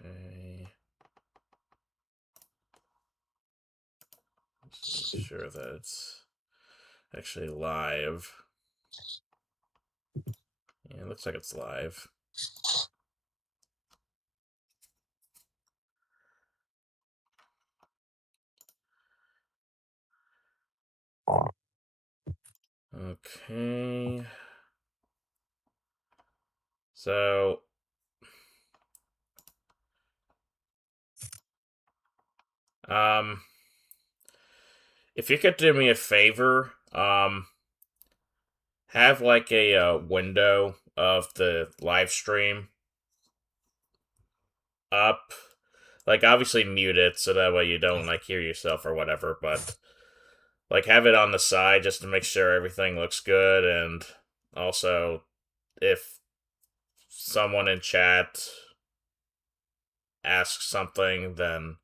Okay. Just make sure that it's actually live. Yeah, it looks like it's live. Okay. So, if you could do me a favor, have like a window of the live stream up. Like, obviously mute it so that way you don't like hear yourself or whatever, but like have it on the side just to make sure everything looks good. And also, if someone in chat asks something, then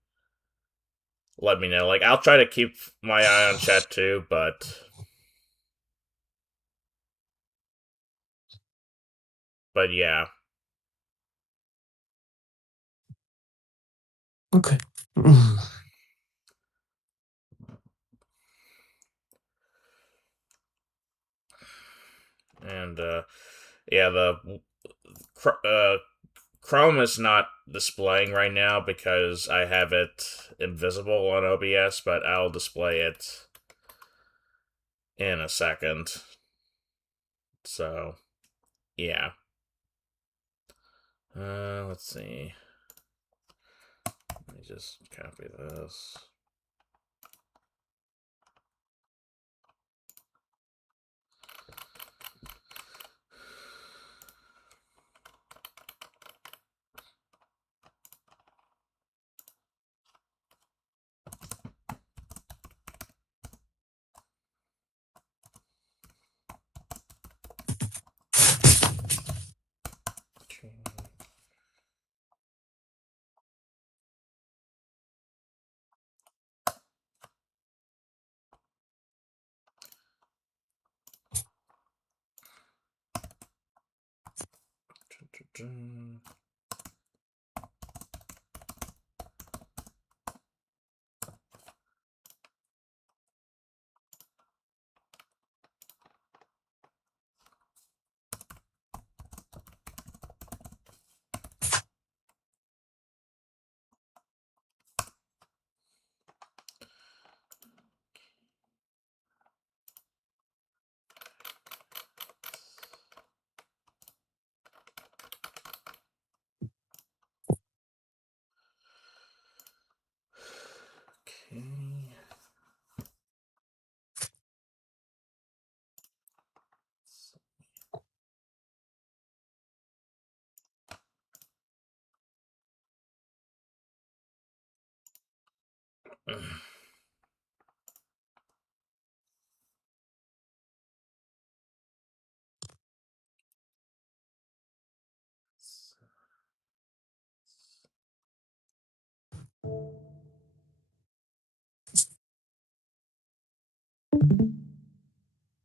let me know. Like, I'll try to keep my eye on chat too, but yeah. Okay. And yeah, the Chrome is not displaying right now because I have it invisible on OBS, but I'll display it in a second. So, yeah. Let's see. Let me just copy this. Okay.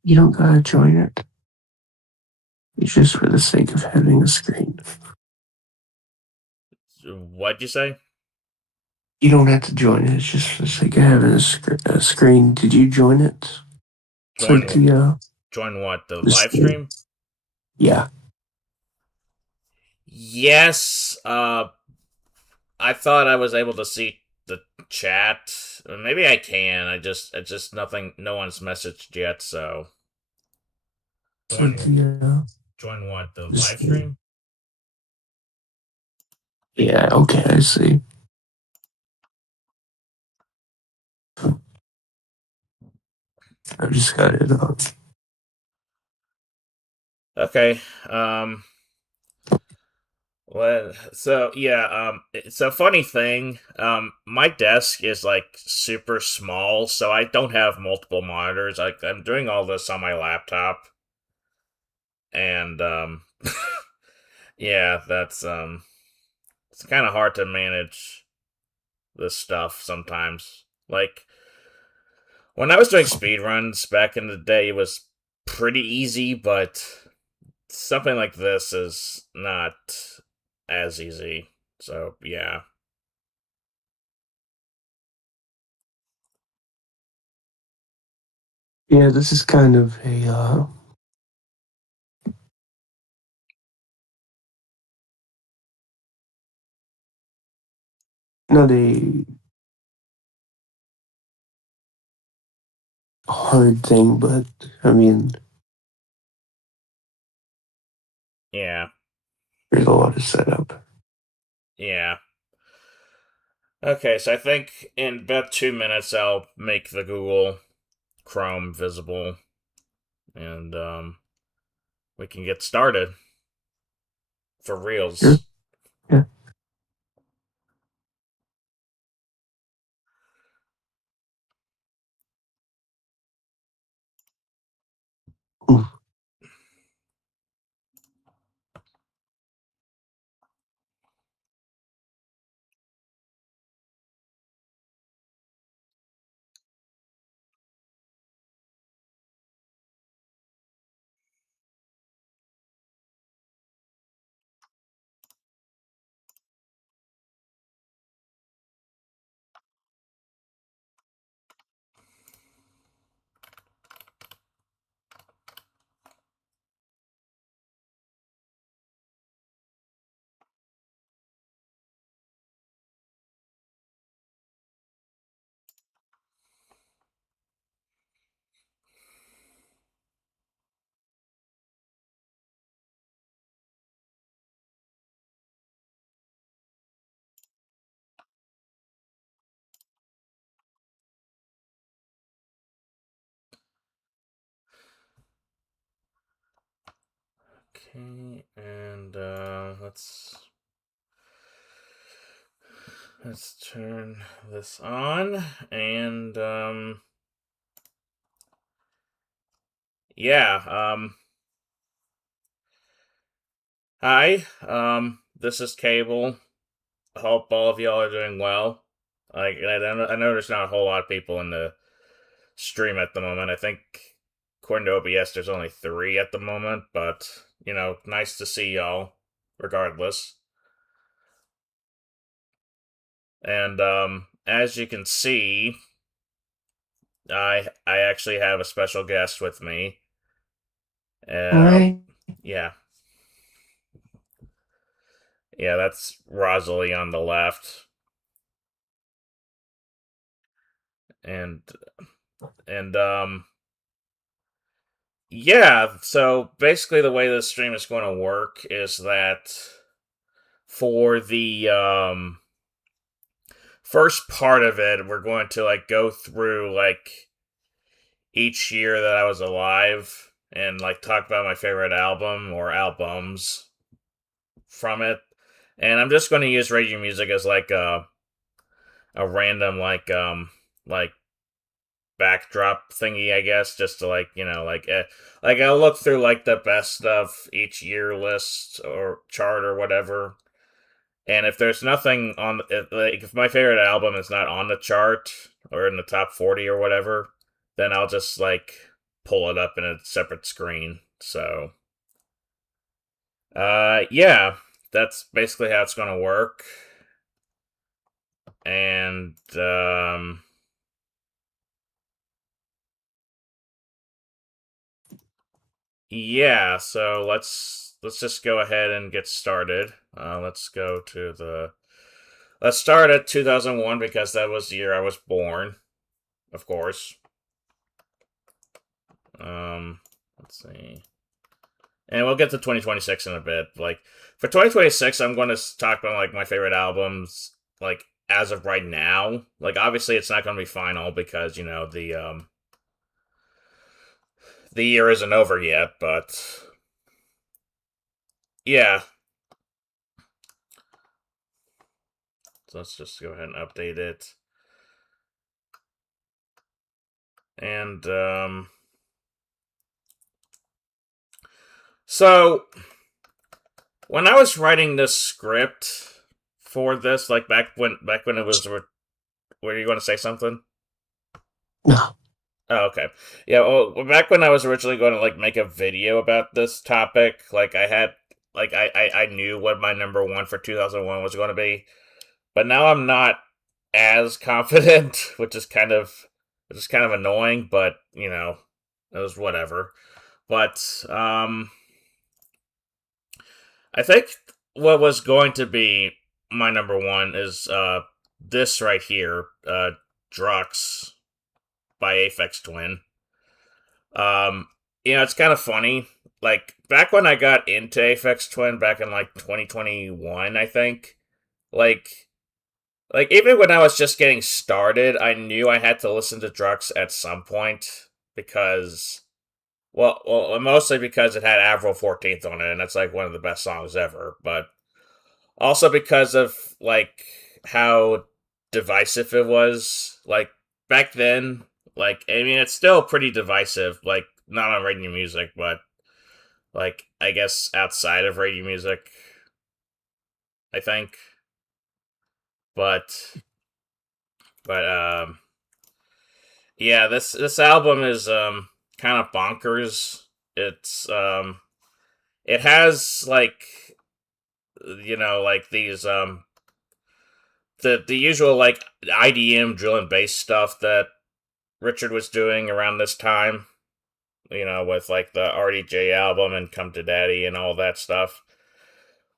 You don't gotta join it. It's just for the sake of having a screen. What'd you say? You don't have to join it. It's just for the sake of having a screen. Did you join it? It's like Join what? The the live stream? yeah. Yes. I thought I was able to see the chat. Maybe I can. I just nothing. No one's messaged yet. So It's like join what? The the live stream? yeah. Okay, I see. I just got it up. Okay. Well, so yeah, it's a funny thing. My desk is like super small, so I don't have multiple monitors. I'm doing all this on my laptop, and yeah, that's it's kind of hard to manage this stuff sometimes. Like when I was doing speedruns back in the day, it was pretty easy, but something like this is not as easy. So yeah, Yeah, this is kind of a not a hard thing, but I mean, yeah, there's a lot of setup. yeah. Okay, so I think in about 2 minutes I'll make the Google Chrome visible, and we can get started for Sure. reals. Yeah. Mm. Okay, and let's turn this on, and yeah, hi, this is Cable. I hope all of y'all are doing well. Like, I know there's not a whole lot of people in the stream at the moment. I think, according to OBS, there's only 3 at the moment, but, nice to see y'all, regardless. And, as you can see, I actually have a special guest with me. All Uh, right. yeah, yeah, that's Rosalie on the left, and and yeah. So basically, the way this stream is going to work is that for the first part of it, we're going to like go through like each year that I was alive and like talk about my favorite album or albums from it. And I'm just going to use radio music as like a random like backdrop thingy, I guess, just to like like I'll look through like the best of each year list or chart or whatever. And if there's nothing on, if my favorite album is not on the chart or in the top 40 or whatever, then I'll just like pull it up in a separate screen. So, yeah, that's basically how it's gonna work. And yeah, so let's just go ahead and get started. Let's start at 2001 because that was the year I was born, of course. Let's see. And we'll get to 2026 in a bit. Like for 2026, I'm going to talk about like my favorite albums like as of right now. Like obviously it's not going to be final because, the year isn't over yet, but yeah. So let's just go ahead and update it. And so when I was writing this script for this, like back when it was, were you going to say something? No. Oh, okay. Yeah, well, back when I was originally going to like make a video about this topic, like like I knew what my number one for 2001 was going to be, but now I'm not as confident, which is kind of annoying. But it was whatever. But I think what was going to be my number one is this right here, Drux by Aphex Twin. Um, it's kind of funny. Like back when I got into Aphex Twin back in like 2021, I think. Like even when I was just getting started, I knew I had to listen to Drux at some point because mostly because it had Avril 14th on it, and that's like one of the best songs ever. But also because of like how divisive it was. Like back then, like I mean, it's still pretty divisive. Like not on radio music, but like I guess outside of radio music, I think. But but yeah, this album is kind of bonkers. It has like like these the usual like IDM drill and bass stuff that Richard was doing around this time, with like the RDJ album and Come to Daddy and all that stuff.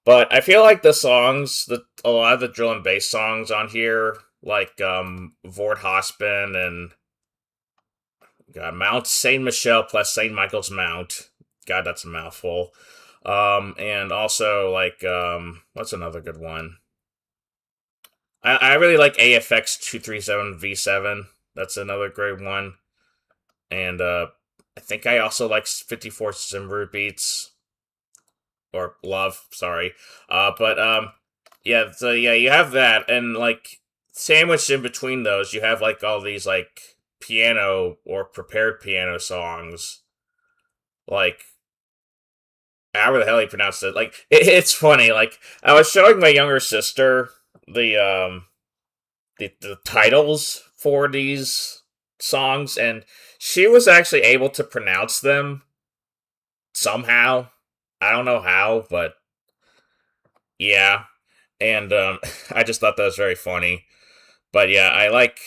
But I feel like a lot of the drill and bass songs on here, like Vort Hospen and Mount Saint Michel plus Saint Michael's Mount. God, that's a mouthful. And also like what's another good one? I really like AFX 237 V7. That's another great one. And I think I also like 54 Zimbru beats or love. Sorry, but yeah. So yeah, you have that, and like sandwiched in between those, you have like all these like piano or prepared piano songs. Like however the hell he pronounced it. Like it's funny. Like I was showing my younger sister the the titles for these songs, and she was actually able to pronounce them somehow. I don't know how, but yeah. And I just thought that was very funny. But yeah, I like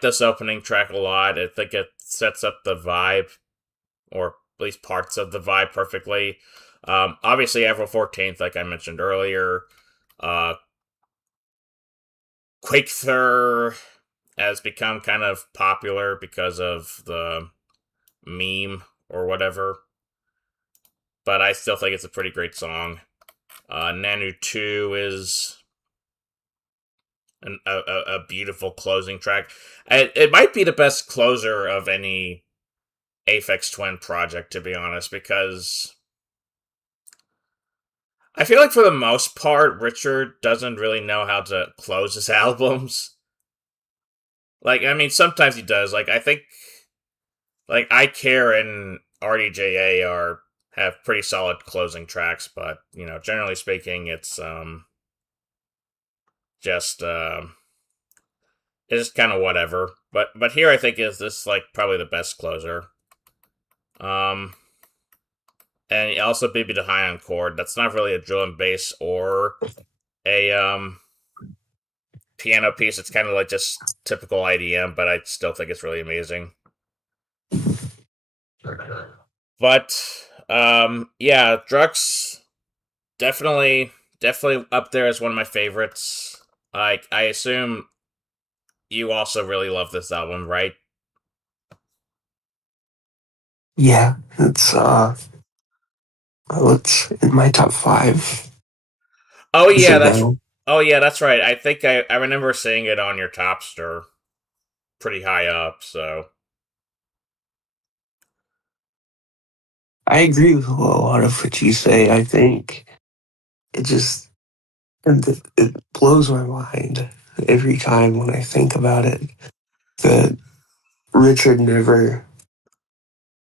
this opening track a lot. I think it sets up the vibe, or at least parts of the vibe perfectly. Obviously, April 14th, like I mentioned earlier. Uh, Quakether has become kind of popular because of the meme or whatever, but I still think it's a pretty great song. Nanu 2 is a beautiful closing track. It might be the best closer of any Aphex Twin project, to be honest, because I feel like for the most part, Richard doesn't really know how to close his albums. Like, I mean, sometimes he does. Like, I think, like, I Care and RDJA have pretty solid closing tracks, but generally speaking, just it's just kind of whatever. But here I think is this like probably the best closer. Um, and also Baby the High on Chord. That's not really a drill and bass or a piano piece. It's kind of like just typical IDM, but I still think it's really amazing. But yeah, Drux definitely up there as one of my favorites. I assume you also really love this album, right? Yeah, it's in my top five Oh as yeah, of that's now. oh yeah, that's right. I think I remember seeing it on your Topster pretty high up. So I agree with a lot of what you say. I think it just it blows my mind every time when I think about it that Richard never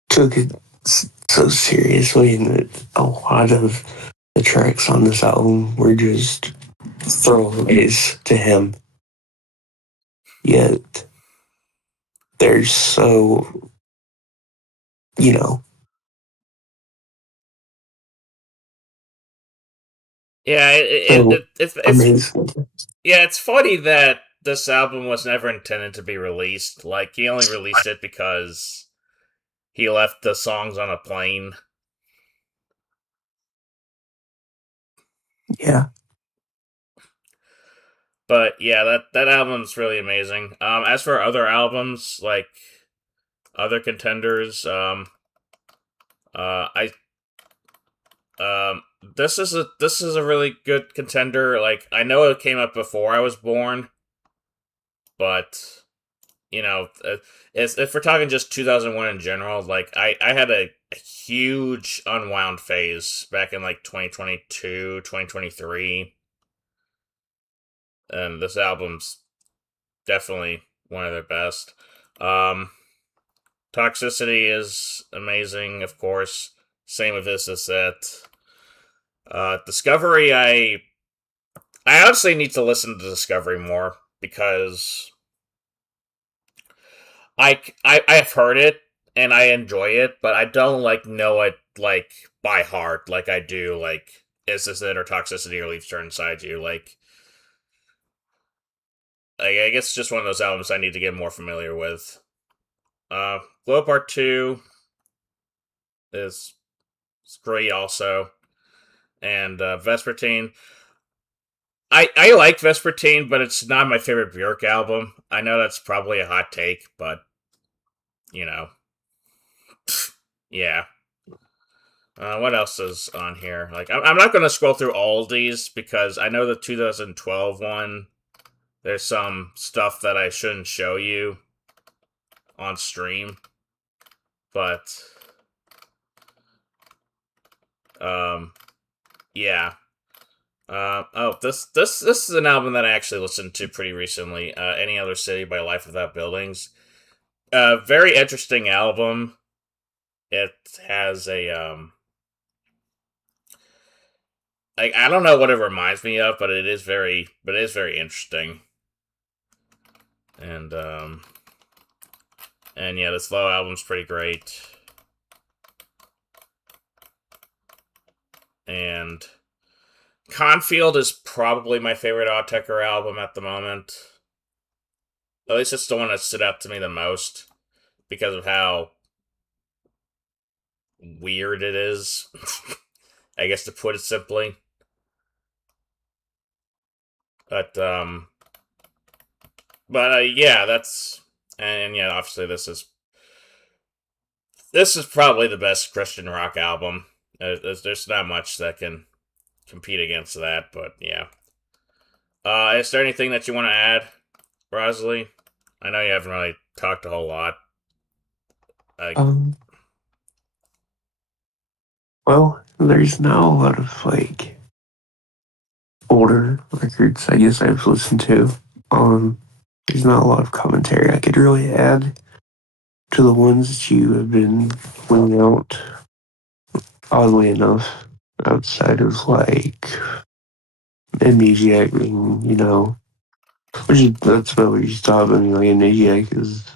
took it so seriously, and that a lot of the tracks on this album were just throwaways to him. Yet they're so, you know, Yeah, So it's amazing. yeah, it's funny that this album was never intended to be released. Like he only released it because he left the songs on a plane. Yeah. But yeah, that album's really amazing. As for other albums, like other contenders, I this is a really good contender. Like I know it came out before I was born, but you know, if we're talking just 2001 in general, like I had a huge unwound phase back in like 2022, 2023, and this album's definitely one of their best. Um, Toxicity is amazing, of course. Same with this is that. Discovery, I honestly need to listen to Discovery more because I've heard it and I enjoy it, but I don't like know it like by heart like I do like Is This It or Toxicity or Leaves Turn Inside You. I guess it's just one of those albums I need to get more familiar with. Glow Part 2 is, is great also. And Vespertine. I like Vespertine, but it's not my favorite Björk album. I know that's probably a hot take, but you know, yeah. What else is on here? Like, I'm not going to scroll through all of these because I know the 2012 one. There's some stuff that I shouldn't show you on stream, but um, yeah. Oh, this is an album that I actually listened to pretty recently. Any Other City by Life Without Buildings. Very interesting album. It has a I don't know what it reminds me of, but it is very interesting. And and yeah, this Low album's pretty great. And Confield is probably my favorite Autechre album at the moment. At least it's the one that stood out to me the most because of how weird it is. I guess to put it simply. But yeah, that's and yeah, obviously this is probably the best Christian rock album. There's not much that can compete against that, but yeah. Is there anything that you want to add, Rosalie? I know you haven't really talked a whole lot. Uh, Um, well, there's now a lot of like older records I guess I've listened to. Um, there's not a lot of commentary I could really add to the ones that you have been pointing out, oddly enough, outside of like Amnesiac and, which is, that's about what you stop. I mean, like, Amnesiac is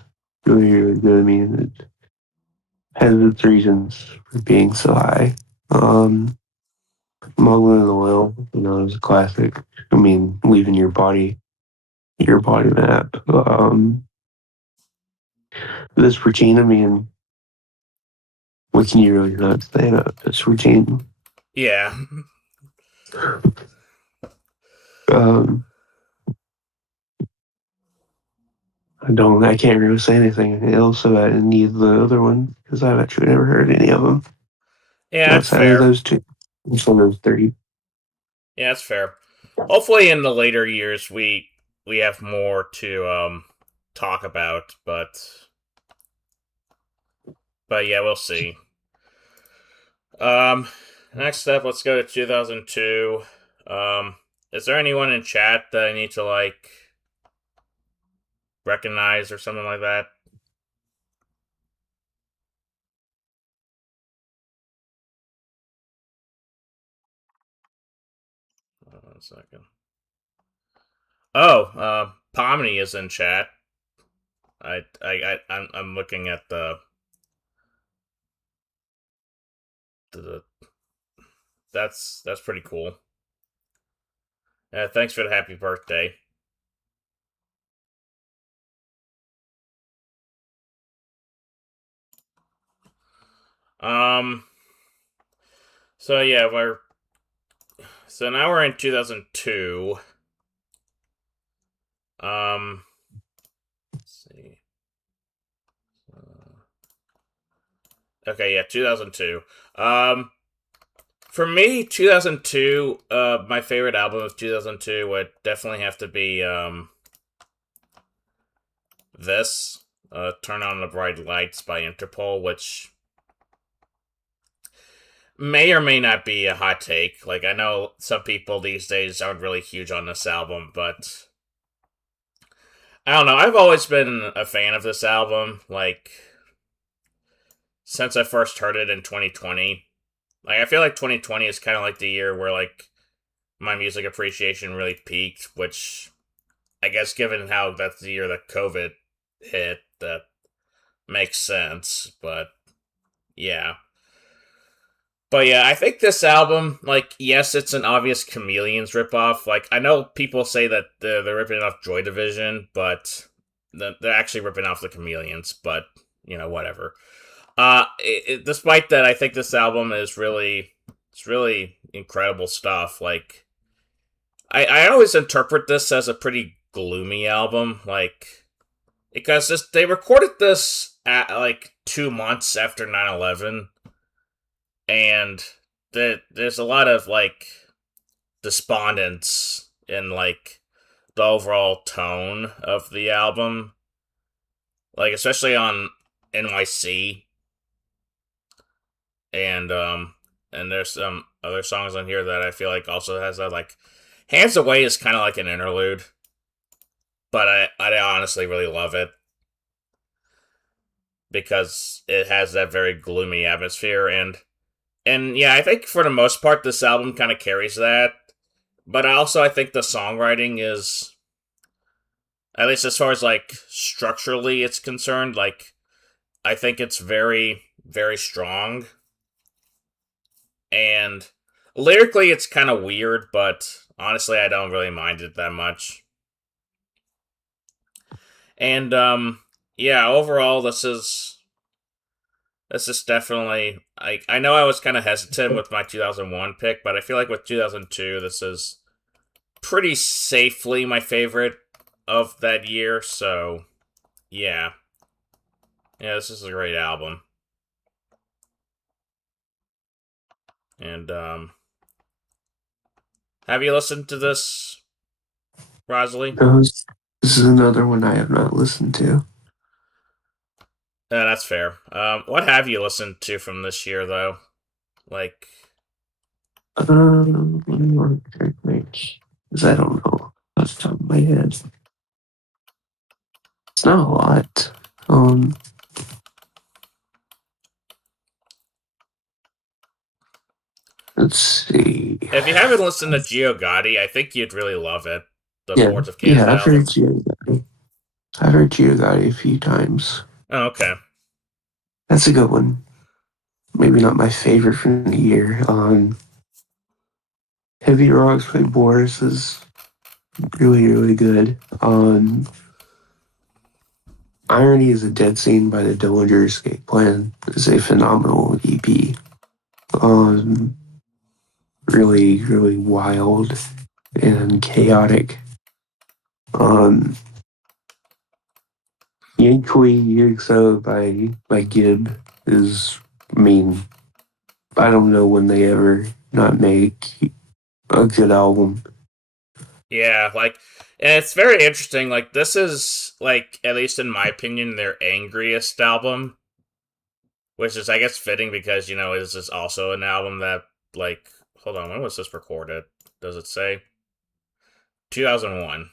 really, really good. I mean, it has its reasons for being so high. Mumbling in the Well, is a classic. I mean, leaving your body map. This routine, I mean, what can you really not say about this routine? yeah, Um, I can't really say anything else about any of the other ones because I've actually never heard any of them yeah, that's outside of fair. those two. It's one of those three. Yeah, that's fair. Hopefully, in the later years, we have more to talk about, but yeah, we'll see. Um, Next up, let's go to 2002. Um, is there anyone in chat that I need to like recognize or something like that? Hold on a second. Oh, Pomni is in chat. I'm looking at the that's pretty cool. Thanks for the happy birthday. Um. So yeah, we're so now we're in 2002. Um. Let's see. Okay, yeah, 2002. Um. For me, 2002. My favorite album of 2002 would definitely have to be this. Turn on the bright lights by Interpol, which may or may not be a hot take. Like, I know some people these days aren't really huge on this album, but I don't know. I've always been a fan of this album, like, since I first heard it in 2020. Like, I feel like 2020 is kind of like the year where, like, my music appreciation really peaked, which I guess given how that's the year that COVID hit, that makes sense, but yeah. But yeah, I think this album, like, yes, it's an obvious Chameleons ripoff. Like, I know people say that they're ripping off Joy Division, but they're actually ripping off the Chameleons. But whatever. Despite that, I think this album is really incredible stuff. Like, I always interpret this as a pretty gloomy album, like because they recorded this at like 2 months after 9/11, and there's a lot of like despondence in like the overall tone of the album, like especially on NYC, and there's some other songs on here that I feel like also has that like Hands Away is kind of like an interlude, but I honestly really love it because it has that very gloomy atmosphere, and yeah, I think for the most part this album kind of carries that. But I think the songwriting is, at least as far as like structurally it's concerned, like I think it's very very strong, and lyrically it's kind of weird, but honestly I don't really mind it that much. And yeah, overall this is definitely, I know I was kind of hesitant with my 2001 pick, but I feel like with 2002 this is pretty safely my favorite of that year. So yeah, yeah, this is a great album. And have you listened to this, Rosalie? No, this is another one I have not listened to. Yeah, that's fair. What have you listened to from this year though? Like, Let me work because I don't know off the top of my head. It's not a lot. Let's see. if you haven't listened to Gio Gotti, I think you'd really love it. The Yeah, Boards of Canada yeah, album. I've heard Giugotti a few times. Oh, okay. That's a good one. Maybe not my favorite from the year. Heavy Rocks by Boris is really, really good. Irony is a Dead Scene by the Dillinger Escape Plan is a phenomenal EP. Um, really, really wild and chaotic. Um, Yankee UXO by Gibb is, I mean, I don't know when they ever not make a good album. Yeah, like, and it's very interesting. Like, this is like, at least in my opinion, their angriest album, which is, I guess, fitting because this is also an album that, like, hold on, when was this recorded? Does it say 2001?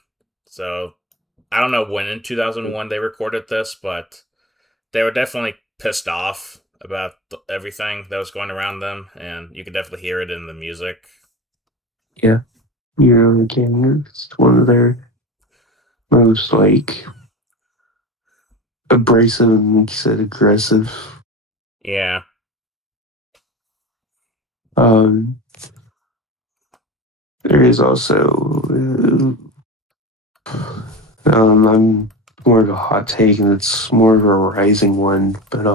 So I don't know when in 2001 they recorded this, but they were definitely pissed off about everything that was going around them, and you could definitely hear it in the music. Yeah, Euro King is one of their most like abrasive and like you said aggressive. Yeah, Um, There is also, I'm more of a hot take, and it's more of a rising one, but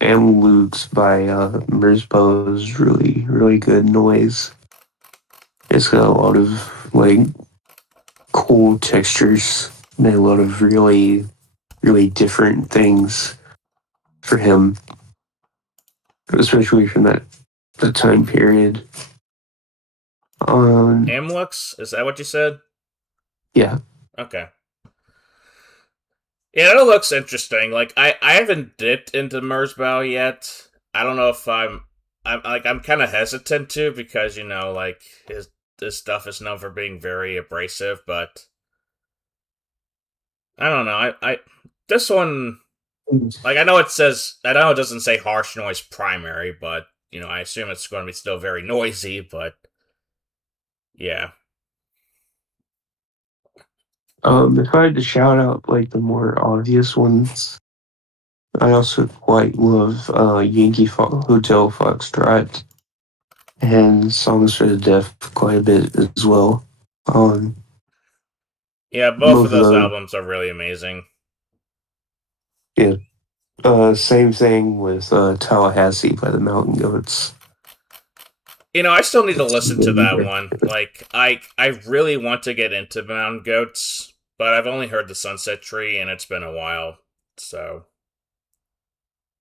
Am Luke's by Merzbow is really, really good noise. It's got a lot of like cool textures and a lot of really, really different things for him, especially from that the time period. Um, Amlux, is that what you said? yeah, Okay. Yeah, that looks interesting. Like I haven't dipped into Merzbow yet. I don't know if I'm kind of hesitant to because like his stuff is known for being very abrasive, but I don't know. I this one like I know it doesn't say harsh noise primary, but I assume it's going to be still very noisy, but yeah. if I had to shout out like the more obvious ones, I also quite love Hotel Foxtrot and Songs for the Deaf quite a bit as well. Um, Yeah, both of both of those those, albums are really amazing. yeah. Same thing with Tallahassee by the Mountain Goats. I still need to It's listen to really that great. one. Like I really want to get into Mountain Goats, but I've only heard the Sunset Tree and it's been a while. So,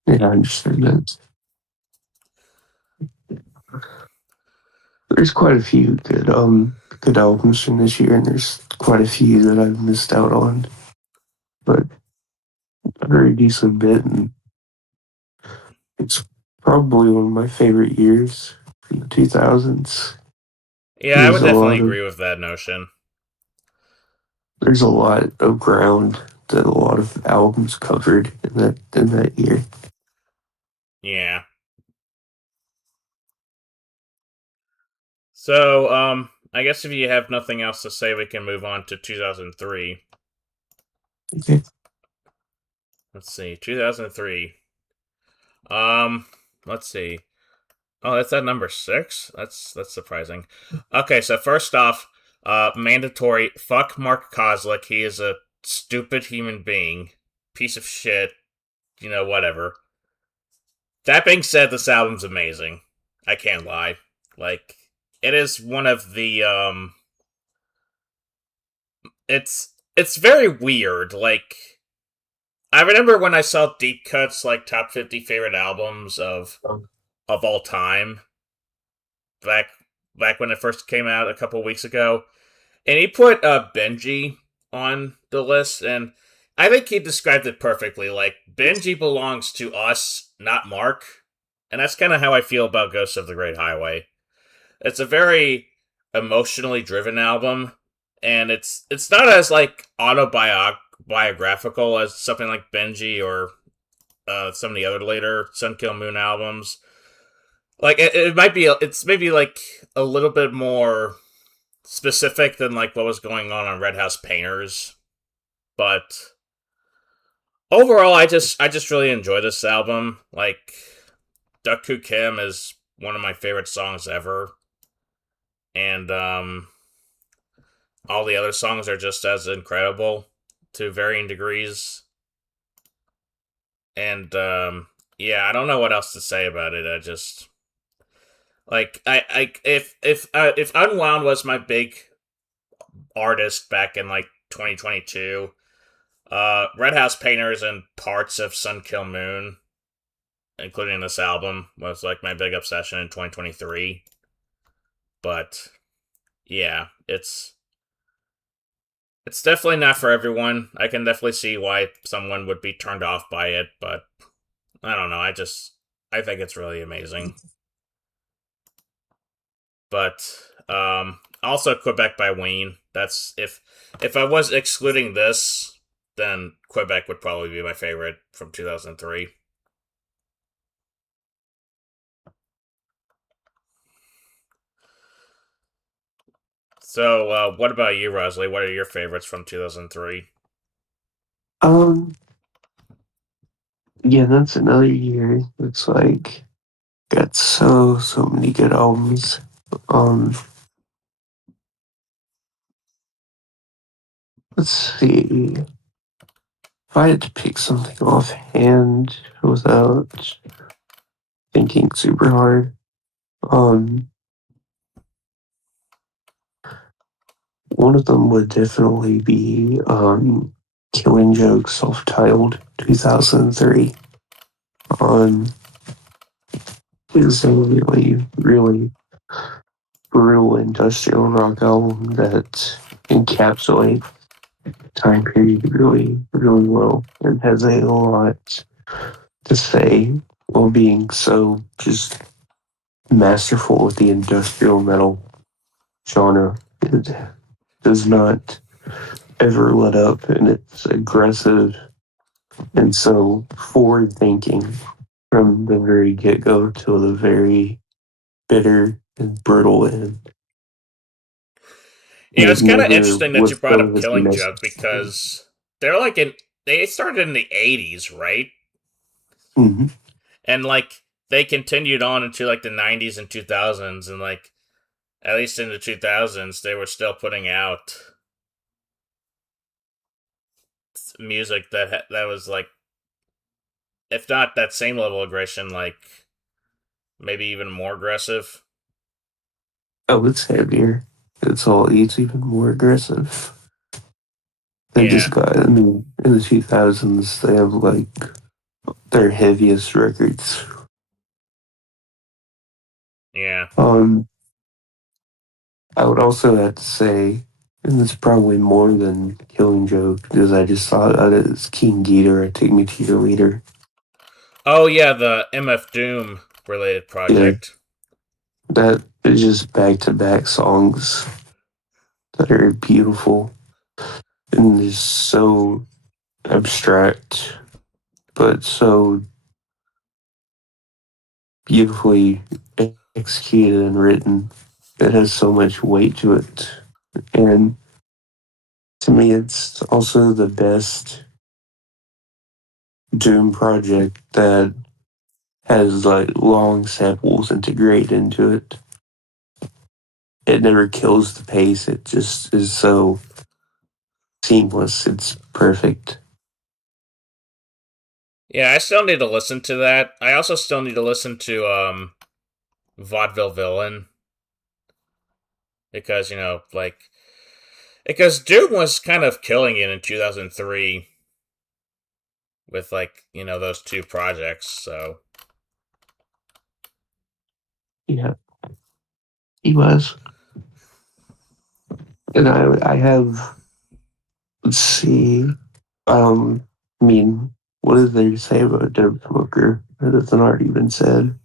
Yeah, I understand that. There's quite a few good albums from this year, and there's quite a few that I've missed out on, but a very decent bit, and it's probably one of my favorite years in the 2000s. yeah, I There's would a definitely lot of agree with that notion. there's a lot of ground that a lot of albums covered in that year. Yeah. So, I guess if you have nothing else to say, we can move on to 2003. Okay. Let's see, 2003. Um, let's see. Oh, that's at number 6. That's surprising. Okay, so first off, mandatory. Fuck Mark Kozlik. He is a stupid human being, piece of shit. Whatever. That being said, this album's amazing. I can't lie. Like, it is one of the It's very weird. Like, I remember when I saw Deep Cuts like top 50 favorite albums of all time back back when it first came out a couple weeks ago. And he put Benji on the list, and I think he described it perfectly. Like, Benji belongs to us, not Mark. And that's kind of how I feel about Ghosts of the Great Highway. It's a very emotionally driven album, and it's not as like autobiographical as something like Benji or some of the other later Sun Kill Moon albums. Like it might be, it's maybe like a little bit more specific than like what was going on Red House Painters, but overall, I just really enjoy this album. Like Duck Koo Kim is one of my favorite songs ever, and all the other songs are just as incredible to varying degrees. And yeah, I don't know what else to say about it. I just like I if Unwound was my big artist back in like 2022, Red House Painters and parts of Sun Kill Moon, including this album, was like my big obsession in 2023. But yeah, it's definitely not for everyone. I can definitely see why someone would be turned off by it, but I don't know. I think it's really amazing. But also Quebec by Wayne. That's if I was excluding this, then Quebec would probably be my favorite from 2003. So, what about you, Rosalie? What are your favorites from 2003? Um, yeah, that's another year. It's like got so many good albums. Um, Let's see. If I had to pick something offhand without thinking super hard, um, one of them would definitely be Killing Joke self-titled 2003. Um, it's a really, really brutal industrial rock album that encapsulates time period really, really well and has a lot to say while being so just masterful with the industrial metal genre. It does not ever let up, and it's aggressive and so forward thinking from the very get go to the very bitter and brutal end. Yeah, It it's kind of never interesting that you was brought so up Killing Joke necessary. because they're like in they started in the 80s, right? Mm-hmm. And like they continued on into like the 90s and 2000s, and like at least in the 2000s they were still putting out music that was like, if not that same level of aggression, like maybe even more aggressive. Oh, it's heavier. It's even more aggressive. They Yeah, just got, I mean, in the 2000s, they have like their heaviest records. yeah. Um, I would also have to say, and it's probably more than Killing Joke, because I just thought of it as King Geeter, Take Me to Your Leader. Oh yeah, the MF Doom related Yeah, project. that is just back to back songs that are beautiful and just so abstract, but so beautifully executed and written. It has so much weight to it. And to me, it's also the best Doom project that has like long samples integrated into it. It never kills the pace. It just is so seamless. It's perfect. Yeah, I still need to listen to that. I also still need to listen to Vaudeville Villain because like because Doom was kind of killing it in 2003 with like those two projects. So Yeah, he was. And I have, let's see, um, I mean, what is there to say about Dope Smoker that hasn't already been said?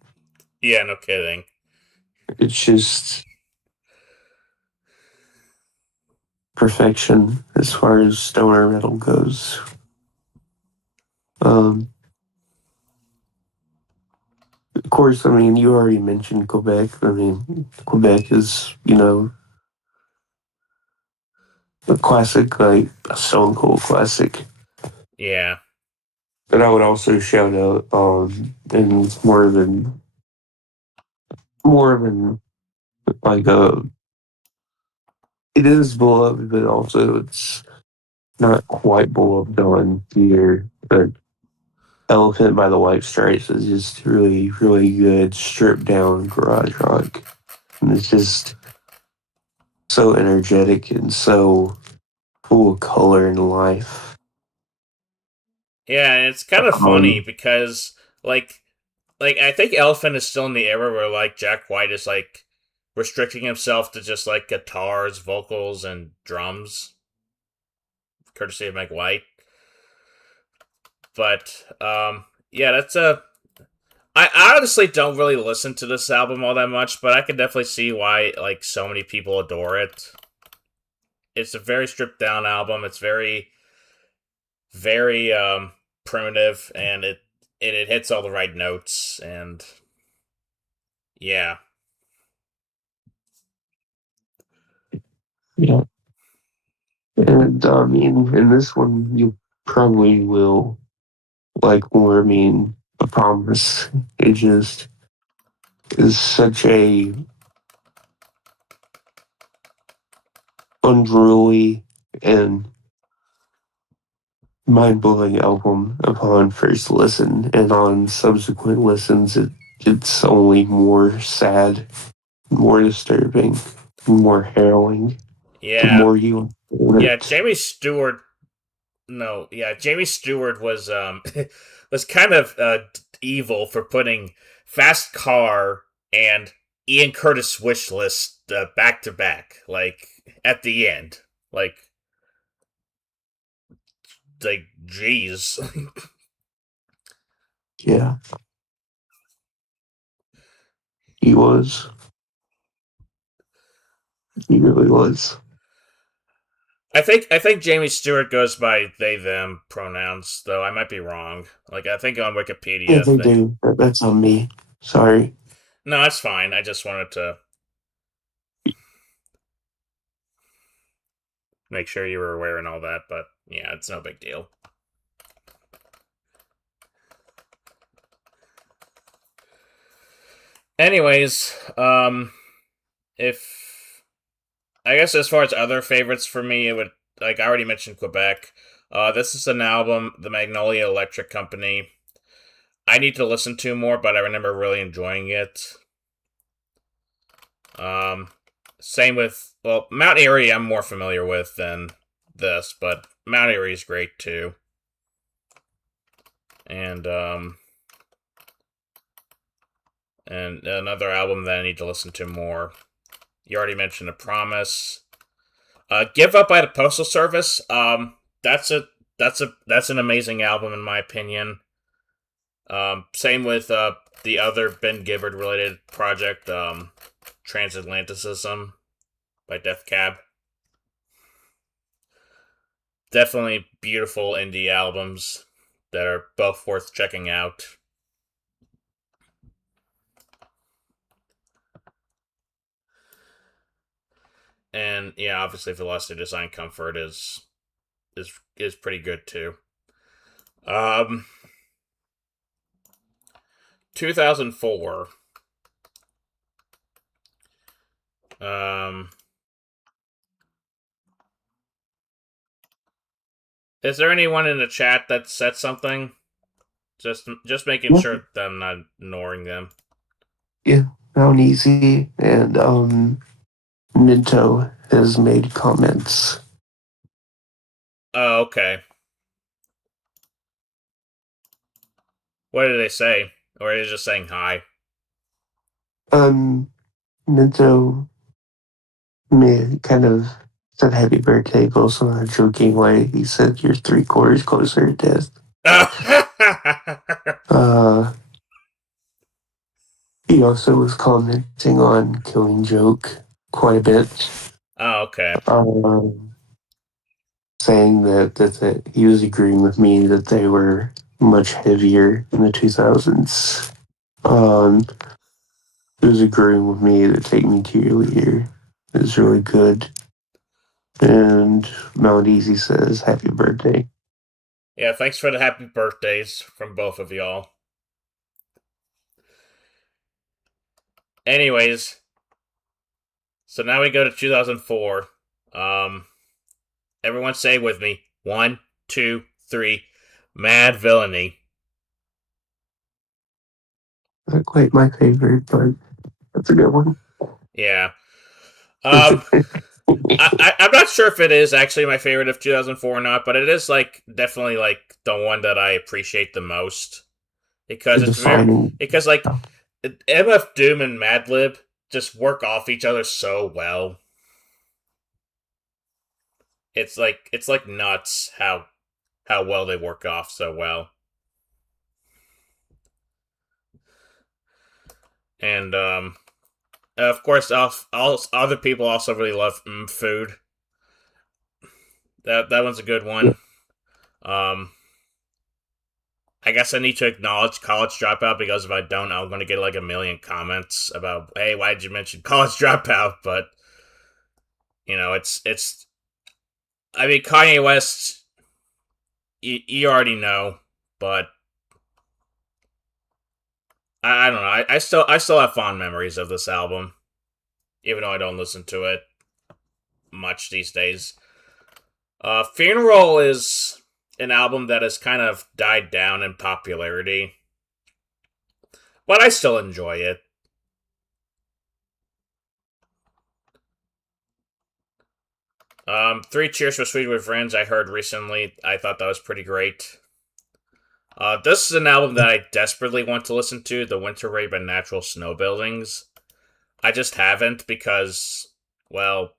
yeah, no kidding. It's just perfection as far as stoner metal goes. Um, of course, I mean, you already mentioned Quebec. I mean, Quebec is, a classic, like a Stone Cold classic. Yeah, But I would also shout out, and more of an, like it is beloved, but also it's not quite beloved on here. But Elephant by the White Stripes is just really, really good, stripped down garage rock. And it's just so energetic and so full of color and life. yeah, and it's kind of funny Um, because like I think Elephant is still in the era where like Jack White is like restricting himself to just like guitars, vocals, and drums, courtesy of Meg White. But yeah, that's a. I honestly don't really listen to this album all that much, but I can definitely see why like so many people adore it. It's a very stripped down album. It's very primitive, and it hits all the right notes, and yeah. yeah. And I mean, in this one, you probably will like more. I mean, I promise. It just is such a unruly and mind-blowing album upon first listen, and on subsequent listens, it's only more sad, more disturbing, more harrowing. The Yeah, more you hear yeah. it, Jamie Stewart. No, yeah. Jamie Stewart was was kind of evil for putting Fast Car and Ian Curtis Wish List back to back, like at the end, like jeez. yeah, he was. He really was. I think Jamie Stewart goes by they them pronouns, though I might be wrong. Like I think on Yeah, Wikipedia, they do. That's on me. Sorry. no, that's fine. I just wanted to make sure you were aware and all that, but yeah, it's no big deal. Anyways, if I guess as far as other favorites for me, it would like I already mentioned Quebec. This is an album, the Magnolia Electric Company. I need to listen to more, but I remember really enjoying it. Um, Same with Mount Erie. I'm more familiar with than this, but Mount Erie is great too. And and another album that I need to listen to more. You already mentioned A Promise. Give Up by the Postal Service. That's an amazing album in my opinion. Same with the other Ben Gibbard related project, Transatlanticism by Death Cab. Definitely beautiful indie albums that are both worth checking out. And yeah, obviously Velocity Design Comfort is pretty good too. Um, 2004. Um, is there anyone in the chat that said something? Just making Yeah, sure that I'm not ignoring them. yeah. Mount Easy and Minto has made comments. Oh, okay. What did they say? Or are they just saying hi? Minto kind of said happy birthday, but also in a joking way. He said you're 3 quarters closer to death. Uh, he also was commenting on Killing Joke quite a bit. Oh, okay. Um, Saying that he was agreeing with me that they were much heavier in the 2000s. Um, he was agreeing with me that Take Me to Your Leader is really good. And Mount Easy says, Happy birthday. Yeah, thanks for the happy birthdays from both of y'all. Anyways, so now we go to 2004. Um, Everyone say with me. One, two, three. Mad Villainy. Not quite my favorite, but that's a good one. Yeah. Um, I'm not sure if it is actually my favorite of 2004 or not, but it is like definitely like the one that I appreciate the most The because it's very defining. because like MF Doom and Madlib just work off each other so well. It's like nuts how well they work off so well. And of course, all other people also really love food. That one's a good Yeah, one. Um, I guess I need to acknowledge College Dropout because if I don't, I'm going to get like a million comments about, hey, why did you mention College Dropout? But it's. I mean, Kanye West, you already know, but I don't know. I still have fond memories of this album, even though I don't listen to it much these days. Funeral is. an album that has kind of died down in popularity, but I still enjoy it. Three Cheers for Sweet with Friends, I heard recently. I thought that was pretty great. This is an album that I desperately want to listen to, The Winter Rape and Natural Snow Buildings. I just haven't because, well,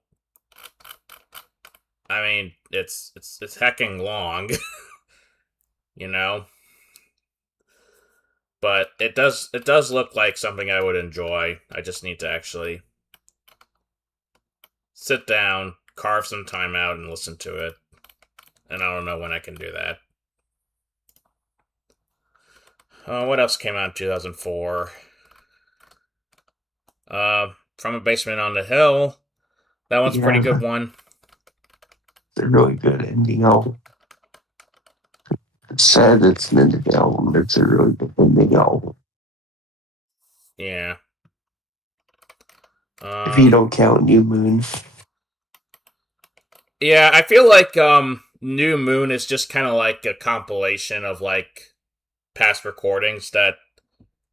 I mean, it's hecking long, you know. But it does look like something I would enjoy. I just need to actually sit down, carve some time out, and listen to it. And I don't know when I can do that. What else came out in 2004? From a Basement on the Hill. That one's a pretty Yeah, good one. it's a really good ending album. It's sad it's an ending album, but it's a really good ending album. Yeah. If you Um. don't count New Moon. Yeah, I feel like New Moon is just kind of like a compilation of like past recordings that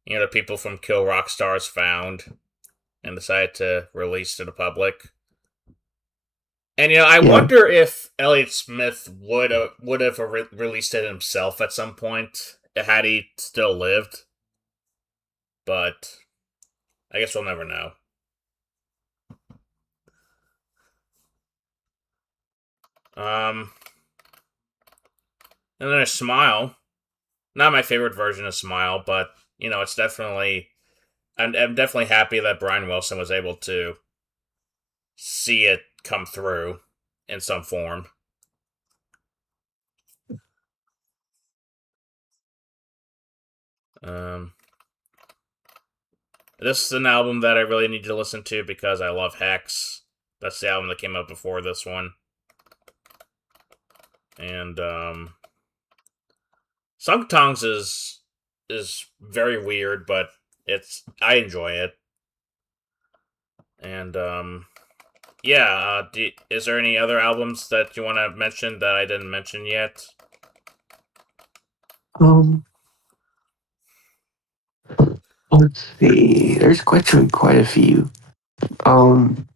the people from Kill Rock Stars found and decided to release to the public. And I Yeah, wonder if Elliott Smith would have released it himself at some point had he still lived, but I guess we'll never know. Um, and then a Smile, not my favorite version of Smile, but it's definitely I'm definitely happy that Brian Wilson was able to see it come through in some form. Um, this is an album that I really need to listen to because I love Hex. That's the album that came out before this one. And Sunk Tongues is very weird, but I enjoy it. And yeah, is there any other albums that you want to mention that I didn't mention yet? um, let's see. There's quite a few. Um,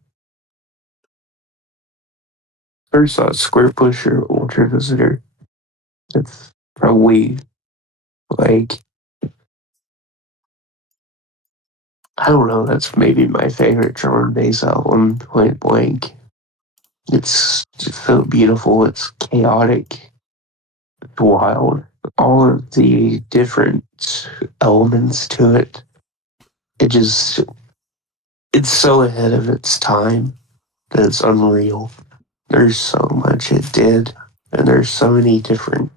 First, Square Pusher Ultra Visitor. It's probably like I don't know. That's maybe my favorite drum and bass album. Point blank. It's just so beautiful. It's chaotic. It's wild. All of the different elements to it. It just it's so ahead of its time that it's unreal. There's so much it did, and there's so many different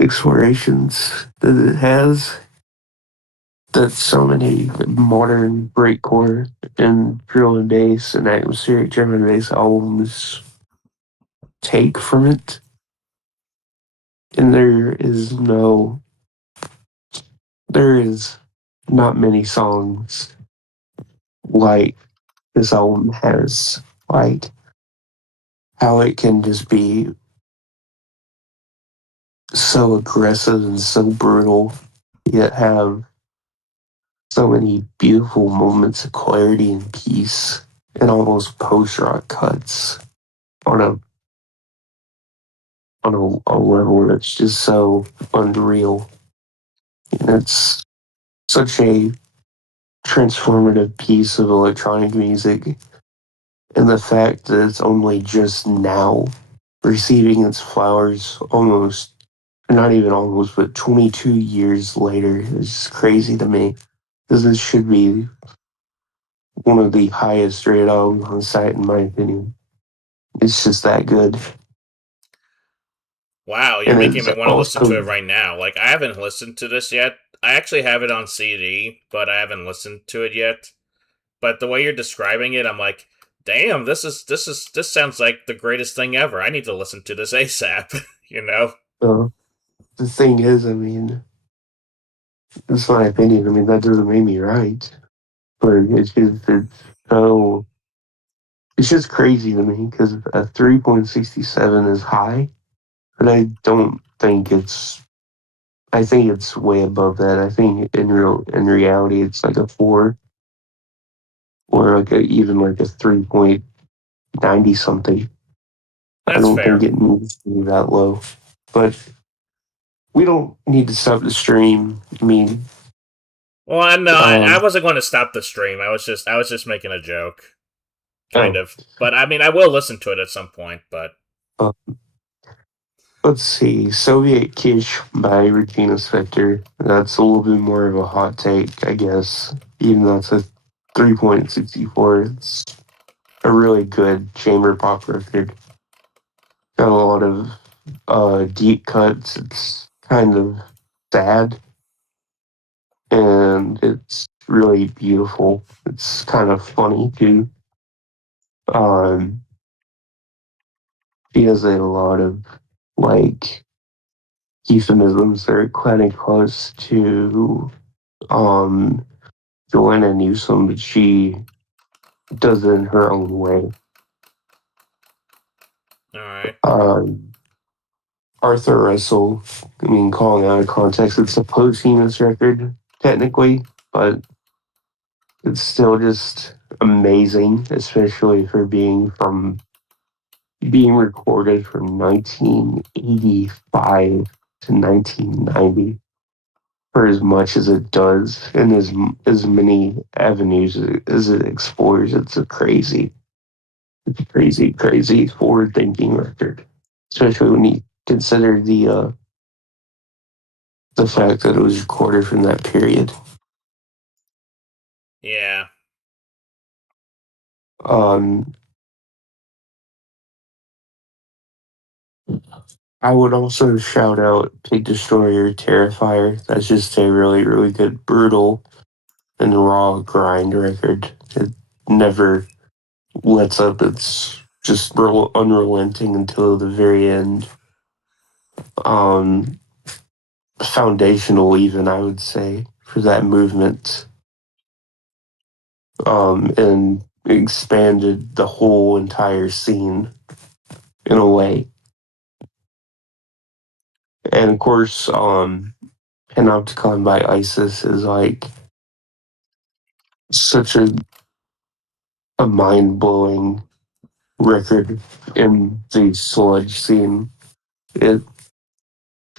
explorations that it has that so many modern breakcore and drill and bass and atmospheric drum and bass albums take from it. And there is not many songs like this album has. Like how it can just be so aggressive and so brutal, yet have so many beautiful moments of clarity and peace and almost post rock cuts on a level that's just so unreal. And it's such a transformative piece of electronic music. And the fact that it's only just now receiving its flowers almost, not even almost, but 22 years later is crazy to me. Because this should be one of the highest rated albums on the site, in my opinion. It's just that good. Wow, you're And making it's me want to listen to also, it right now. Like I haven't listened to this yet. I actually have it on CD, but I haven't listened to it yet. But the way you're describing it, I'm like, damn, this sounds like the greatest thing ever. I need to listen to this ASAP. you know? uh, the thing is, I mean, that's my opinion. I mean, that doesn't make me right. But so, it's just crazy to me because a 3.67 is high, but I don't think it's. I think it's way above that. I think in reality, it's like a 4 or like even like a 3.90 something. I That's don't think fair. it needs to be that low. But we don't need to stop the stream. I mean, Well, I no, I um, wasn't going to stop the stream. I was just making a joke, kind oh, of. But I mean, I will listen to it at some point. But uh, let's see. Soviet Kish by Regina Spektor. That's a little bit more of a hot take, I guess. Even though it's a 3.64, it's a really good chamber pop record. Got a lot of deep cuts. It's kind of sad and it's really beautiful. It's kind of funny too. Um, she has a lot of like euphemisms that are kind of close to um, Joanna Newsom, but she does it in her own way. all right, Um, Arthur Russell, I mean, calling out of context, it's a posthumous record, technically, but it's still just amazing, especially for being recorded from 1985 to 1990 for as much as it does and as many avenues as it explores. It's a crazy forward thinking record, especially when you consider the fact that it was recorded from that period. yeah, Um, I would also shout out Pig Destroyer Terrifier. That's just a really good brutal and raw grind record. It never lets up. It's just unrelenting until the very end. Um, Foundational, even I would say, for that movement. And expanded the whole entire scene in a way. And of course, Panopticon by ISIS is like such a mind blowing record in the sludge scene. It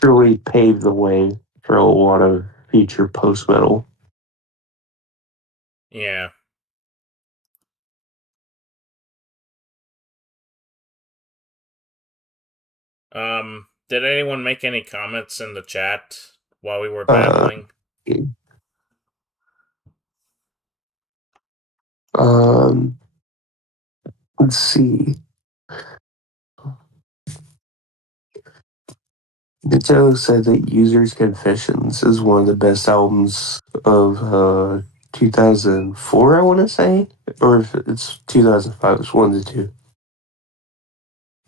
truly paved the way for a lot of future post metal. yeah. Did anyone make any comments in the chat while we were Uh, babbling? um, let's see. Nintendo said that User's Confessions is one of the best albums of 2004, I want to say, or if it's 2005, it's one of the two.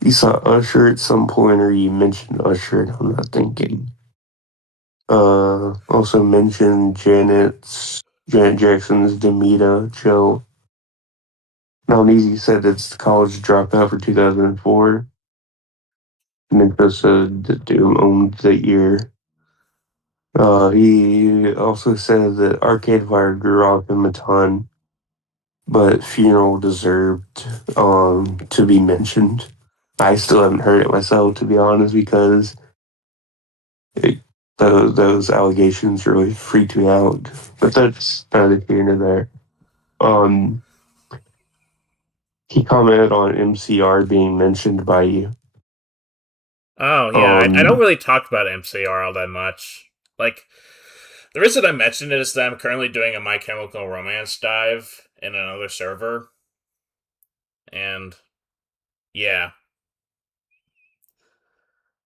You saw Usher at some point, or you mentioned Usher, and I'm not thinking. Also mentioned Janet Jackson's Demita Joe. Malnezy said it's the college dropout for 2004. Memphis said that Doom owned the year. He also said that Arcade Fire grew off him a ton, but Funeral deserved to be mentioned. I still haven't heard it myself, to be honest, because it, those allegations really freaked me out. But that's neither here nor there. Um, he commented on MCR being mentioned by you. Oh yeah, I don't Um, really talk about MCR all that much. Like the reason I mentioned it is that I'm currently doing a My Chemical Romance dive in another server, and yeah,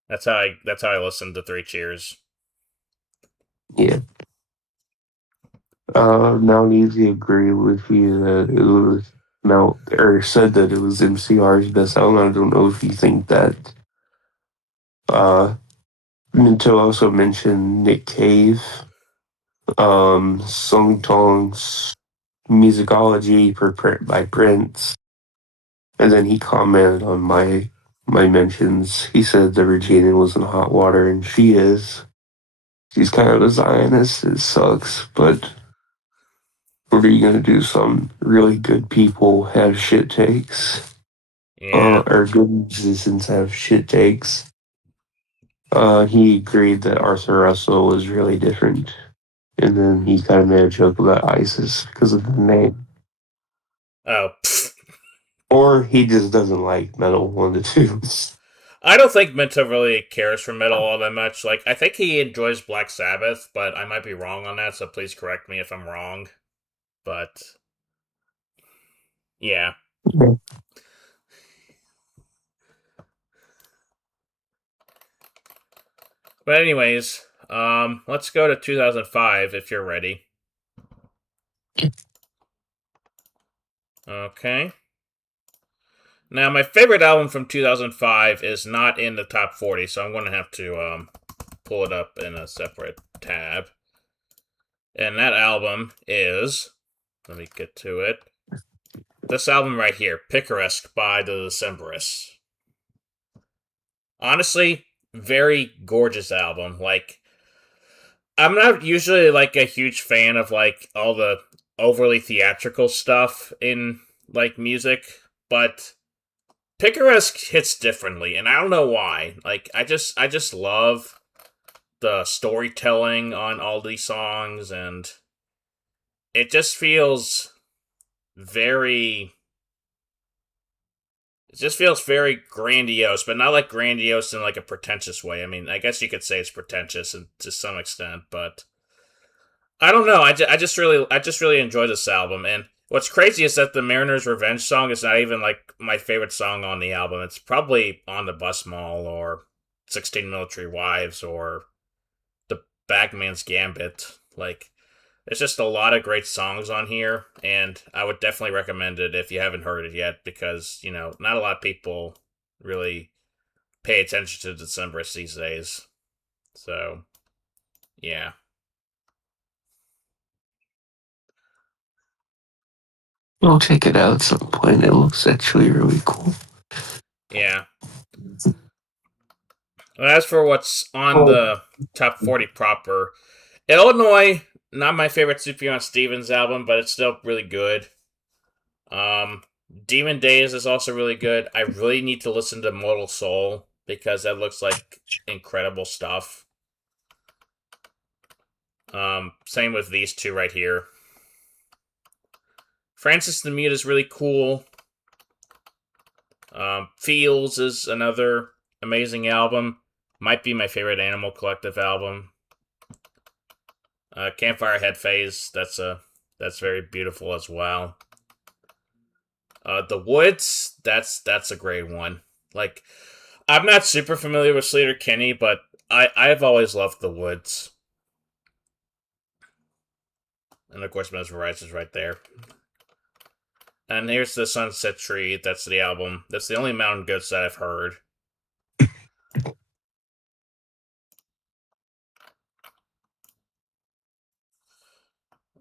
that's how I listen to Three Cheers. yeah. Now Easy agreed with you that it was Mount or said that it was MCR's best album. I don't know if you think that. Uh, Minto also mentioned Nick Cave, Song Tong's Musicology by Prince, and then he commented on my my mentions. He said that Regina was in hot water, and she is. She's kind of a Zionist. It sucks, but what are you gonna do? Some really good people have shit takes, Yeah. or good musicians have shit takes. He agreed that Arthur Russell was really different, and then he kind of made a joke about ISIS because of the name. Oh, pfft. Or he just doesn't like metal, one of the two. I don't think Minto really cares for metal all that much. Like, I think he enjoys Black Sabbath, but I might be wrong on that, so please correct me if I'm wrong. But, yeah. But, anyways, let's go to 2005 if you're ready. Okay. Now, my favorite album from 2005 is not in the top 40, so I'm going to have to pull it up in a separate tab. And that album is. Let me get to it. This album right here, Picaresque by the Decemberists. Honestly, very gorgeous album. Like, I'm not usually like a huge fan of like all the overly theatrical stuff in like music, but Picaresque hits differently, and I don't know why. Like, I just love the storytelling on all these songs, and it just feels very it just feels very grandiose, but not like grandiose in like a pretentious way. I mean, I guess you could say it's pretentious to some extent, but I don't know. I just really enjoy this album, and what's crazy is that the Mariner's Revenge song is not even like my favorite song on the album. It's probably On the Bus Mall or 16 Military Wives or The Bagman's Gambit. Like, there's just a lot of great songs on here, and I would definitely recommend it if you haven't heard it yet, because, not a lot of people really pay attention to Decemberists these days. So, yeah. I'll check it out at some point. It looks actually really cool. Yeah. Well, as for what's on Oh, the top 40 proper, Illinois, not my favorite Sufjan Stevens album, but it's still really good. Um, Demon Days is also really good. I really need to listen to Mortal Soul because that looks like incredible stuff. Same with these two right here. Francis the Mute is really cool. Feels is another amazing album. Might be my favorite Animal Collective album. Campfire Head Phase, that's very beautiful as well. The Woods, that's a great one. Like, I'm not super familiar with Sleater Kinney, but I've always loved The Woods. And of course, Mesmerize is right there. And here's the Sunset Tree. That's the album. That's the only Mountain Goats that I've heard.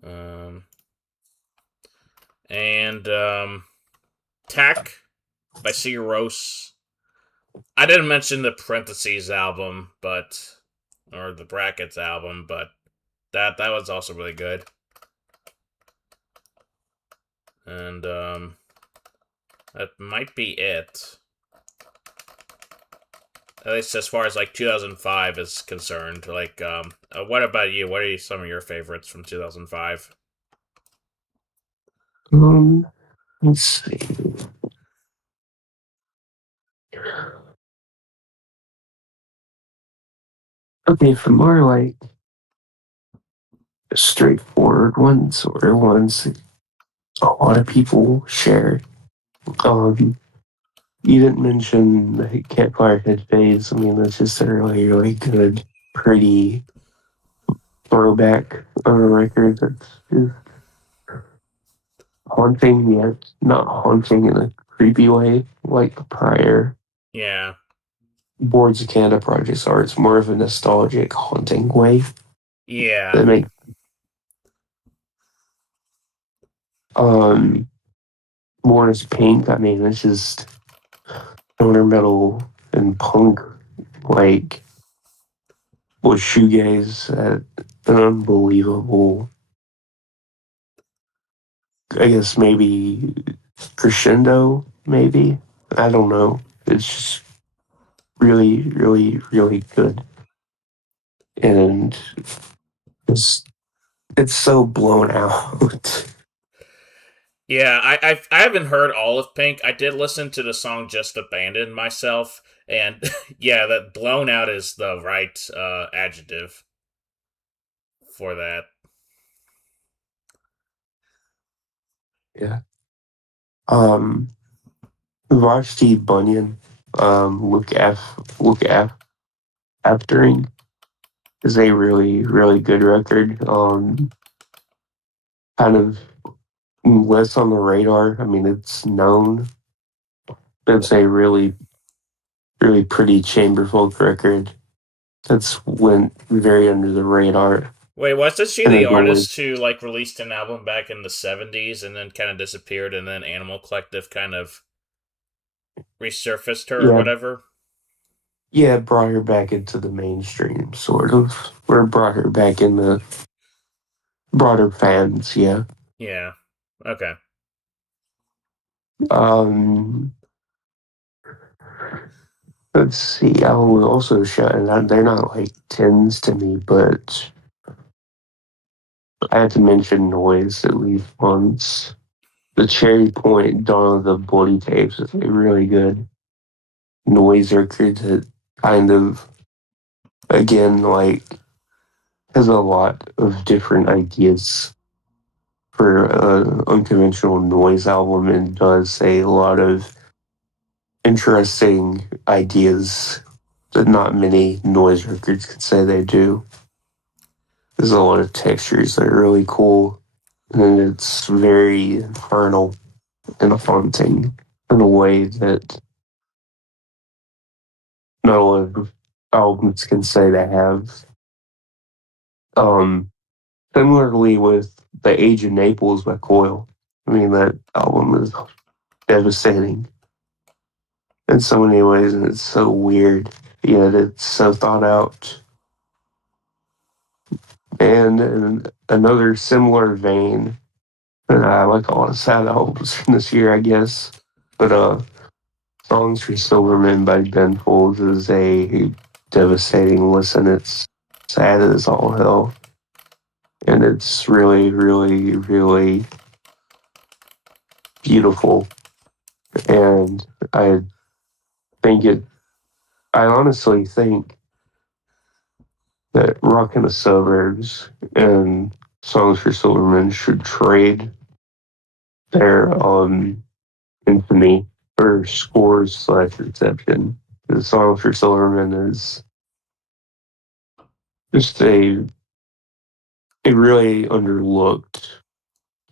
Um, and Tack by Sigur Rós. I didn't mention the parentheses album, or the brackets album, but that was also really good. And that might be it. At least as far as like 2005 is concerned. Like, what about you? What are some of your favorites from 2005? um, let's see. Okay, for more like straightforward ones or ones a lot of people share. Um, you didn't mention the Campfire Head Phase. I mean, that's just a really, really good, pretty throwback on a record that's just haunting, yet not haunting in a creepy way like the prior Yeah, Boards of Canada projects are. It's more of a nostalgic, haunting way yeah, that make um Morris Pink. I mean, it's just stoner metal and punk, like with shoegaze at an unbelievable, I guess maybe crescendo, maybe. I don't know. It's just really, really, really good. And it's it's so blown out. Yeah, I haven't heard all of Pink. I did listen to the song "Just Abandon Myself," and yeah, that blown out is the right adjective for that. Yeah. Um Vashti Bunyan, look aftering is a really, really good record. Kind of less on the radar. I mean, it's known. It's a really, really pretty chamber folk record that's went very under the radar. Wait, wasn't she And the there's always, artist who like released an album back in the '70s and then kind of disappeared, and then Animal Collective kind of resurfaced her or yeah, whatever? yeah, brought her back into the mainstream, sort of. Or brought her back in the broader fans, yeah. Yeah. Okay. Um, let's see. I will also shout, and they're not like tens to me, but I had to mention noise at least once. The Cherry Point Dawn of the Bloody Tapes is a really good noise record that kind of, again, like, has a lot of different ideas for an unconventional noise album and does a lot of interesting ideas that not many noise records can say they do. There's a lot of textures that are really cool, and it's very infernal and haunting in a way that not a lot of albums can say they have. Um, Similarly with The Age of Naples by Coil. I mean, that album is devastating in so many ways, and it's so weird, yet it's so thought out. And in another similar vein, and I like a lot of sad albums from this year, I guess, but Songs for Silverman by Ben Folds is a devastating listen. It's sad as all hell, and it's really, really, really beautiful. And think it, I honestly think that Rock in the Suburbs and Songs for Silverman should trade their infamy for scores slash reception. The Songs for Silverman is just a really underlooked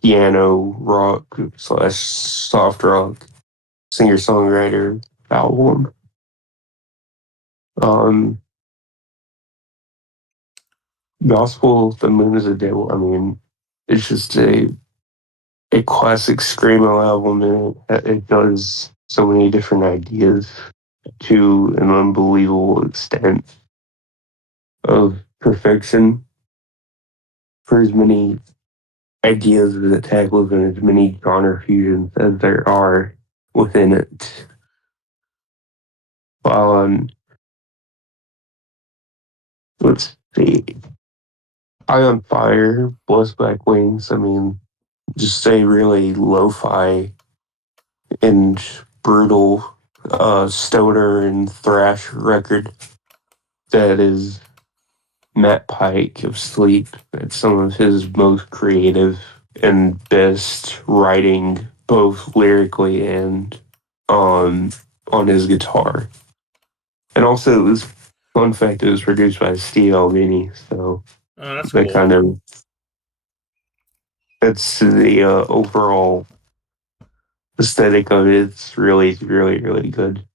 piano rock slash soft rock singer songwriter album. Um, Gospel, The Moon is a Devil. I mean, it's just a classic screamo album, and it does so many different ideas to an unbelievable extent of perfection for as many ideas as it tackles and as many genre fusions as there are within it. Um, let's see. Eye on Fire, Blessed Black Wings. I mean, just a really lo-fi and brutal stoner and thrash record that is Matt Pike of Sleep at some of his most creative and best writing, both lyrically and on on his guitar. And also, it was fun fact it was produced by Steve Albini, so Oh, that's that cool. kind of that's the overall aesthetic of it. It's really, really, really good.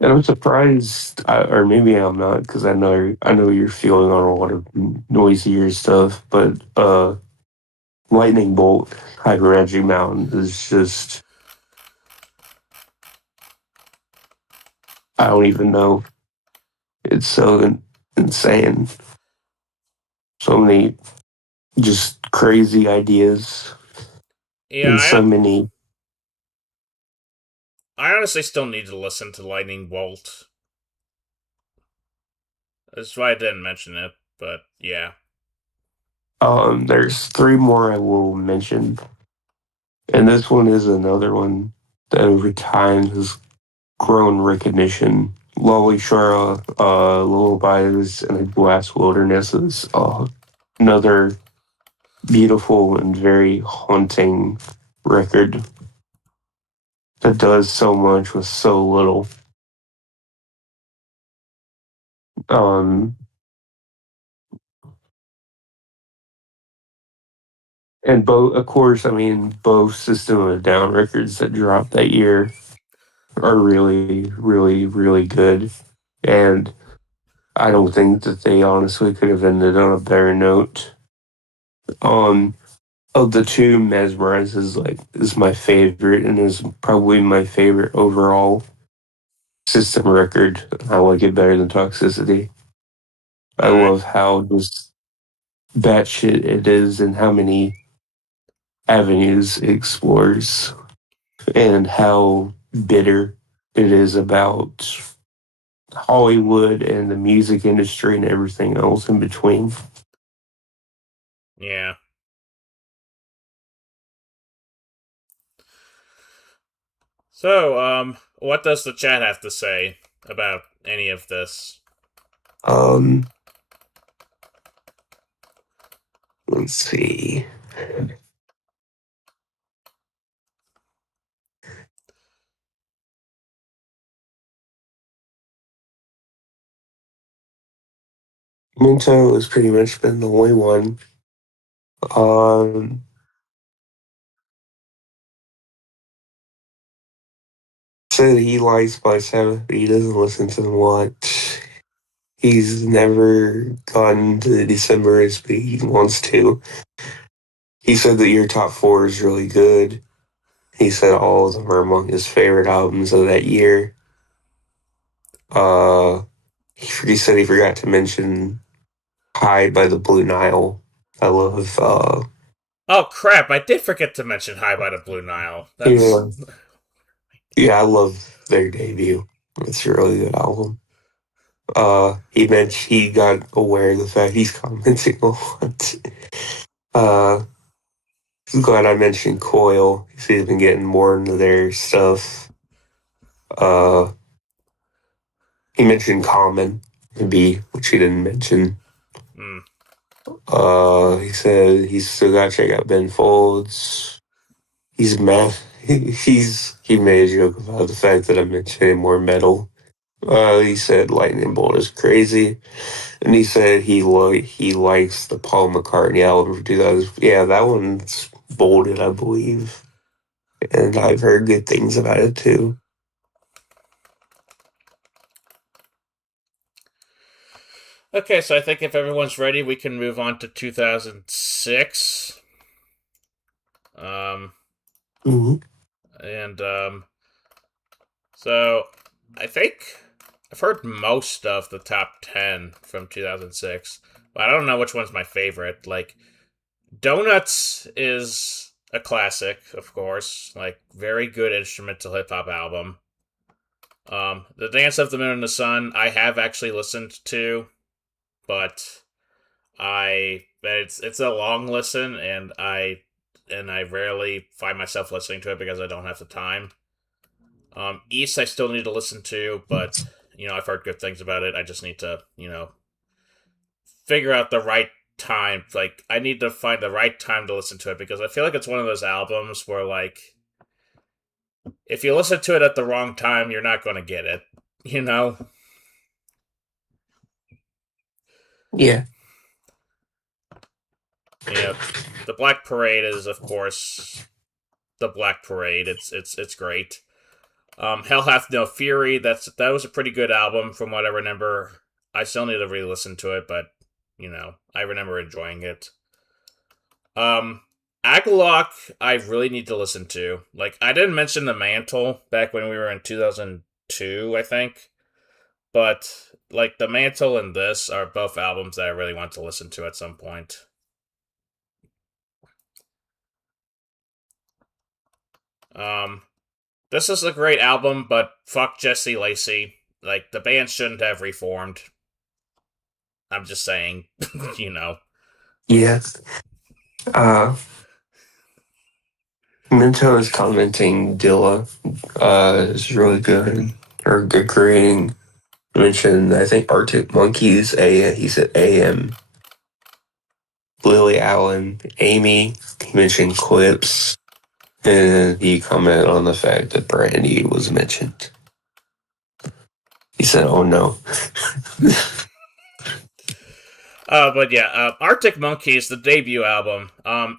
And I'm surprised, or maybe I'm not, because I know you're feeling on a lot of noisier stuff. But Lightning Bolt, Hyper Magic Mountain is just I don't even know. It's so insane. So many just crazy ideas Yeah, and so many. I honestly still need to listen to Lightning Bolt. That's why I didn't mention it, but yeah. There's three more I will mention, and this one is another one that over time has grown recognition. Lolly Shara, Lullabies in a Glass Wilderness is another beautiful and very haunting record that does so much with so little. Um, and both, of course, I mean, both System of a Down records that dropped that year are really, really, really good. And I don't think that they honestly could have ended on a better note. Um, of the two, Mesmerize is my favorite and is probably my favorite overall System record. I like it better than Toxicity. I Alright. love how just batshit it is and how many avenues it explores and how bitter it is about Hollywood and the music industry and everything else in between. Yeah. So, what does the chat have to say about any of this? Um, let's see. Minto has pretty much been the only one. Um, said he likes Black Sabbath, but he doesn't listen to them much. He's never gotten to the Decemberists, but he wants to. He said that your top four is really good. He said all of them are among his favorite albums of that year. Uh, he said he forgot to mention High by the Blue Nile. I love, Oh crap, I did forget to mention High by the Blue Nile. you That's. know, yeah, I love their debut. It's a really good album. He mentioned he got aware of the fact he's commenting a lot. Uh, I'm glad I mentioned Coil. He's been getting more into their stuff. Uh, he mentioned Common, maybe, which he didn't mention. Hmm. He said he's still got to check out Ben Folds. He's mad. He made a joke about the fact that I'm mentioning more metal. He said Lightning Bolt is crazy, and he said he likes the Paul McCartney album for 2000. Yeah, that one's bolded, I believe, and I've heard good things about it too. Okay, so I think if everyone's ready, we can move on to 2006. Um, Mm-hmm. and so I think I've heard most of the top 10 from 2006, but I don't know which one's my favorite. Like, Donuts is a classic, of course, like, very good instrumental hip hop album. The Dance of the Moon and the Sun, I have actually listened to, but it's a long listen, and I rarely find myself listening to it because I don't have the time. East, I still need to listen to, but I've heard good things about it. I just need to figure out the right time. Like, I need to find the right time to listen to it because I feel like it's one of those albums where, like, if you listen to it at the wrong time, you're not going to get it. You know, Yeah. you know, the Black Parade is, of course, the Black Parade. It's great. Hell Hath No Fury. That was a pretty good album from what I remember. I still need to re-listen to it, but I remember enjoying it. Um, Agalock, I really need to listen to. Like, I didn't mention the Mantle back when we were in 2002, I think. But like The Mantle and this are both albums that I really want to listen to at some point. Um, this is a great album, but fuck Jesse Lacey. Like the band shouldn't have reformed. I'm just saying, you know. Yeah. Uh, Minto is commenting Dilla is really good or good creating. Mentioned I think Arctic Monkeys. He said AM. Lily Allen, Amy. He mentioned Clips, and he commented on the fact that Brandy was mentioned. He said, "Oh no." But yeah, Arctic Monkeys, the debut album.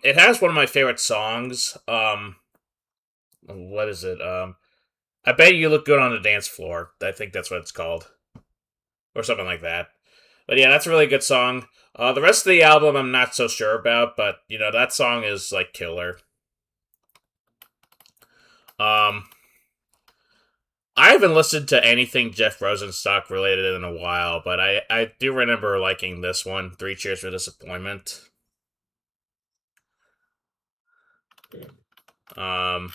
It has one of my favorite songs. What is it? I bet you look good on the dance floor. I think that's what it's called, or something like that. But yeah, that's a really good song. The rest of the album, I'm not so sure about, but you know that song is like killer. Um, I haven't listened to anything Jeff Rosenstock related in a while, but I do remember liking this one, Three Cheers for Disappointment. Um,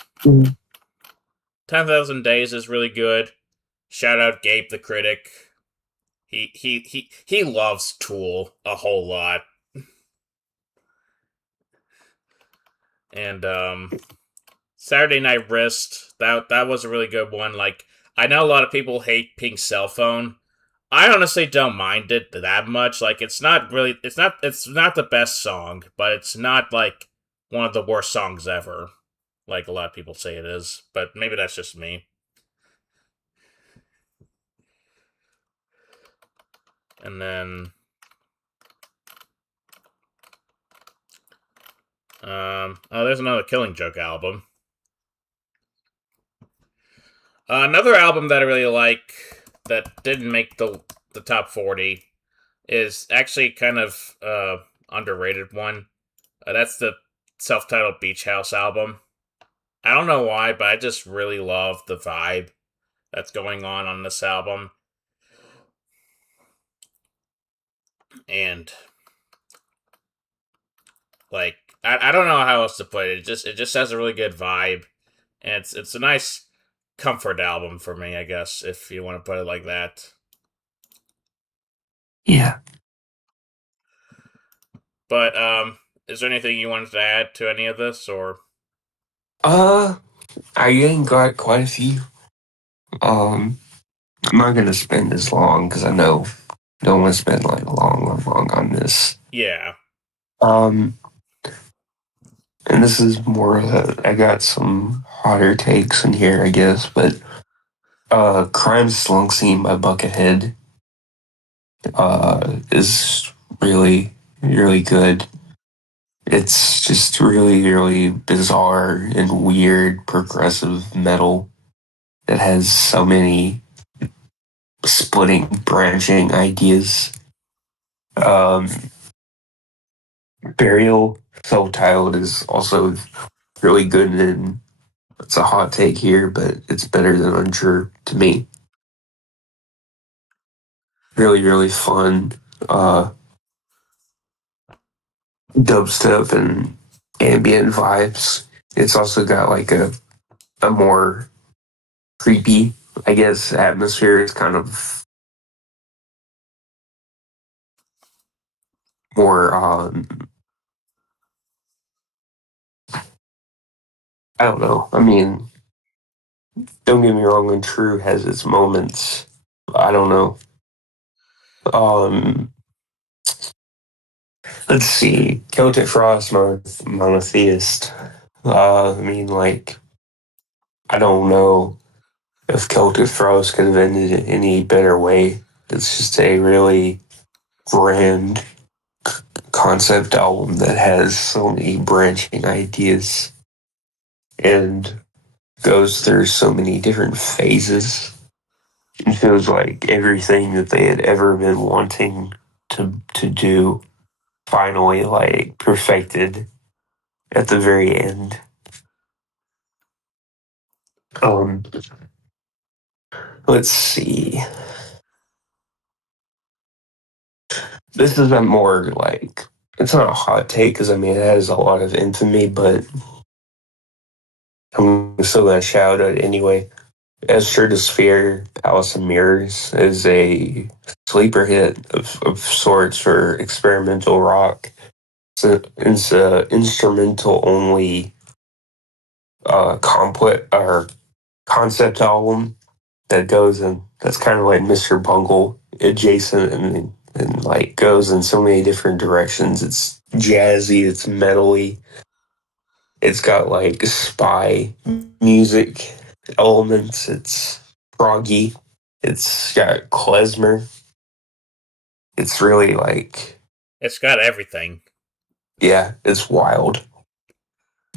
10,000 Days is really good. Shout out Gabe the Critic. He loves Tool a whole lot. And Saturday Night Wrist, that was a really good one. Like I know a lot of people hate Pink Cell Phone. I honestly don't mind it that much. Like it's not the best song, but it's not like one of the worst songs ever. Like a lot of people say it is, but maybe that's just me. And then oh, there's another Killing Joke album. Another album that I really like that didn't make the top 40 is actually kind of underrated one. That's the self-titled Beach House album. I don't know why, but I just really love the vibe that's going on this album, and like I don't know how else to put it. It just has a really good vibe, and it's a nice comfort album for me, I guess, if you want to put it like that. Yeah. But is there anything you wanted to add to any of this, or Uh, I ain't got quite a few. Um, I'm not gonna spend as long because I know don't want to spend like long on this. yeah? Um, and this is more. I got some hotter takes in here, I guess, but Crime Slunk Scene by Buckethead is really good. It's just really bizarre and weird progressive metal that has so many splitting, branching ideas. Um, Burial, self-titled, is also really good, and it's a hot take here, but it's better than Unsure to me. Really fun. Dubstep and ambient vibes. It's also got like a more creepy, I guess, atmosphere. It's kind of more, I don't know. I mean, don't get me wrong, Untrue has its moments. I don't know. Um, let's see. Celtic Frost, monotheist. I mean, like, I don't know if Celtic Frost could have ended it any better way. It's just a really grand concept album that has so many branching ideas and goes through so many different phases. It feels like everything that they had ever been wanting to do finally like perfected at the very end. Um, let's see. this is a more like, it's not a hot take because I mean it has a lot of infamy, but I'm still gonna shout out anyway. As Sphere, Palace of Mirrors is a sleeper hit of sorts for experimental rock. It's a instrumental only complex or concept album that goes in, that's kind of like Mr. Bungle adjacent, and like goes in so many different directions. It's jazzy, it's metally, it's got like spy music elements, it's proggy, it's got klezmer. It's really like, It's got everything. yeah, it's wild.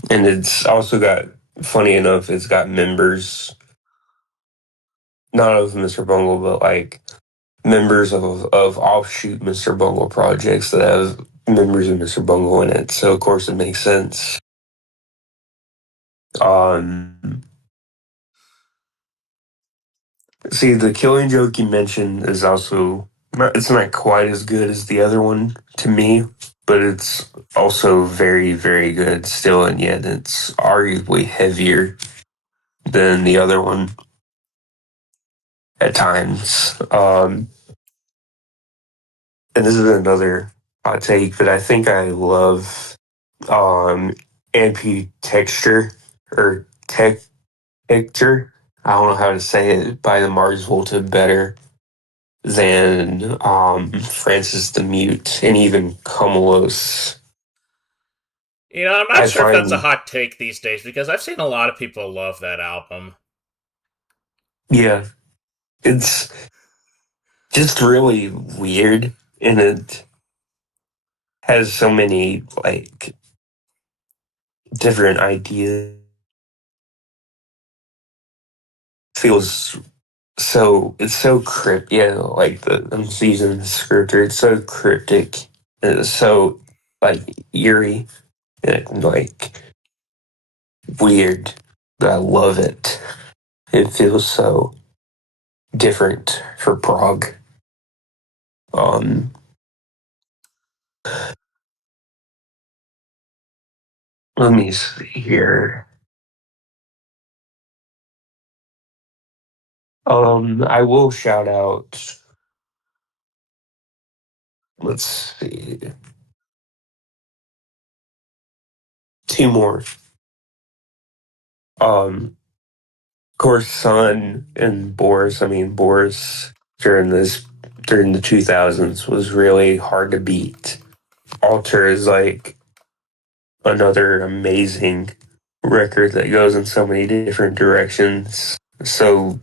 And it's also got, funny enough, it's got members, not of Mr. Bungle, but like members of offshoot Mr. Bungle projects that have members of Mr. Bungle in it. So of course it makes sense. Um, See, the Killing Joke you mentioned is also it's not quite as good as the other one to me, but it's also very, very good still, and yet it's arguably heavier than the other one at times. And this is another hot take, but I think I love Amputexture or Texture. I don't know how to say it by the Mars Volta better than Francis the Mute and even Comolos. You know, I'm not I sure if that's a find, hot take these days because I've seen a lot of people love that album. yeah, it's just really weird, and it has so many like different ideas. Feels so, it's so cryptic. Yeah, like I'm using the scripter. It's so cryptic. And it's so like eerie and like weird. I love it. It feels so different for Prague. Um, Let me see here. I will shout out. Let's see, two more. Of course, Sun and Boris. I mean, Boris during the 2000s was really hard to beat. Alter is like another amazing record that goes in so many different directions so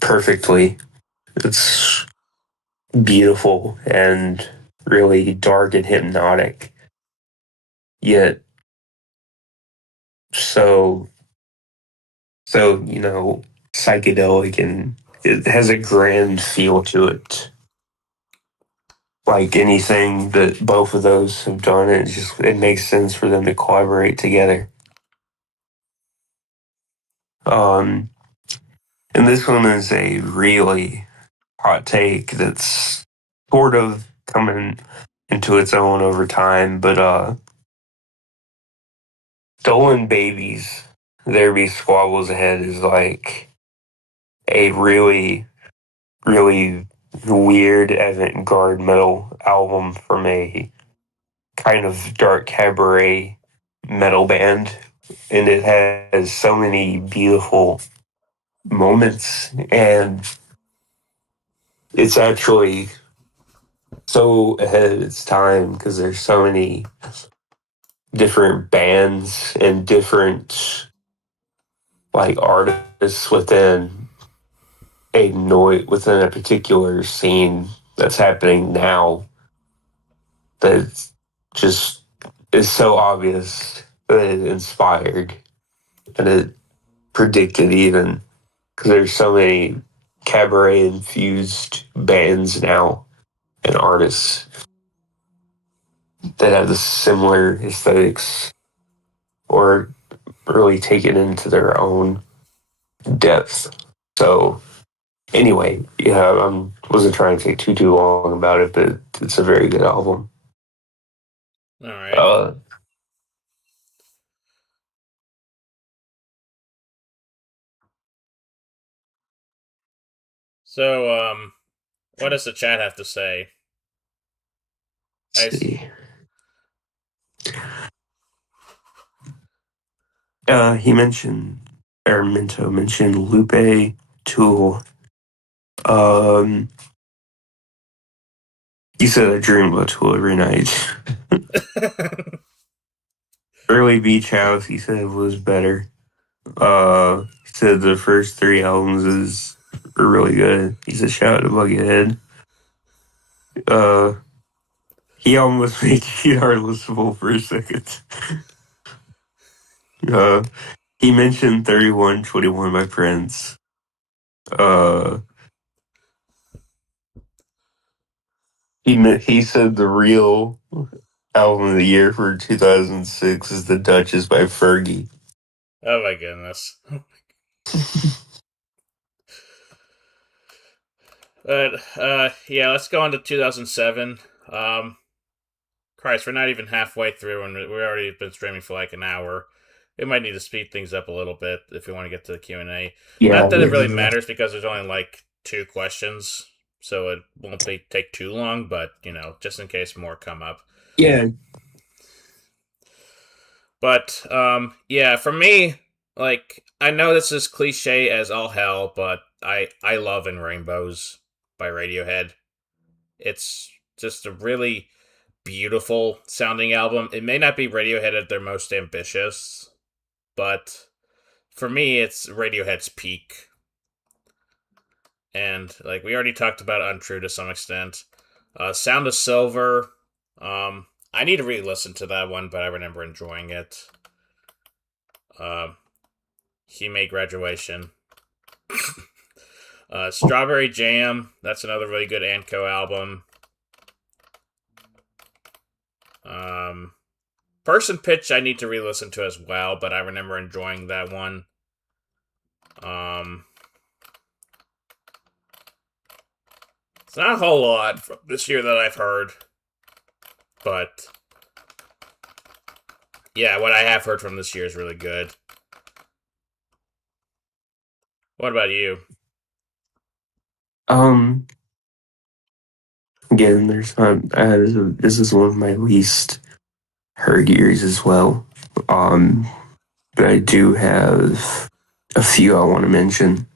perfectly. It's beautiful and really dark and hypnotic, yet so psychedelic, and it has a grand feel to it. Like anything that both of those have done, it makes sense for them to collaborate together. Um, and this one is a really hot take that's sort of coming into its own over time, but Stolen Babies, There Be Squabbles Ahead is like a really, really weird avant-garde metal album from a kind of dark cabaret metal band, and it has so many beautiful moments, and it's actually so ahead of its time because there's so many different bands and different like artists within a particular scene that's happening now that just is so obvious that it inspired and it predicted, even because there's so many cabaret infused bands now and artists that have the similar aesthetics or really take it into their own depth. So Anyway, yeah, I wasn't trying to take too long about it, but it's a very good album. All right. Uh, So, what does the chat have to say? let's I see. He mentioned, or Minto mentioned Lupe, Tool. Um, he said I dream about Tool every night. Early Beach House, he said was better. He said the first three albums are really good. He said shout out to Buckethead. Uh, he almost made guitar listenable for a second. Uh, he mentioned 3121 by Prince. Uh, he said the real album of the year for 2006 is The Duchess by Fergie. oh my goodness. But yeah, let's go on to 2007. Christ, we're not even halfway through, and we've already been streaming for like an hour. We might need to speed things up a little bit if we want to get to the Q&A. Yeah, Not that it really matters because there's only like two questions, so it won't take too long. But just in case more come up. yeah, But yeah, for me, like I know this is cliche as all hell, but I love In Rainbows by Radiohead. It's just a really beautiful sounding album. It may not be Radiohead at their most ambitious, but for me, it's Radiohead's peak. And like we already talked about Untrue to some extent. Sound of Silver. I need to re-listen to that one, but I remember enjoying it. Um, he made Graduation. Strawberry Jam. That's another really good Anko album. Um, Person Pitch. I need to re-listen to as well, but I remember enjoying that one. Um, it's not a whole lot from this year that I've heard, but yeah, what I have heard from this year is really good. What about you? um, again, there's not. This is one of my least heard years as well. Um, but I do have a few I want to mention.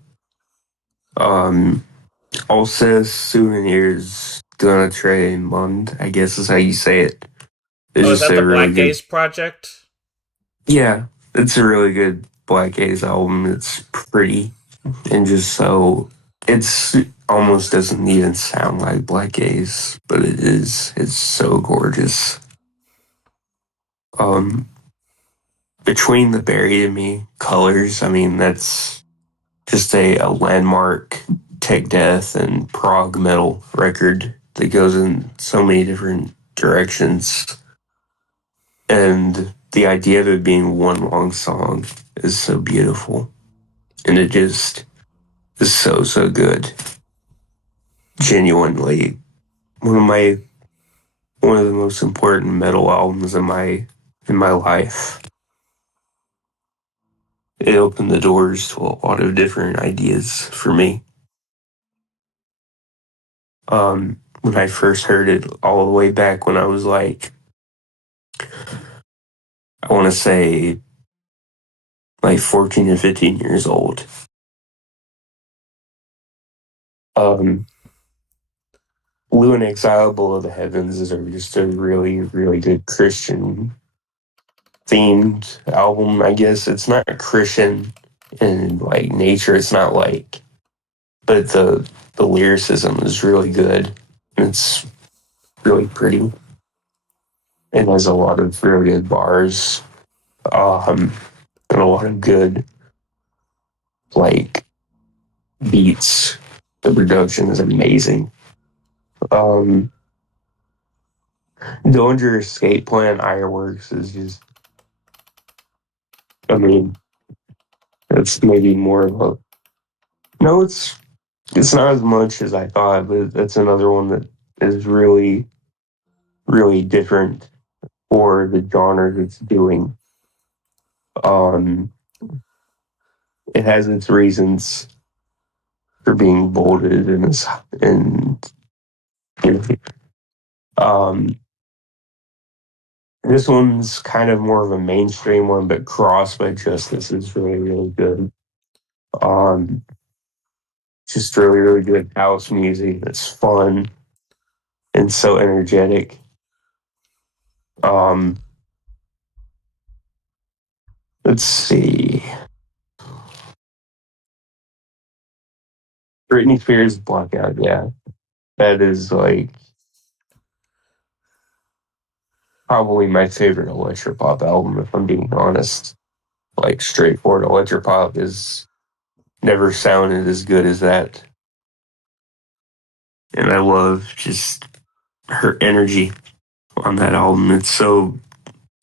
Um, Alsace Souvenirs Donna Trey Mund, I guess is how you say it. It's Oh, is just that a the really Black good, Gaze project? yeah, it's a really good Black Gaze album. It's pretty and just so, it's almost doesn't even sound like Black Gaze, but it is. It's so gorgeous. Um, Between the Buried and Me colors, I mean, that's just a landmark tech death and prog metal record that goes in so many different directions. And the idea of it being one long song is so beautiful. And it just is so good. Genuinely one of my one of the most important metal albums in my life. It opened the doors to a lot of different ideas for me. When I first heard it all the way back when I was like, I want to say like 14 or 15 years old. Um, Blue and Exile Below the Heavens is just a really good Christian themed album. I guess it's not Christian in like nature. It's not like, but the lyricism is really good. It's really pretty. It has a lot of really good bars. And a lot of good like beats. The production is amazing. Um, Dillinger Escape Plan Ironworks is just, I mean, it's maybe more of a, no, it's It's not as much as I thought, but that's another one that is really, really different for the genre it's doing. Um, it has its reasons for being bolded and you know, um, this one's kind of more of a mainstream one, but Crossed by Justice is really, really good. Um, just really, really good house music that's fun and so energetic. Um, let's see. Britney Spears Blackout, yeah. That is like probably my favorite electropop album, if I'm being honest. Like straightforward electropop is never sounded as good as that. And I love just her energy on that album. It's so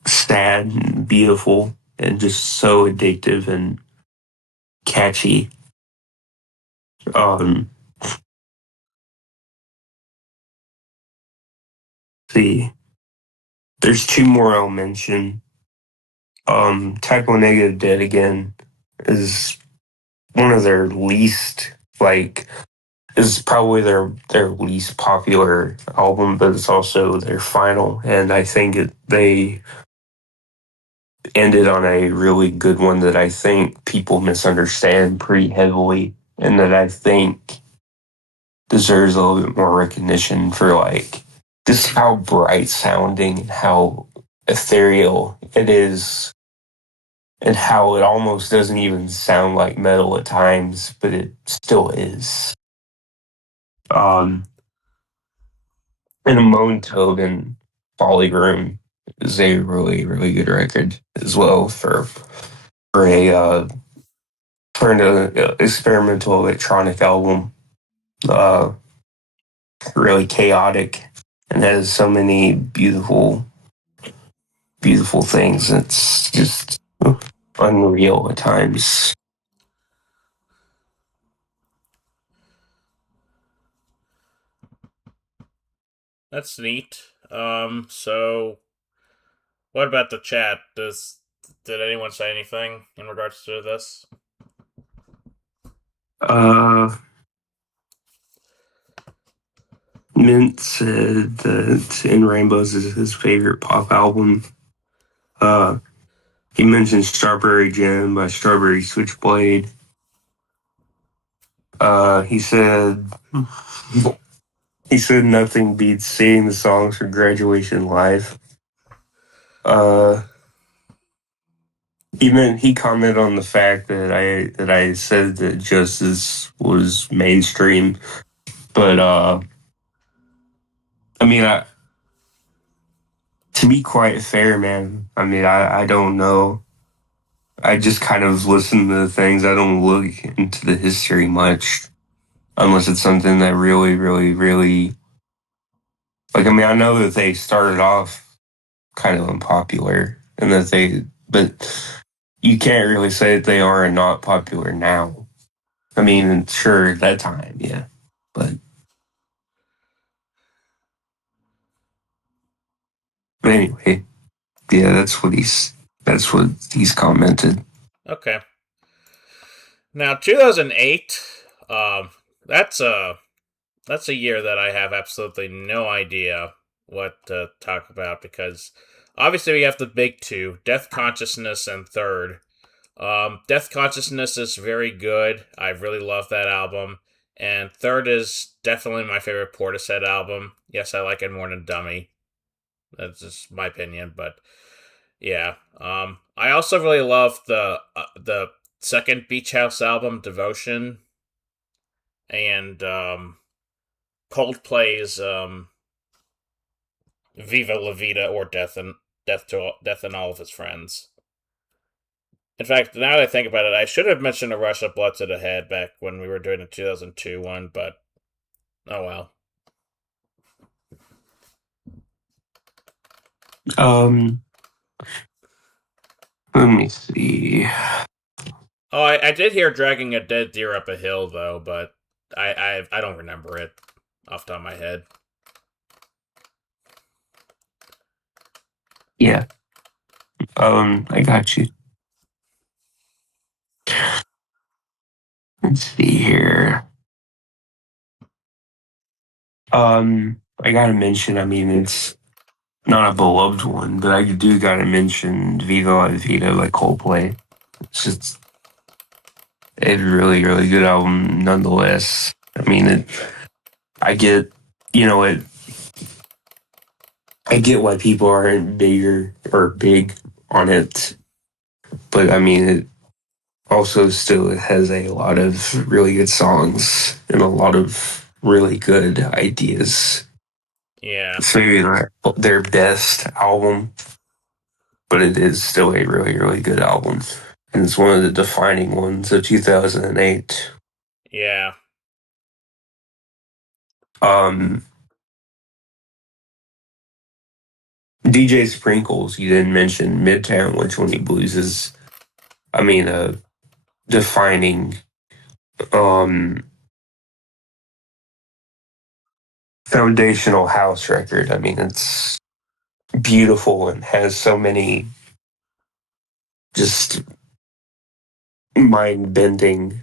sad and beautiful and just so addictive and catchy. Um, see, there's two more I'll mention. Typo Negative Dead Again is one of their least like is probably their least popular album, but it's also their final. And I think they ended on a really good one that I think people misunderstand pretty heavily, and that I think deserves a little bit more recognition for like just how bright sounding and how ethereal it is, and how it almost doesn't even sound like metal at times, but it still is. Um, and a Moan Togan Folly Room is a really, really good record as well for a for an experimental electronic album. Uh, really chaotic and has so many beautiful, beautiful things. It's just unreal at times. That's neat. So what about the chat? Did anyone say anything in regards to this? Uh, Mint said that In Rainbows is his favorite pop album. Uh, he mentioned Strawberry Jam by Strawberry Switchblade. He said nothing beats singing the songs for graduation live. Uh, he commented on the fact that I said that Justice was mainstream, but I mean, to be quite fair, man. I mean, I don't know. I just kind of listen to the things. I don't look into the history much unless it's something that really, really, really like. I mean, I know that they started off kind of unpopular, and but you can't really say that they are not popular now. I mean, sure, at that time, yeah, but anyway, yeah, that's what he's commented. Okay. Now 2008. Um, that's a year that I have absolutely no idea what to talk about because obviously we have the big two: Death Consciousness and Third. Death Consciousness is very good. I really love that album. And Third is definitely my favorite Portishead album. Yes, I like it more than Dummy. That's just my opinion, but yeah. I also really love the second Beach House album, Devotion, and Coldplay's Viva La Vida or Death and All of His Friends. In fact, now that I think about it, I should have mentioned a Rush of Blood to the Head back when we were doing the 2002 one, but oh well. Um, let me see. Oh, I did hear dragging a dead deer up a hill though, but I don't remember it off the top of my head. Yeah. I got you. Let's see here. I gotta mention, I mean, it's not a beloved one, but I do gotta mention Viva La Vida by Coldplay. It's just a really, really good album nonetheless. I mean, I get, you know, I get why people aren't bigger or big on it, but I mean, it also still has a lot of really good songs and a lot of really good ideas. Yeah, It's maybe not their best album, but it is still a really, really good album. And it's one of the defining ones of 2008. yeah, Um, DJ Sprinkles, you didn't mention Midtown Witch Twenty Blues is, I mean, a defining um, foundational house record. I mean, it's beautiful and has so many just mind bending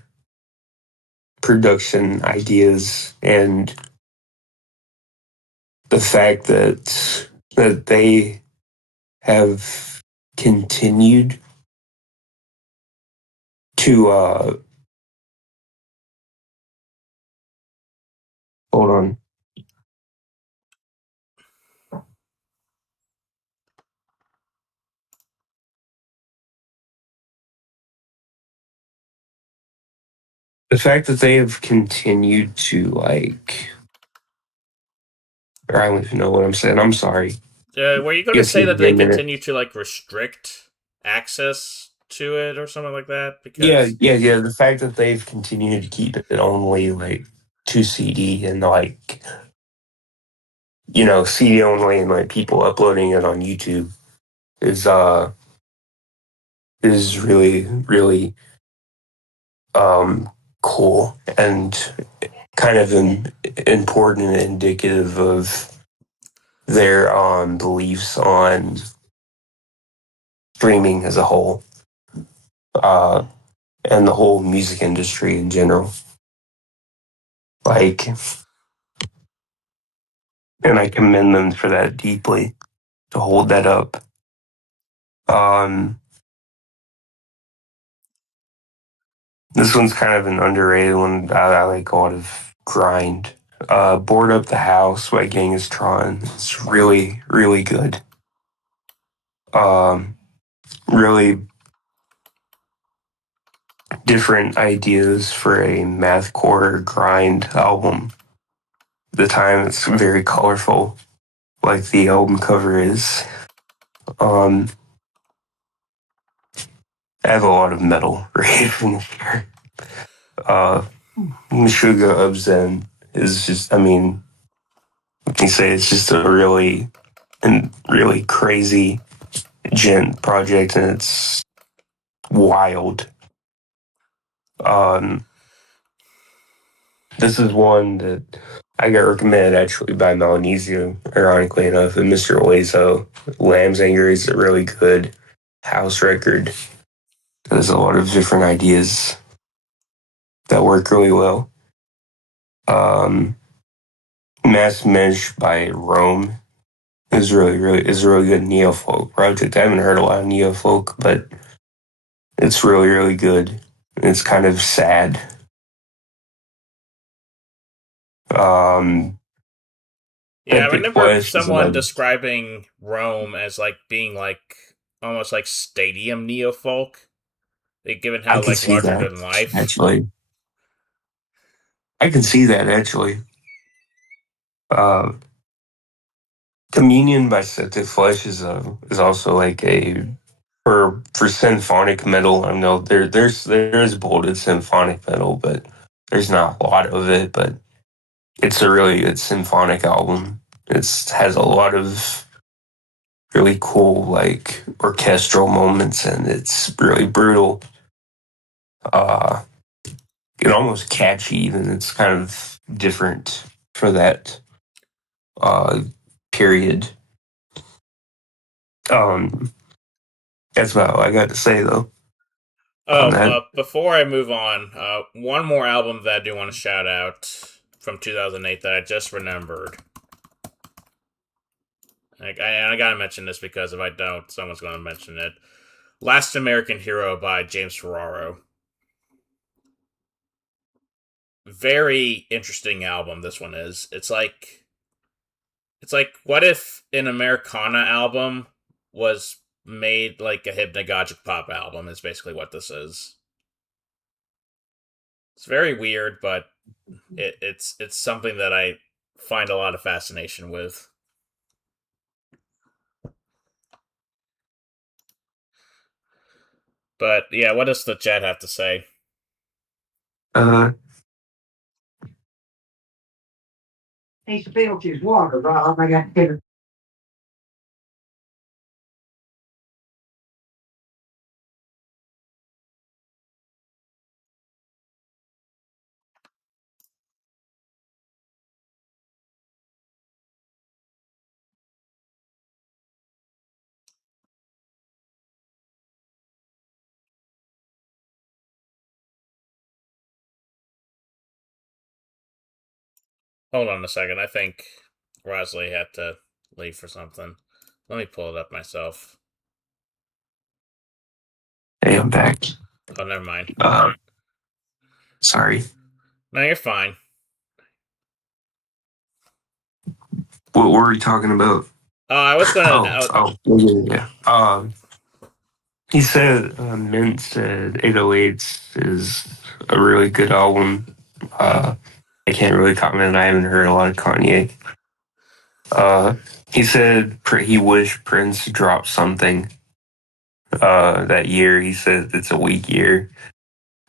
production ideas, and the fact that they have continued to hold on. The fact that they have continued to like, or I don't even know what I'm saying. I'm sorry. were you going to Just say give that me a they minute. continue to like restrict access to it or something like that? Yeah, Because yeah, yeah. The fact that they've continued to keep it only like to CD and like, CD only, and like people uploading it on YouTube is is really, really um cool, and kind of important and indicative of their beliefs on streaming as a whole, uh, and the whole music industry in general. Like, and I commend them for that deeply, to hold that up. Um, this one's kind of an underrated one. I like a lot of grind. Board Up the House by Genghis Tron. It's really, really good. Um, really different ideas for a mathcore grind album. At the time, it's very colorful, like the album cover is. Um, I have a lot of metal right from here. Uh, Meshuggah of Zen is just, I mean, what can you say? It's just a really crazy gent project, and it's wild. Um, this is one that I got recommended actually by Melanesia, ironically enough, and Mr. Oizo. Lamb's Anger is a really good house record. There's a lot of different ideas that work really well. Um, Mass Mesh by Rome is a really good neo folk project. I haven't heard a lot of neo folk, but it's really, really good. It's kind of sad. Um, yeah, I Epic remember Flesh is someone another. describing Rome as like being like almost like stadium neofolk, given I how can like see larger that than life. actually. I can see that actually. Uh, Communion by Septic Flesh is also like a for symphonic metal. I know there's bolted symphonic metal, but there's not a lot of it. But it's a really good symphonic album. It's has a lot of really cool like orchestral moments, and it's really brutal. Uh, and almost catchy, and it's kind of different for that uh, period. Um, that's about all I got to say though on Oh, that. before I move on, one more album that I do want to shout out from 2008 that I just remembered. I gotta mention this because if I don't, someone's gonna mention it. Last American Hero by James Ferraro. Very interesting album. This one is. It's like what if an Americana album was made like a hypnagogic pop album? Is basically what this is. It's very weird, but it's something that I find a lot of fascination with. But yeah, what does the chat have to say? Uh, Hey, spilled his water, Rob. I got to get it. Hold on a second. I think Rosalie had to leave for something. Let me pull it up myself. hey, I'm back. Oh, never mind. Sorry. No, you're fine. What were we talking about? I was gonna. Yeah. He said Mint said 808s is a really good album. I can't really comment. I haven't heard a lot of Kanye. Uh, he said he wished Prince dropped something that year. He said it's a weak year.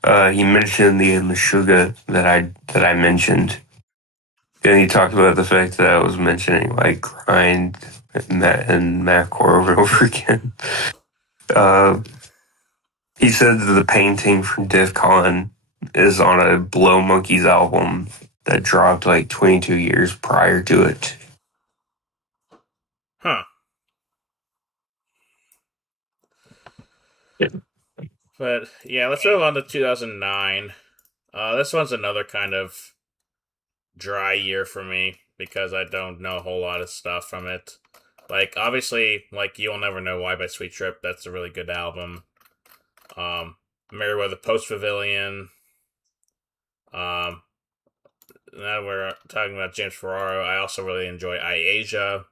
He mentioned the Meshuggah that I mentioned. And he talked about the fact that I was mentioning like grind and mathcore over and over again. Uh, he said that the painting from DEF CON is on a Blow Monkeys album that dropped like 22 years prior to it. Huh. Yeah. But yeah, let's move on to 2009. This one's another kind of dry year for me because I don't know a whole lot of stuff from it. Like obviously, like You'll Never Know Why by Sweet Trip. That's a really good album. Um, Meriwether Post Pavilion. Um, Now we're talking about James Ferraro. I also really enjoy iAsia.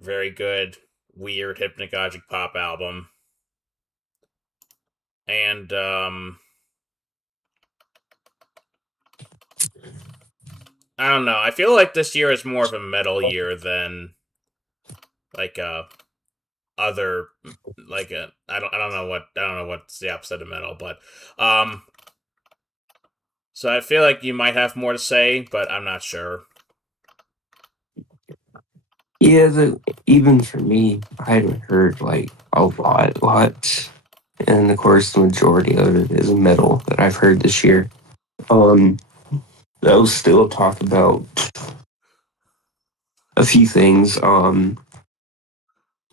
Very good, weird, hypnagogic pop album. And I don't know. I feel like this year is more of a metal year than like other like a I don't know what's the opposite of metal, but um so I feel like you might have more to say, but I'm not sure. Yeah, even for me, I hadn't heard like a lot. And of course, the majority of it is metal that I've heard this year. Um, I'll still talk about a few things.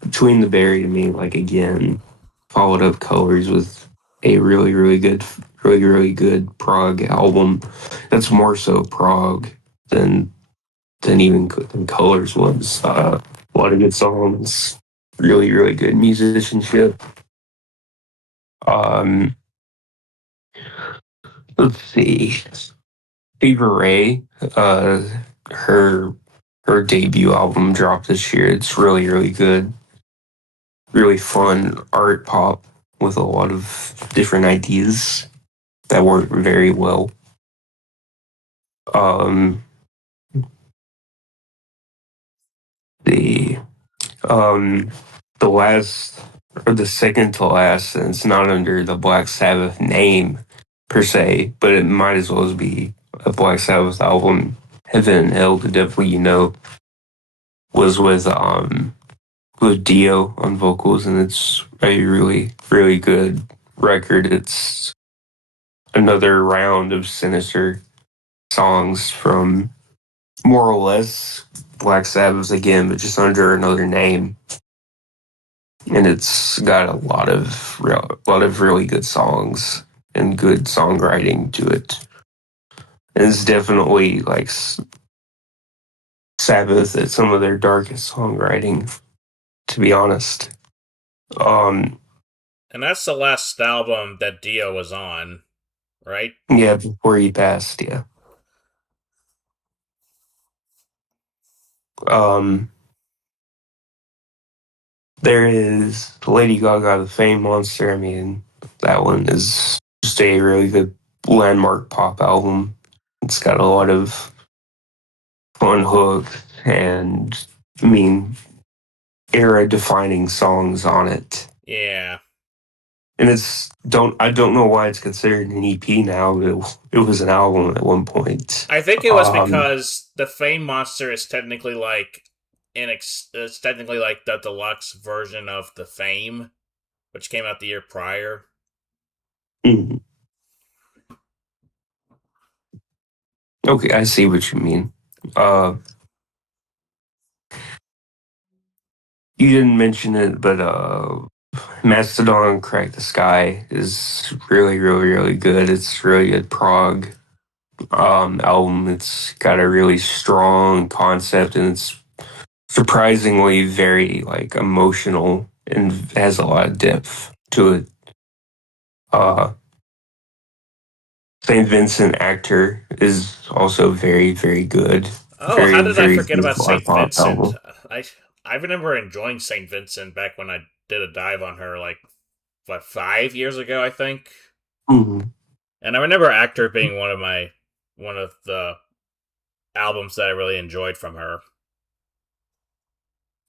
Between the Berry and Me, like again, followed up Colors with a really good prog album. That's more so prog than than Colors was. A lot of good songs, really good musicianship. Um, let's see, Ava Ray, her her debut album dropped this year. It's really good, really fun art pop with a lot of different ideas that work very well. Um, the um, the last or the second to last, and it's not under the Black Sabbath name per se, but it might as well be a Black Sabbath album. Heaven and Hell, the Devil You Know, was with Dio on vocals, and it's a really good record. It's another round of sinister songs from more or less Black Sabbath again, but just under another name. And it's got a lot of really good songs and good songwriting to it. And it's definitely like Sabbath at some of their darkest songwriting, to be honest. Um, And that's the last album that Dio was on, right? yeah, before he passed, yeah. Um, there is Lady Gaga, The Fame Monster. I mean, that one is just a really good landmark pop album. It's got a lot of fun hooks and, I mean, era defining songs on it. Yeah. And I don't know why it's considered an EP now. It was an album at one point. I think it was because the Fame Monster is technically like it's technically like the deluxe version of the Fame, which came out the year prior. mm, okay, I see what you mean. Uh, you didn't mention it, but Mastodon Crack the Sky is really, really, really good. It's really good prog album. It's got a really strong concept and it's surprisingly very like emotional and has a lot of depth to it. Uh, St. Vincent actor is also very, very good. Oh, how did I Very forget good about art Saint pop Vincent? album. I I remember enjoying Saint Vincent back when I did a dive on her like what 5 years ago, I think. Mhm. And I remember Actor being one of the albums that I really enjoyed from her.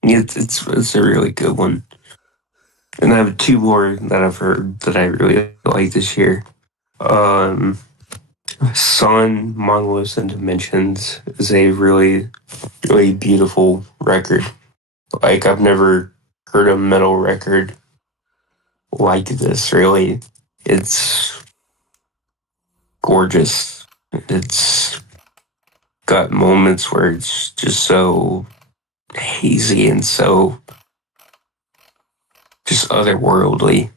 It's a really good one. And I have two more that I've heard that I really like this year. Um, Sun, Monoliths, and Dimensions is a really, really beautiful record. Like, I've never heard a metal record like this, really. It's gorgeous. It's got moments where it's just so hazy and so just otherworldly.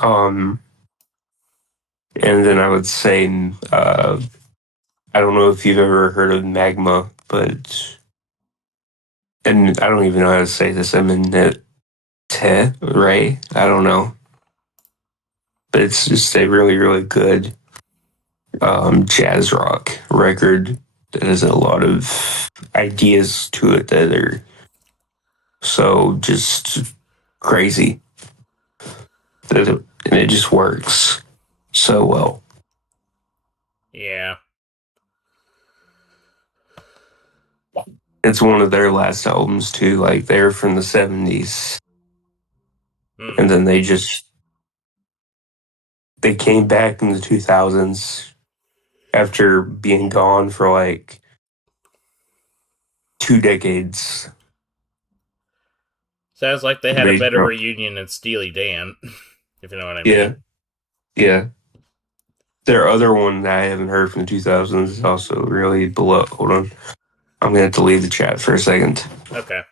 Um, and then I would say, I don't know if you've ever heard of Magma, but and I don't even know how to say this. I'm in it, right? I don't know, but it's just a really, really good jazz rock record that has a lot of ideas to it that are so just crazy and it just works so well. Yeah. It's one of their last albums too. Like they're from the '70s, Hmm. and then they came back in the 2000s after being gone for like 2 decades. Sounds like they had a They better reunion than Steely Dan, if you know what I yeah, mean. yeah. Their other one that I haven't heard from the 2000s is also really below. Hold on, I'm gonna have to leave the chat for a second. Okay.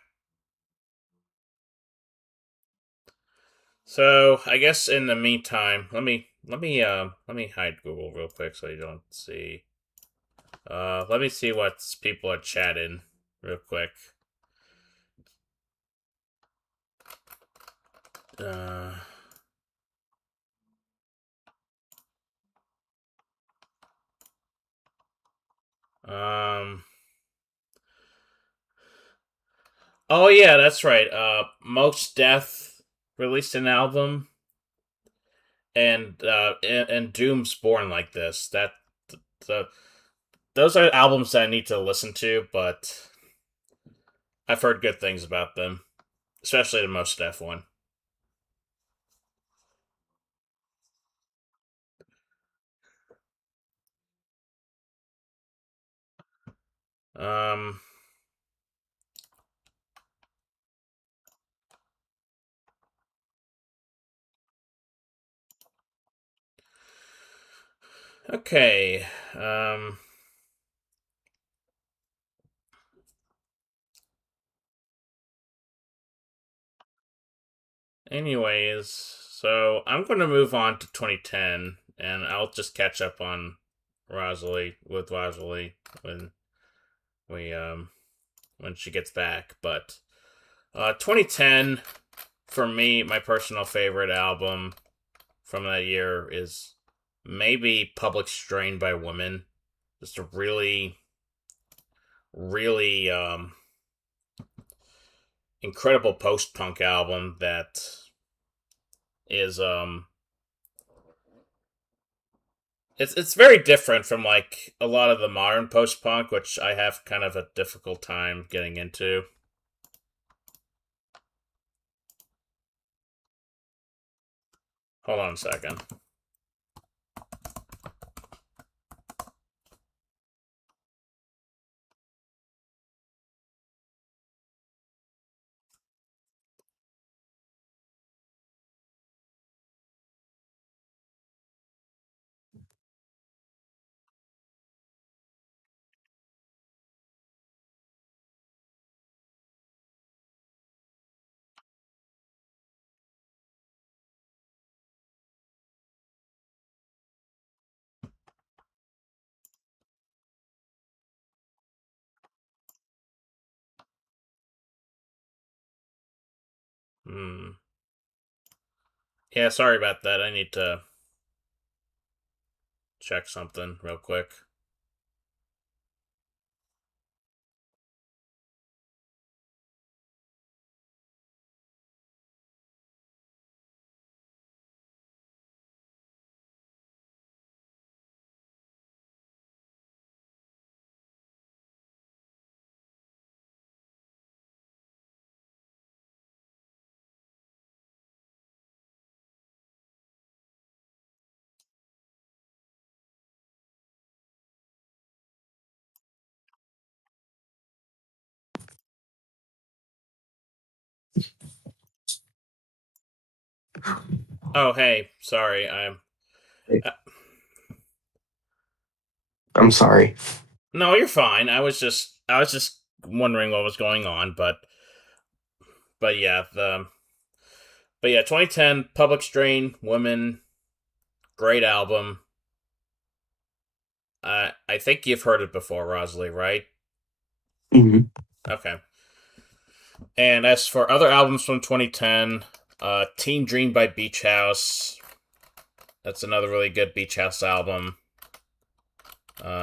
So I guess in the meantime, let me hide Google real quick so you don't see. Let me see what people are chatting real quick. Uh, um. Oh yeah, that's right. Most Death released an album, and Doom's Born like this. The those are albums that I need to listen to, but I've heard good things about them, especially the Most Def one. Um, Okay. Um. Anyways, so I'm going to move on to 2010, and I'll just catch up on Rosalie when we when she gets back. But 2010 for me, my personal favorite album from that year is maybe Public Strain by Women. Just a really incredible post punk album that is it's very different from like a lot of the modern post punk, which I have kind of a difficult time getting into. Hold on a second. Hmm. Yeah, sorry about that. I need to check something real quick. Oh, hey, sorry. Uh, I'm sorry. no, you're fine. I was just wondering what was going on, but yeah, the but yeah, 2010 Public Strain Women, great album. I think you've heard it before, Rosalie, right? Hmm. Okay. And as for other albums from 2010, Teen Dream by Beach House. That's another really good Beach House album.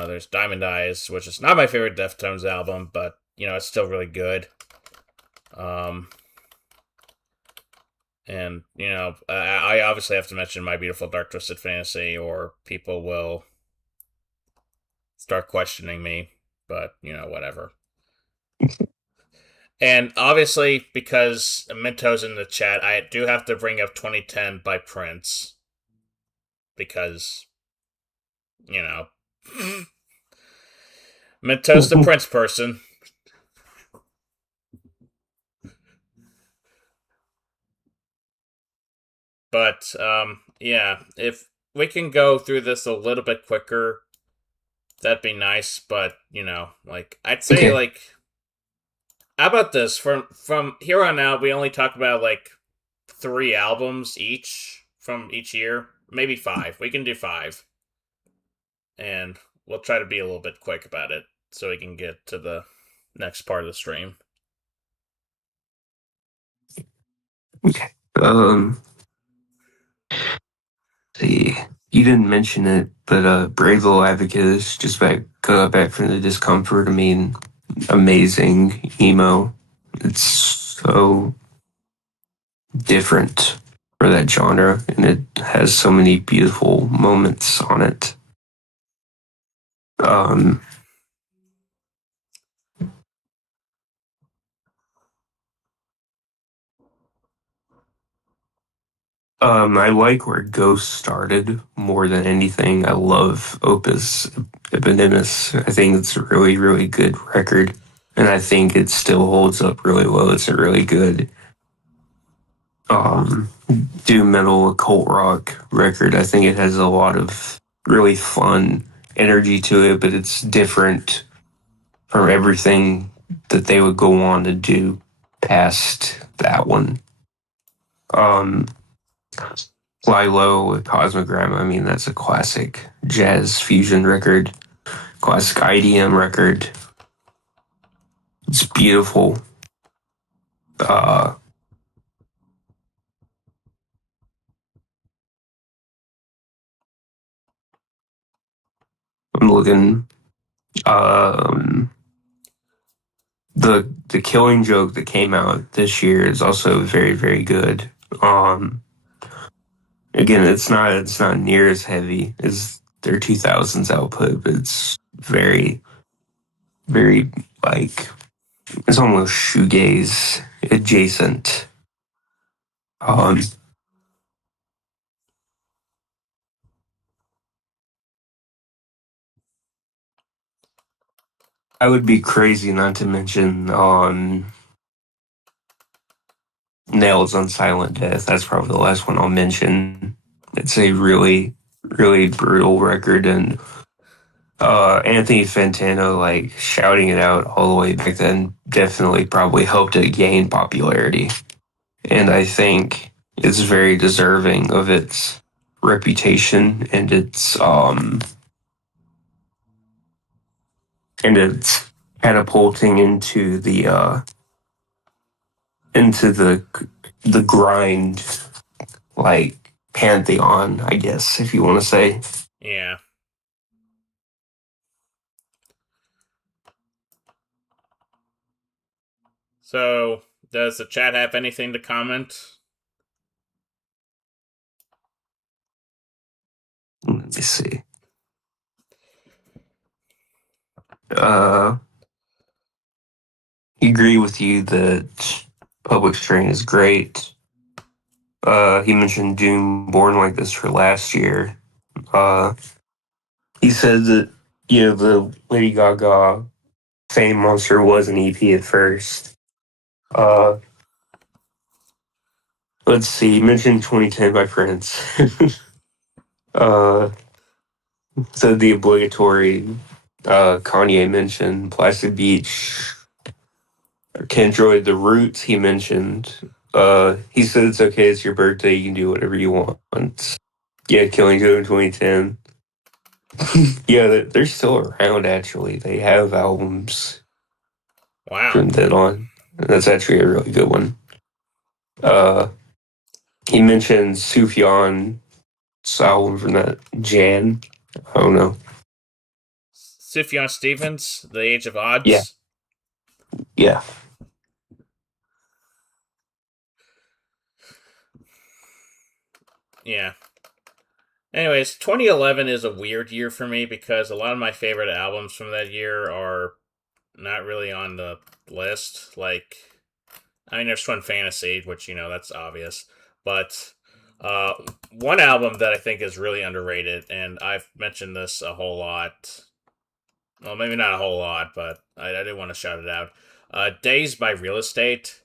There's Diamond Eyes, which is not my favorite Deftones album, but it's still really good. Um, and I obviously have to mention My Beautiful Dark Twisted Fantasy, or people will start questioning me. But whatever. And obviously, because Minto's in the chat, I do have to bring up 2010 by Prince because you know Minto's the Prince person. But yeah, if we can go through this a little bit quicker, that'd be nice. But like I'd say, Okay. like, how about this? From here on out, we only talk about like 3 albums each from each year, maybe 5. We can do 5, and we'll try to be a little bit quick about it so we can get to the next part of the stream. Okay. See, you didn't mention it, but Brave Little Advocates just back from the discomfort. I mean, amazing emo. It's so different for that genre, and it has so many beautiful moments on it. Um, I like where Ghost started more than anything. I love Opus Epinemus. I think it's a really, really good record, and I think it still holds up really well. It's a really good doom metal occult rock record. I think it has a lot of really fun energy to it, but it's different from everything that they would go on to do past that one. Um, Fly Low with Cosmogram, I mean, that's a classic jazz fusion record, classic IDM record. It's beautiful. Uh, I'm looking. Um, the Killing Joke that came out this year is also very very good. Um, Again, it's not near as heavy as their 2000s output, but it's very very like it's almost shoegaze adjacent. Um, I would be crazy not to mention Nails on Silent Death. That's probably the last one I'll mention. It's a really really brutal record, and Anthony Fantano like shouting it out all the way back then definitely probably helped it gain popularity. And I think it's very deserving of its reputation and its catapulting into the grind like pantheon, I guess, if you want to say. Yeah. So, does the chat have anything to comment? Let me see. Uh, he agree with you that Public Strain is great. He mentioned Doom Born Like This for last year. Uh, he said that the Lady Gaga Fame Monster was an EP at first. Uh, let's see. You mentioned 2010 by Prince. uh, so the obligatory Kanye mentioned Plastic Beach. Kendroid The Roots he mentioned. He said it's okay, it's your birthday, you can do whatever you want. Yeah, Killing Joe in 2010. Yeah, they're still around actually. They have albums Wow. from then on. That's actually a really good one. Uh, he mentioned Sufjan's album from that Jan. I don't know. Sufjan Stevens, The Age of Yeah, Odds. yeah. Yeah. Anyways, 2011 is a weird year for me because a lot of my favorite albums from that year are not really on the list. Like, I mean, there's Fun Fantasy, which, that's obvious. But uh, one album that I think is really underrated, and I've mentioned this a whole lot. Well, maybe not a whole lot, but I did want to shout it out. Days by Real Estate.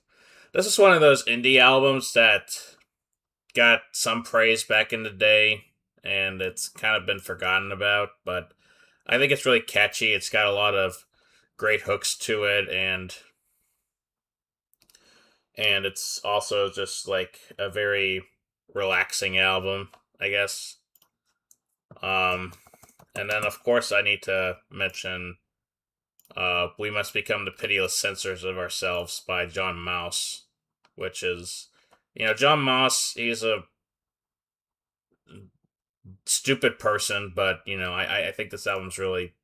This is one of those indie albums that got some praise back in the day, and it's kind of been forgotten about, but I think it's really catchy. It's got a lot of great hooks to it, and it's also just like a very relaxing album, I guess. Um, and then of course I need to mention "We Must Become the Pitiless Censors of Ourselves" by John Mouse, which is, John Mouse. He's a stupid person, but I think this album's really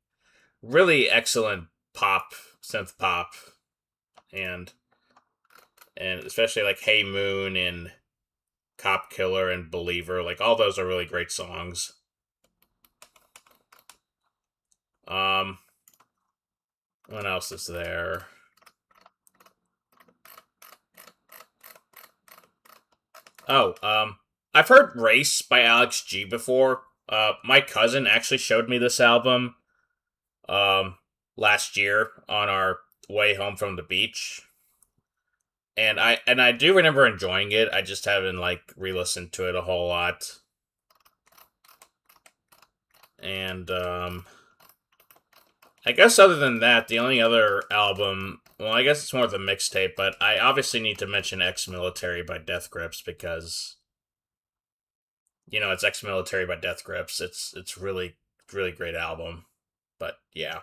really excellent pop, synth pop, and and especially like "Hey Moon" and "Cop Killer" and "Believer." Like all those are really great songs. Um, what else is there? Oh, I've heard "Race" by Alex G before. My cousin actually showed me this album um last year on our way home from the beach, and I do remember enjoying it. I just haven't like re-listened to it a whole lot. And I guess other than that, the only other album, well, I guess it's more of a mixtape, but I obviously need to mention Ex-Military by Death Grips because it's Ex-Military by Death Grips. It's really great album. But yeah.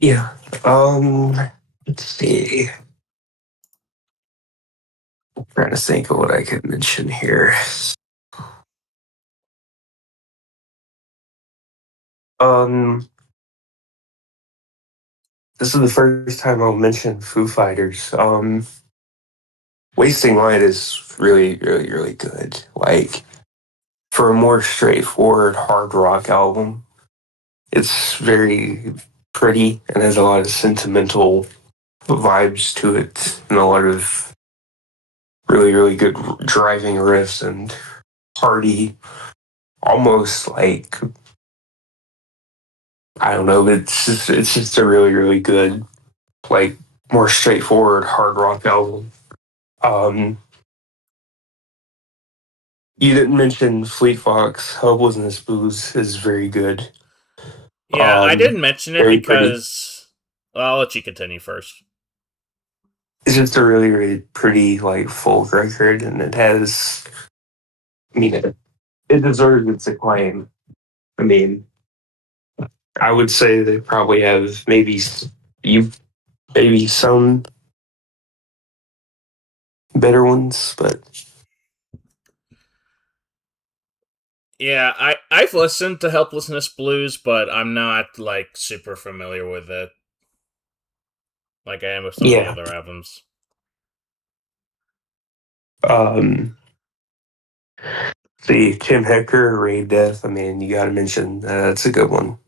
Yeah. Let's see. I'm trying to think of what I could mention here. Um, this is the first time I'll mention Foo Fighters. Wasting Light is really, really, really good. Like, for a more straightforward hard rock album, it's very pretty and has a lot of sentimental vibes to it and a lot of really, really good driving riffs and hearty, almost like, I don't know, it's just a really, really good, like, more straightforward hard rock album. Um, you didn't mention Fleet Fox. Helplessness Blues is very good. Yeah, I didn't Um, mention it very pretty. because, well, I'll let you continue first. It's just a really, really pretty like folk record, and it has. I mean, it deserves its acclaim. I mean, I would say they probably have you maybe some better ones, but Yeah, I've listened to Helplessness Blues, but I'm not like super familiar with it like I am with some of the yeah. other albums. Um, the Tim Hecker, Ray Death. I mean, you got to mention that's a good one.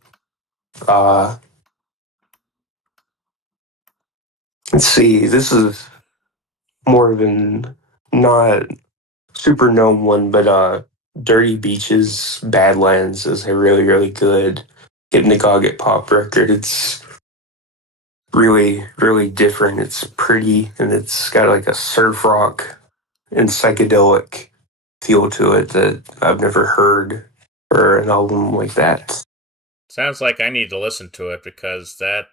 Uh, let's see. This is more of an not super known one, but Dirty Beaches, Badlands is a really, really good hypnagogic pop record. It's really, really different. It's pretty and it's got like a surf rock and psychedelic feel to it that I've never heard for an album like that. Sounds like I need to listen to it because that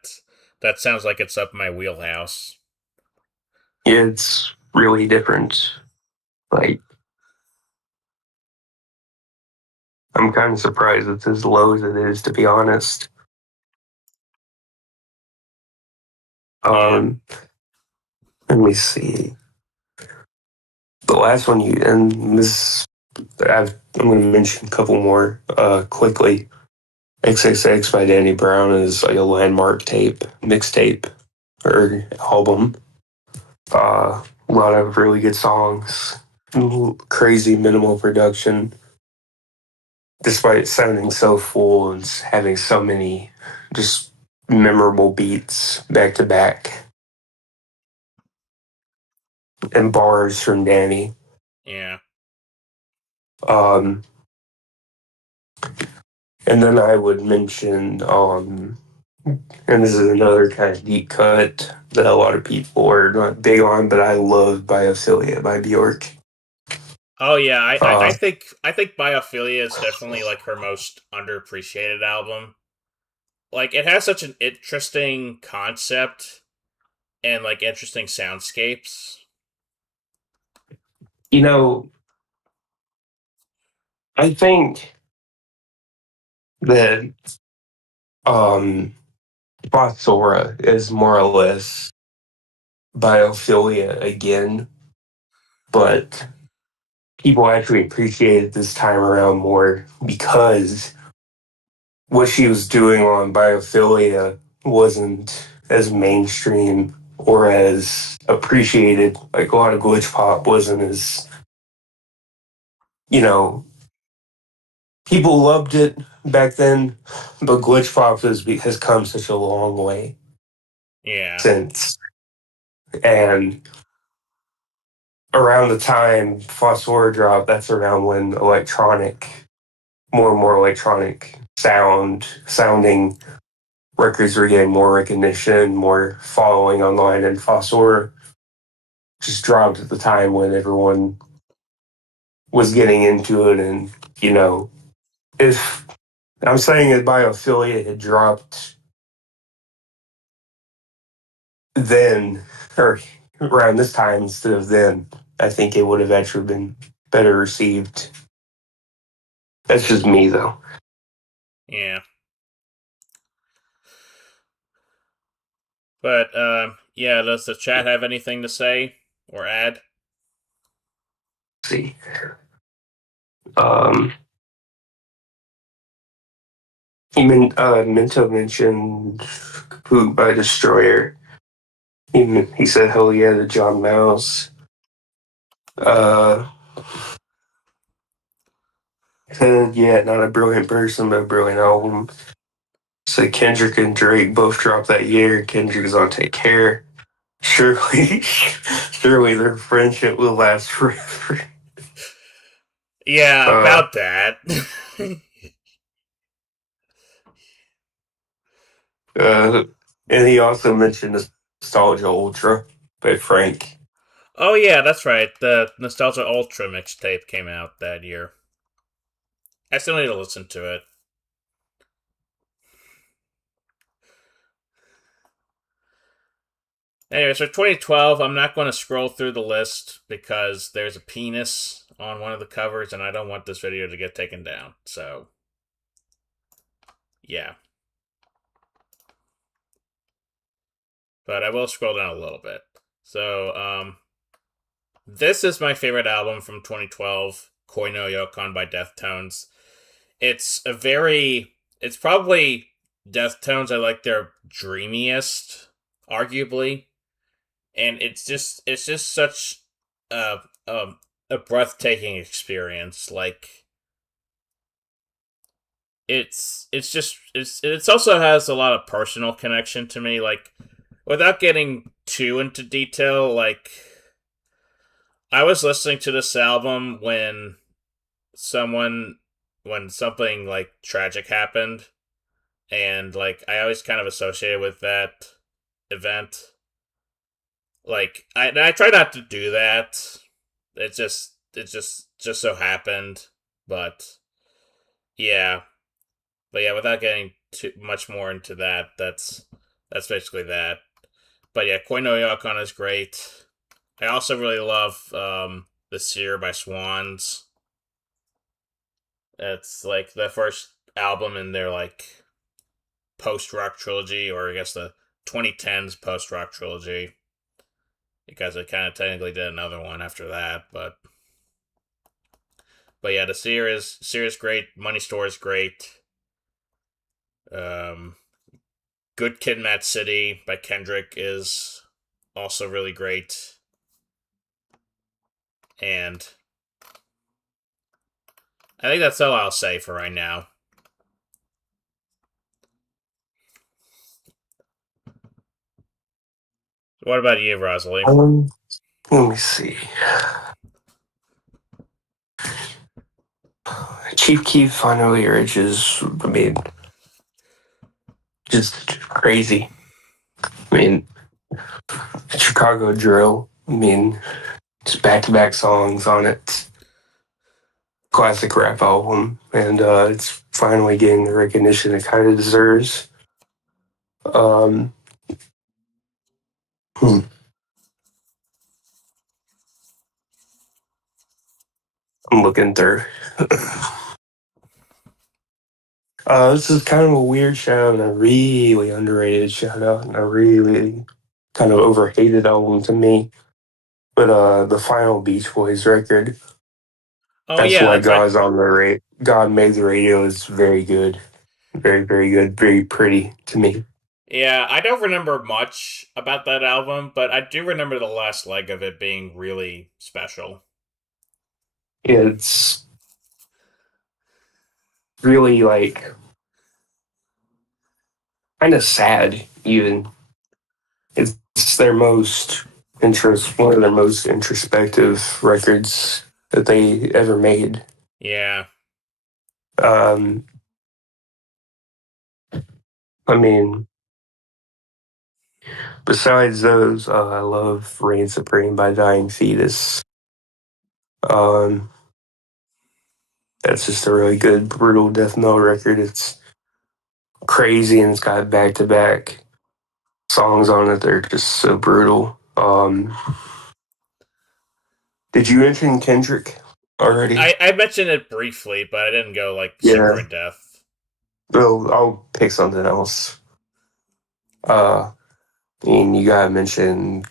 sounds like it's up my wheelhouse. It's really different. Like, I'm kind of surprised it's as low as it is, to be honest. Yeah. Um, let me see. The last one and this, I'm going to mention a couple more quickly. XXX by Danny Brown is like a landmark tape, mixtape, or album. A lot of really good songs, crazy minimal production, despite sounding so full and having so many just memorable beats back to back and bars from Danny. Yeah. Um, and then I would mention, and this is another kind of deep cut that a lot of people are not big on, but I love Biophilia by Bjork. Oh yeah, I Uh, think Biophilia is definitely like her most underappreciated album. Like it has such an interesting concept and like interesting soundscapes. you know, I think that um, Fossora is more or less Biophilia again, but people actually appreciate it this time around more because what she was doing on Biophilia wasn't as mainstream or as appreciated. Like a lot of glitch pop wasn't as, you know, people loved it back then, but glitch pop has come such a long way Yeah. since. And around the time Phosphor dropped, that's around when more and more electronic sounding records were getting more recognition, more following online, and Phosphor just dropped at the time when everyone was getting into it. And, if I'm saying if Biophilia had dropped then, or around this time instead of then, I think it would have actually been better received. That's just me, though. Yeah. But yeah, does the chat have anything to say or add? Let's see. Um, Minto mentioned Kaput by Destroyer. He said, hell yeah, to John Mouse. Uh, said, yeah, not a brilliant person, but a brilliant album. Said Kendrick and Drake both dropped that year. Kendrick's on Take Care. Surely their friendship will last forever. Yeah, Uh, about that. uh, and he also mentioned Nostalgia Ultra by Frank. Oh yeah, that's right. The Nostalgia Ultra mixtape came out that year. I still need to listen to it. Anyway, so 2012, I'm not going to scroll through the list because there's a penis on one of the covers, and I don't want this video to get taken down. So, yeah. But I will scroll down a little bit. So, this is my favorite album from 2012, Koi no Yokon by Deftones. It's probably Deftones I like their dreamiest, arguably. And it's just such a, a, a breathtaking experience. Like, it's also has a lot of personal connection to me. Like, without getting too into detail, like, I was listening to this album someone when something like tragic happened, and like I always kind of associate with that event. Like, I try not to do that. It just so happened, but yeah, but yeah, without getting too much more into that, that's basically that. But yeah, Koi no Yokon is great. I also really love The Seer by Swans. It's like the first album in their like post rock trilogy, or I guess the 2010s post rock trilogy, because it kind of technically did another one after that. But yeah, the Seer is great. Money Store is great. Um, Good Kid, Mad City by Kendrick is also really great. And I think that's all I'll say for right now. What about you, Rosalie? Um, Let me see. Chief Keef finally reaches, I mean, just crazy. I mean, Chicago Drill. I mean, just back to back songs on it. Classic rap album. And it's finally getting the recognition it kind of deserves. Um, hmm, I'm looking through. This is kind of a weird shout out and a really underrated shout out and a really kind of overhated album to me. But the final Beach Boys record, Oh that's yeah, why that's right. God's on the God Made the Radio is very good. Very, very good. Very pretty to me. Yeah, I don't remember much about that album, but I do remember the last leg of it being really special. It's really like kind of sad even. It's their most one of their most introspective records that they ever made. Yeah. Um, I mean, Besides those, I love Reign Supreme by Dying Fetus. Um, that's just a really good, brutal death metal record. It's crazy and it's got back to back songs on it. They're just so brutal. Did you mention Kendrick already? I mentioned it briefly, but I didn't go like super Yeah. in depth. Well, I'll pick something else. Uh, and you gotta mention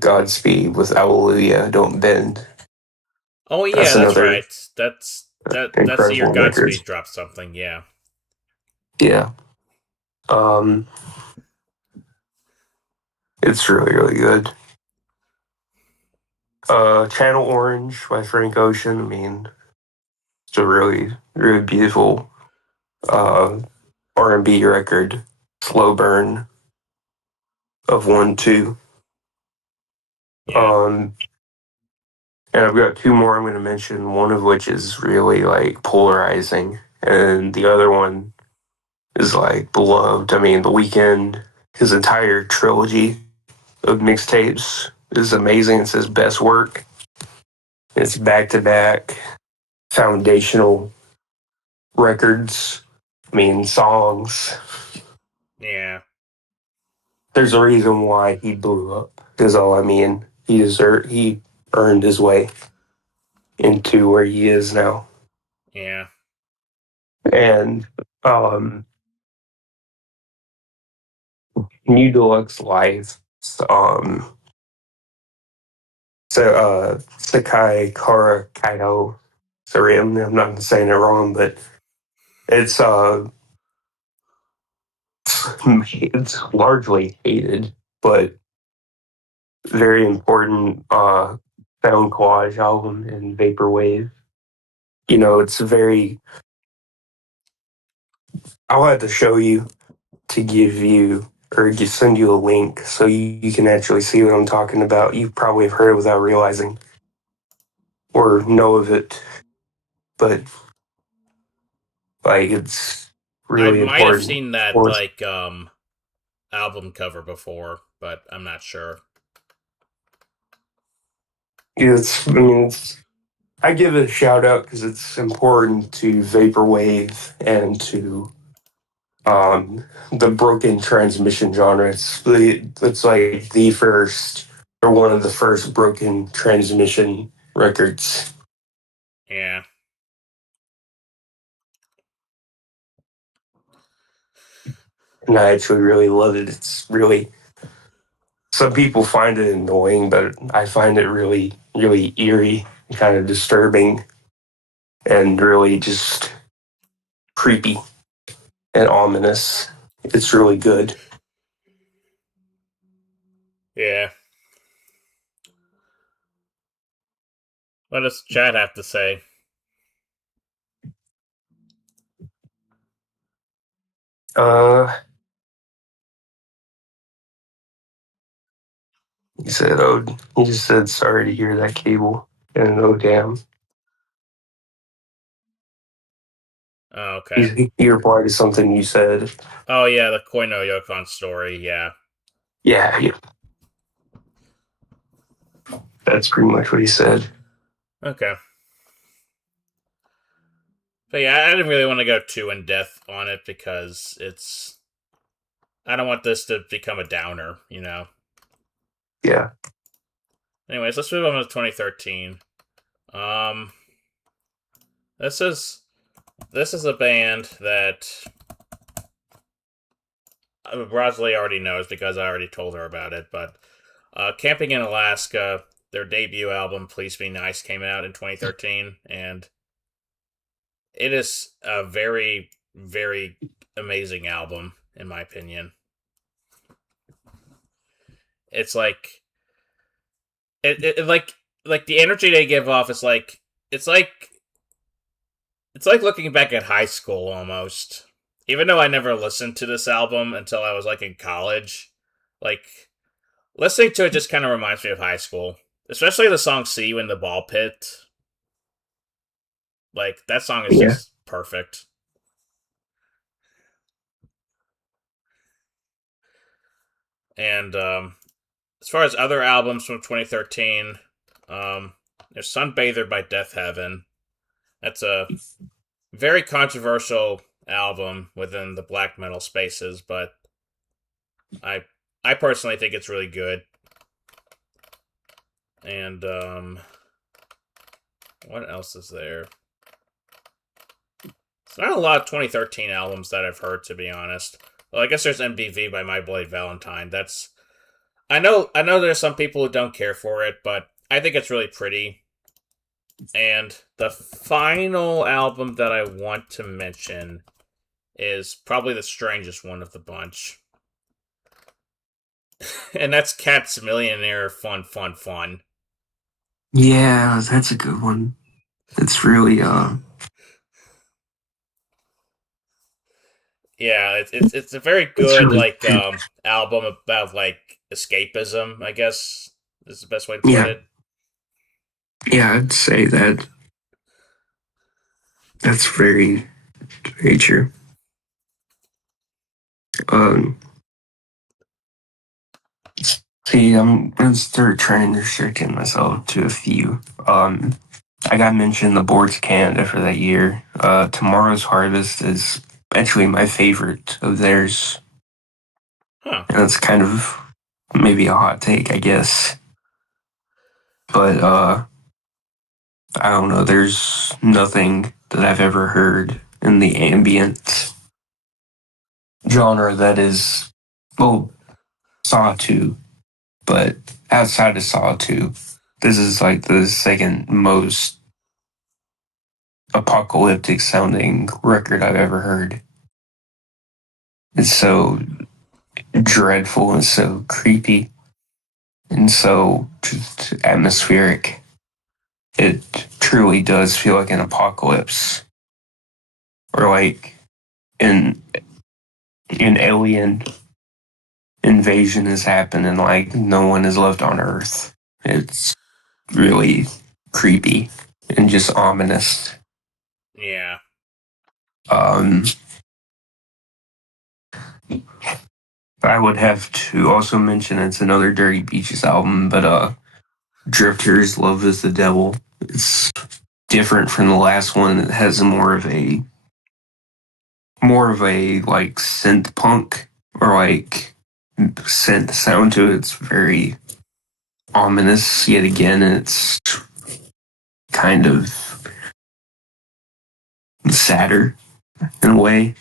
Godspeed with Hallelujah, Don't Bend. Oh yeah, That's that's another right. That's the year incredible record. Godspeed dropped something. Yeah, Yeah. Um, it's really, really good. Channel Orange by Frank Ocean. I mean, it's a really, really beautiful uh, R&B record. Slow burn of 1-2. yeah, Um, and I've got two more I'm going to mention. One of which is really like polarizing, and the other one is like beloved. I mean, The Weeknd, his entire trilogy of mixtapes is amazing. It's his best work. It's back to back foundational records. I mean, songs. yeah, There's a reason why he blew up. Is all I mean. He earned his way into where he is now. yeah, And um, New Deluxe Life. Um, Sakai Kara Kaiho. Sorry, I'm not saying it wrong, but it's it's largely hated, but very important sound collage album in vaporwave. You know, it's very. I'll have to show you to give you or just send you a link so you can actually see what I'm talking about. You probably have heard it without realizing or know of it, but like it's I really might have important seen that for like album cover before, but I'm not sure. it's. I mean, I give it a shout out because it's important to vaporwave and to the broken transmission genre. It's like the first or one of the first broken transmission records. Yeah, And I actually really love it. It's really some people find it annoying, but I find it really, really eerie, kind of disturbing, and really just creepy and ominous. It's really good. yeah. What does Chad have to say? Uh, he said, "Oh, he just said sorry to hear that cable." And oh, damn, Oh, okay. he replied to something you said. Oh yeah, the Koino Yokon story. Yeah. Yeah, yeah, that's pretty much what he said. Okay. But yeah, I didn't really want to go too in depth on it because it's. I don't want this to become a downer, you know. Yeah, Anyways, let's move on to 2013. Um, this is this is a band that Rosalie already knows because I already told her about it. But Camping in Alaska, their debut album "Please Be Nice" came out in 2013, and it is a very, very amazing album in my opinion. It's like the energy they give off is it's like it's like looking back at high school almost. Even though I never listened to this album until I was like in college, like listening to it just kind of reminds me of high school. Especially the song "See You in the Ball Pit." Like that song is yeah. just perfect. And as far as other albums from 2013, there's Sunbather by Death Heaven. That's a very controversial album within the black metal spaces, but I I personally think it's really good. And what else is there? It's not a lot of 2013 albums that I've heard, to be honest. Well, I guess there's MBV by My Bloody Valentine. That's I know there's some people who don't care for it, but I think it's really pretty. And the final album that I want to mention is probably the strangest one of the bunch. And that's Cat's Millionaire Fun Fun Fun. Yeah, that's a good one. It's really Yeah, it's a very it's good really like good. album about like escapism, I guess is the best way to put Yeah, it. yeah, I'd say that that's very very true. Um, See, I'm gonna start trying to restricting myself to a few. I got mentioned the Boards Canada for that year. Tomorrow's Harvest is actually my favorite of theirs, Huh. and it's kind of maybe a hot take, I guess. But I don't know. There's nothing that I've ever heard in the ambient genre that is well Saw 2, but outside of Saw 2, this is like the second most apocalyptic sounding record I've ever heard. It's so dreadful and so creepy and so just atmospheric. It truly does feel like an apocalypse or like an alien invasion has happened and like no one is left on Earth. It's really creepy and just ominous. Yeah. Um, I would have to also mention it's another Dirty Beaches album, but Drifters Love is the Devil. It's different from the last one. It has more of a like synth punk or like synth sound to it. It's very ominous yet again, and it's kind of sadder in a way.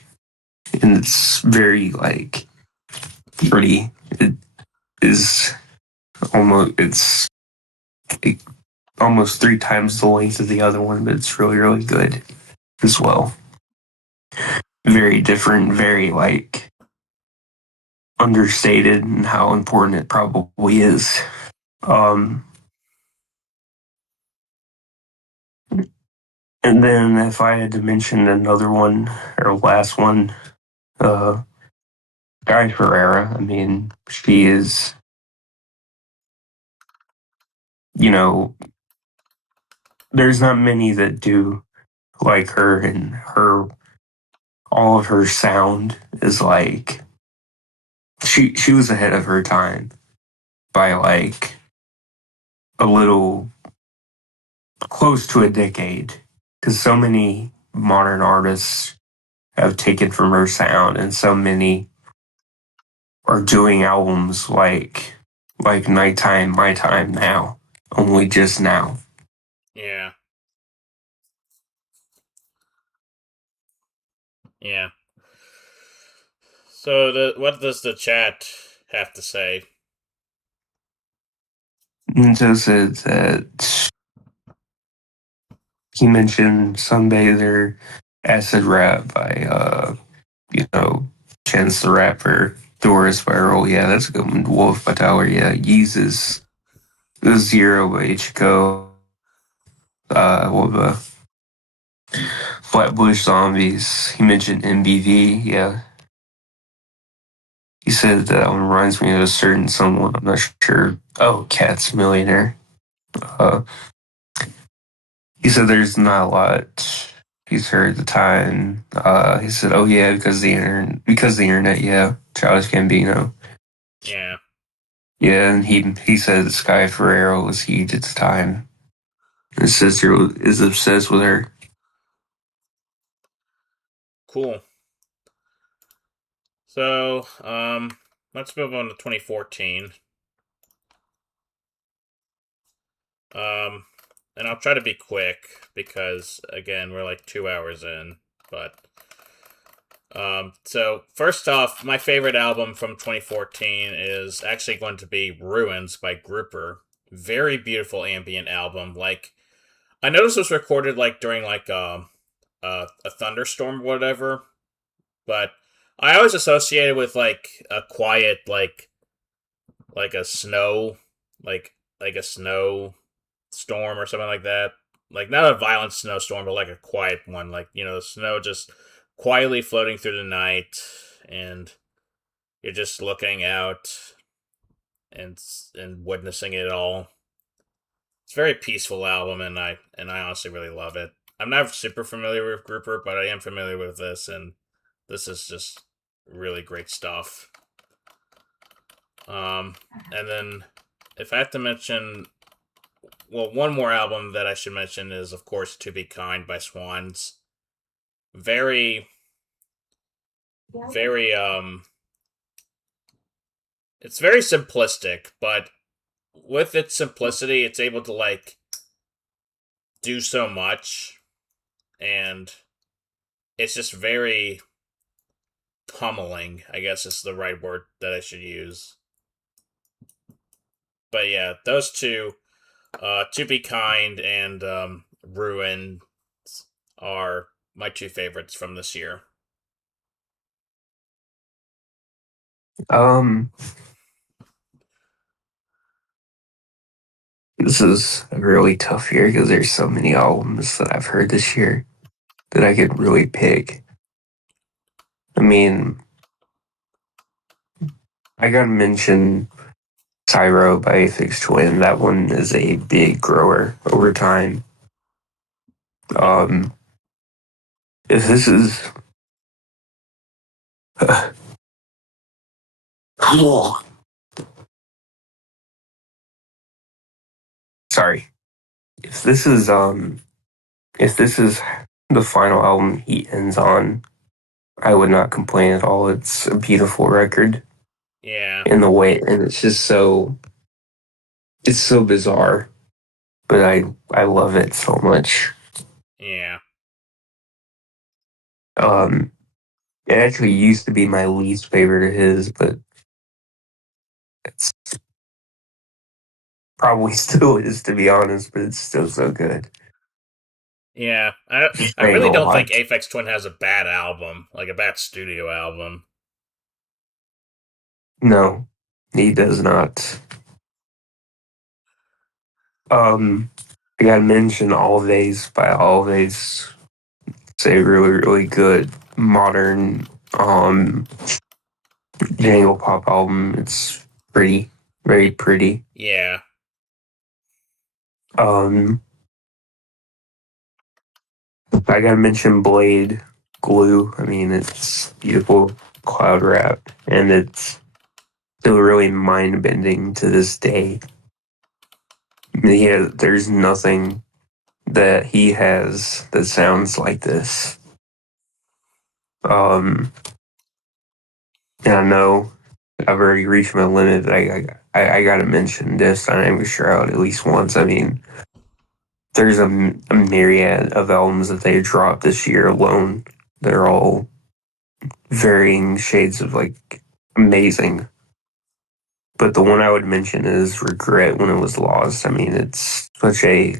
And it's very like pretty. It is it's like, almost 3 times the length of the other one, but it's really, really good as well. Very different, very like understated and how important it probably is. Um, and then if I had to mention another one or last one, uh, Guy Herrera. I mean, she is, you know, there's not many that do like her, and her all of her sound is like she was ahead of her time by like a little close to a decade because so many modern artists have taken from her sound and so many are doing albums like Nighttime My Time now, only just now. Yeah. Yeah. So what does the chat have to say? And so said that he mentioned Sunbather, Acid Rap by Chance the Rapper, Doris Spiral, yeah, that's a good one. Wolf by Tyler, yeah, Yeezus, The Zero by Ichiko, what about Flatbush Zombies? He mentioned MBV, yeah. He said that one reminds me of a certain someone, I'm not sure. Oh, Cat's Millionaire. Uh, he said there's not a lot he's heard at the time. He said, "Oh yeah, because the internet, yeah." Childish Gambino. Yeah. Yeah, and he said Sky Ferrero was huge at the time. His sister is obsessed with her. Cool. So, let's move on to 2014. Um, and I'll try to be quick because again we're like 2 hours in. But so first off, my favorite album from 2014 is actually going to be "Ruins" by Grouper. Very beautiful ambient album. Like I noticed it was recorded like during like a thunderstorm or whatever, but I always associated with like a quiet like a snow like a snow storm or something like that. Like not a violent snowstorm, but like a quiet one. Like the snow just quietly floating through the night, and you're just looking out and witnessing it all. It's a very peaceful album, and I honestly really love it. I'm not super familiar with Grouper, but I am familiar with this, and this is just really great stuff. Um, and then if I have to mention, well, one more album that I should mention is, of course, "To Be Kind" by Swans. Very, very, it's very simplistic, but with its simplicity, it's able to like do so much, and it's just very pummeling, I guess is the right word that I should use. But yeah, those two, "To Be Kind" and "Ruin" are my two favorites from this year. Um, this is a really tough year because there's so many albums that I've heard this year that I could really pick. I mean, I gotta mention Tyro by Aphex Twin. That one is a big grower over time. Um, if this is sorry, if this is if this is the final album he ends on, I would not complain at all. It's a beautiful record Yeah, in the way, and it's just it's so bizarre, but I love it so much. yeah, Um, it actually used to be my least favorite of his, but it's probably still is to be honest. But it's still so good. yeah. I Saying really a don't think lot. Aphex Twin has a bad album, like a bad studio album. No, he does not. Um, I gotta mention Always by Always. It's a really, really good modern jangle pop album. It's pretty, very pretty. Yeah, Um, I gotta mention Blade Glue. I mean, it's beautiful cloud rap, and it's still really mind bending to this day. Yeah, there's nothing that he has that sounds like this. Um, and I know I've already reached my limit, but I gotta mention this. I'm sure out at least once. I mean, there's a myriad of albums that they dropped this year alone. They're all varying shades of like amazing. But the one I would mention is Regret When It Was Lost. I mean, it's such a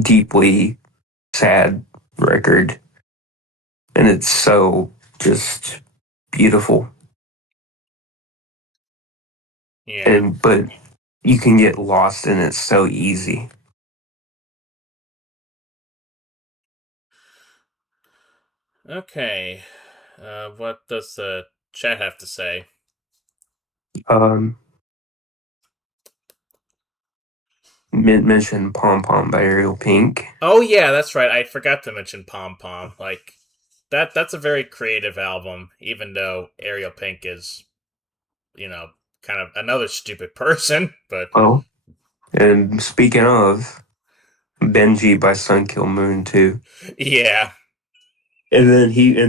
deeply sad record, and it's so just beautiful. yeah. And but you can get lost in it so easy. Okay. What does the chat have to say? Um, mention Pom Pom by Ariel Pink. Oh yeah, that's right. I forgot to mention Pom Pom. Like that's a very creative album, even though Ariel Pink is, you know, kind of another stupid person, but Well, and speaking of, Benji by Sun Kill Moon too. yeah. And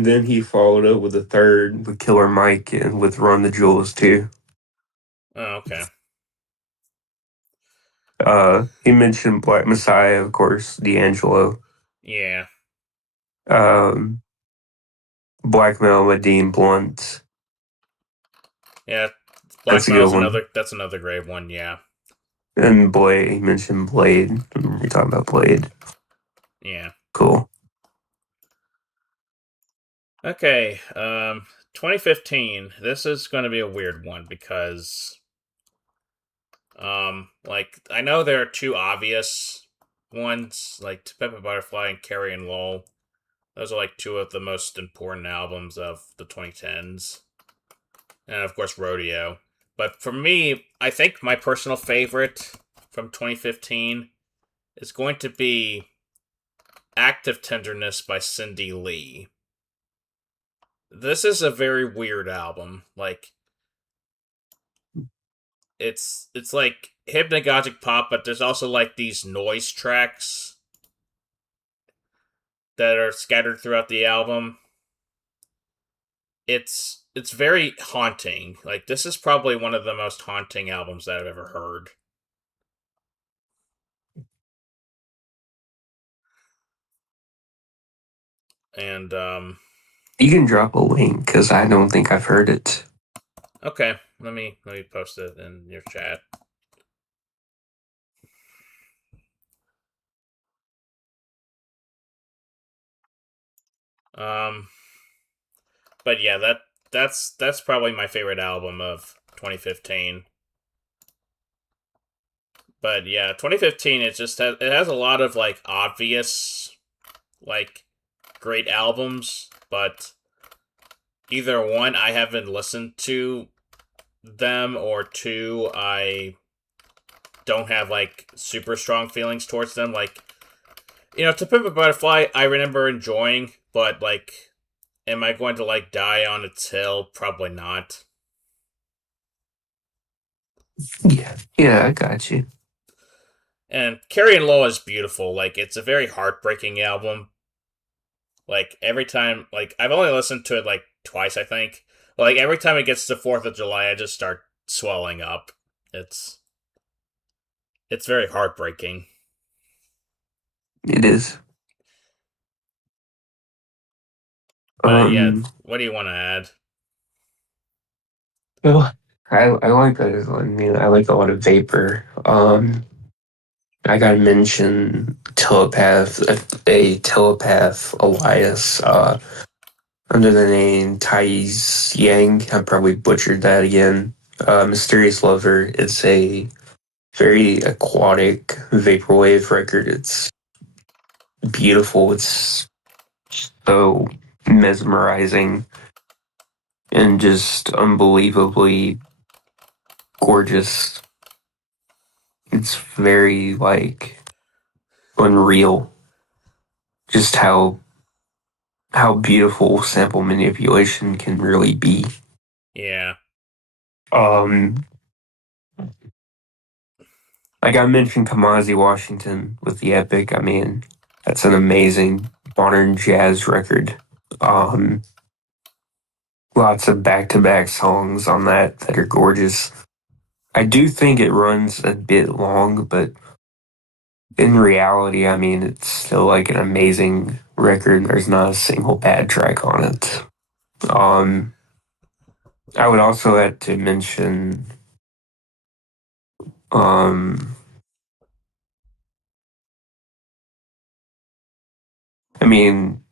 then he followed up with a third with Killer Mike and with Run the Jewels too. Oh, okay. He mentioned Black Messiah, of course, D'Angelo. Yeah. Um, Blackmail with Dean Blunt. Yeah. That's a good Blackmail's one. another great one, yeah. And Blade, he mentioned Blade. We're talking about Blade. Yeah. Cool. Okay, 2015. This is going to be a weird one because like I know there are two obvious ones, like To Pimp a Butterfly and Carrie and Lowell. Those are like two of the most important albums of the 2010s. And of course Rodeo. But for me, I think my personal favorite from 2015 is going to be Act of Tenderness by Cindy Lee. This is a very weird album. Like it's like hypnagogic pop, but there's also like these noise tracks that are scattered throughout the album. It's very haunting. Like this is probably one of the most haunting albums that I've ever heard. And You can drop a link because I don't think I've heard it. okay, let me post it in your chat. Um but yeah, that's probably my favorite album of 2015. But yeah, 2015 it has a lot of like obvious like great albums, but either one I haven't listened to them, or two I don't have like super strong feelings towards them. Like, To Pimp a Butterfly I remember enjoying, but like am I going to like die on its hill? Probably not. Yeah, yeah, I got you. And Carrie and Lola is beautiful. Like it's a very heartbreaking album. Like every time, like I've only listened to it like twice, I think. But, like every time it gets to 4th of July, I just start swelling up. It's it's very heartbreaking. It is. But yeah, Um, what do you want to add? well, I like that. I mean, I like a lot of Vapor. I gotta mention a telepath Elias, under the name Thais Yang. I probably butchered that again. Mysterious Lover. It's a very aquatic vaporwave record. It's beautiful. It's so mesmerizing and just unbelievably gorgeous. It's very like unreal just how beautiful sample manipulation can really be. Yeah, Um, like I mentioned, Kamasi Washington with the Epic. I mean, that's an amazing modern jazz record. Um, Lots of back-to-back songs on that are gorgeous. I do think it runs a bit long, but in reality, I mean, it's still like an amazing record. There's not a single bad track on it. Um, I would also have to mention, um, I mean,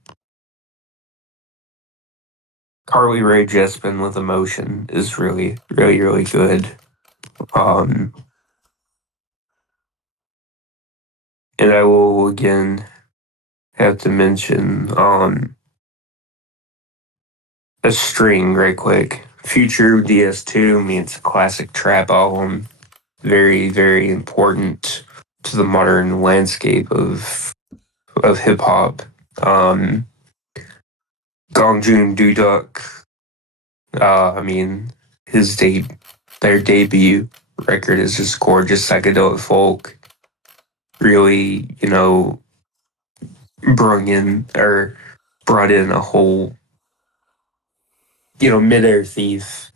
Carly Rae Jepsen with Emotion is really, really, really good. Um, and I will again have to mention a string right quick. Future DS2, I mean, it's a classic trap album. Very, very important to the modern landscape of hip hop. Um, Gong Jun Duduk, I mean, his their debut record is just gorgeous psychedelic folk. Really, brought in a whole, Midair Thief.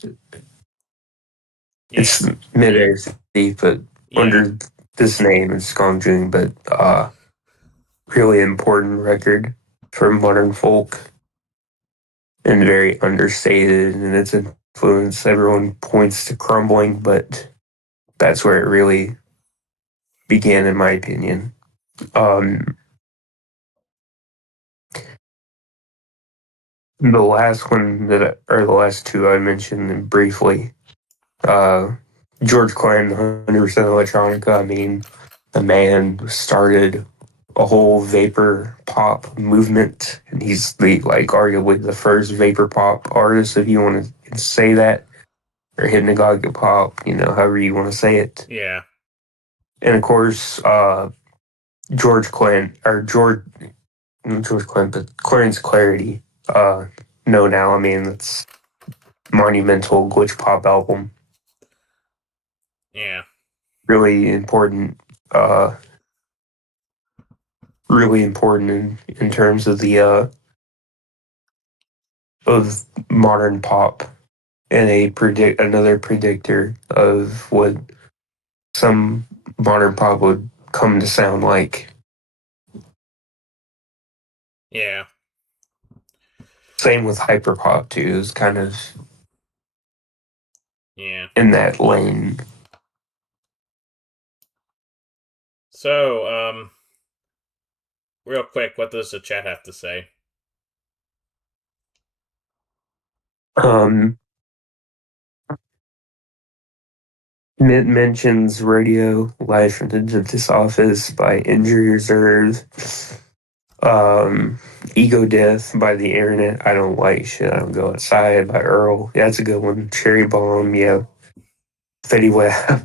Yeah, It's Midair Thief, but yeah, under this name, it's Gongjung, but really important record for modern folk and very understated in its influence. Everyone points to Crumbling, but that's where it really began, in my opinion. Um, the last one or the last two I mentioned briefly, uh, George Clinton, 100% Electronica. I mean, the man started a whole vapor pop movement, and he's arguably the first vapor pop artist, if you want to say that, or hypnagogic pop, however you want to say it. yeah, And of course, George Clinton or George not George Clinton, but Clarence Clarity. No, now I mean it's monumental glitch pop album, yeah, really important. Uh, really important in terms of the of modern pop and another predictor of what some modern pop would come to sound like. yeah. Same with hyperpop too. Is kind of Yeah. in that lane. So, real quick, what does the chat have to say? Um, Mint mentions radio live from the dentist's office by Injury Reserve. Ego Death by the Internet. I don't like shit. I don't go outside by Earl. Yeah, that's a good one. Cherry Bomb. Yeah. Fetty Wap.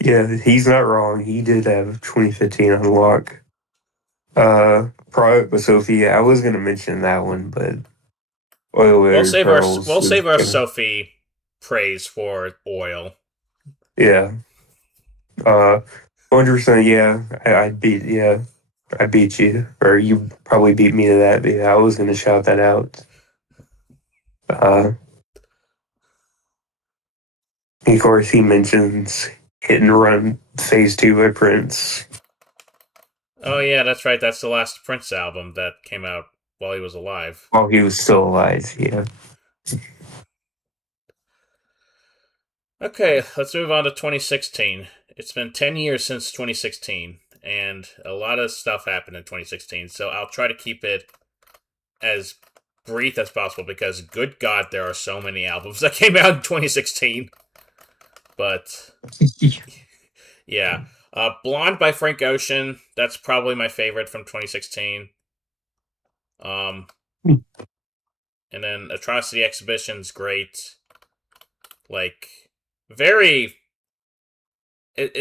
Yeah, he's not wrong. He did have 2015 on lock. Private with Sophie. I was gonna mention that one, but Oil Weird Pearls We'll is save our gonna. Sophie praise for oil. Yeah. 100%. Yeah, I beat you, or you probably beat me to that. But yeah, I was gonna shout that out. Uh, of course, he mentions Hit and Run Phase 2 by Prince Oh yeah, that's right. That's the last Prince album that came out while he was alive. while he was still alive. Yeah. Okay, let's move on to 2016. It's been 10 years since 2016, and a lot of stuff happened in 2016. So I'll try to keep it as brief as possible because, good God, there are so many albums that came out in 2016. But yeah, Blonde by Frank Ocean. That's probably my favorite from 2016. Um, and then Atrocity Exhibition's great. Like, very. It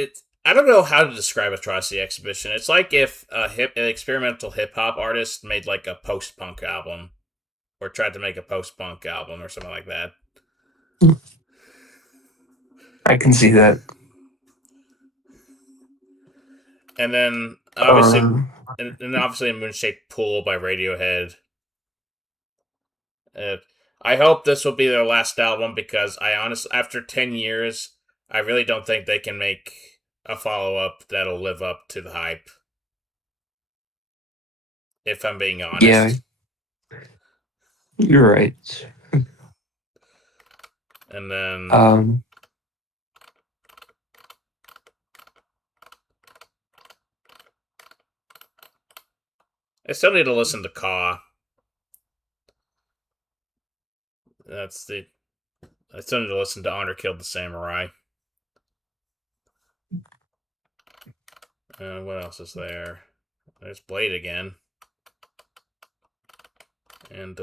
I don't know how to describe Atrocity Exhibition. It's like if an experimental hip hop artist made like a post punk album, or tried to make a post punk album, or something like that. I can see that. And then Um, obviously, a Moonshaped Pool by Radiohead. Uh, I hope this will be their last album because I honestly, after 10 years, I really don't think they can make a follow up that'll live up to the hype. If I'm being yeah, honest. you're right. And then Um, I still need to listen to Ka. That's the I still need to listen to Honor Killed the Samurai. What else is there? There's Blade again. And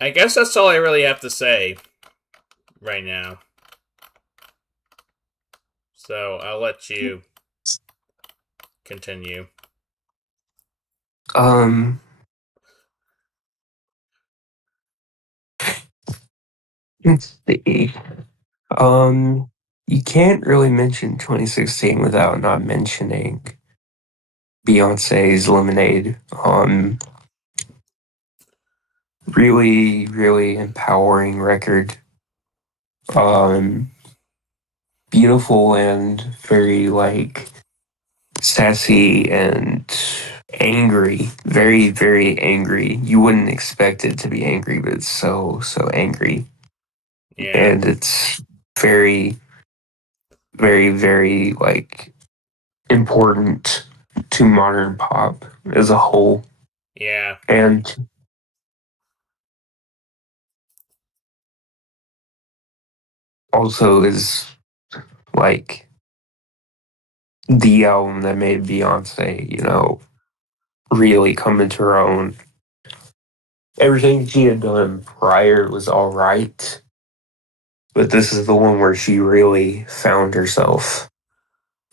I guess that's all I really have to say right now. So I'll let you continue. um, Let's see. Um, you can't really mention 2016 without not mentioning Beyonce's Lemonade. Really, really empowering record. Um, Beautiful and very like sassy and angry. Very, very angry. You wouldn't expect it to be angry, but it's so, so angry. Yeah. And it's very, very, very like important to modern pop as a whole. Yeah. And also is like the album that made Beyonce, really come into her own. Everything she had done prior was all right, but this is the one where she really found herself,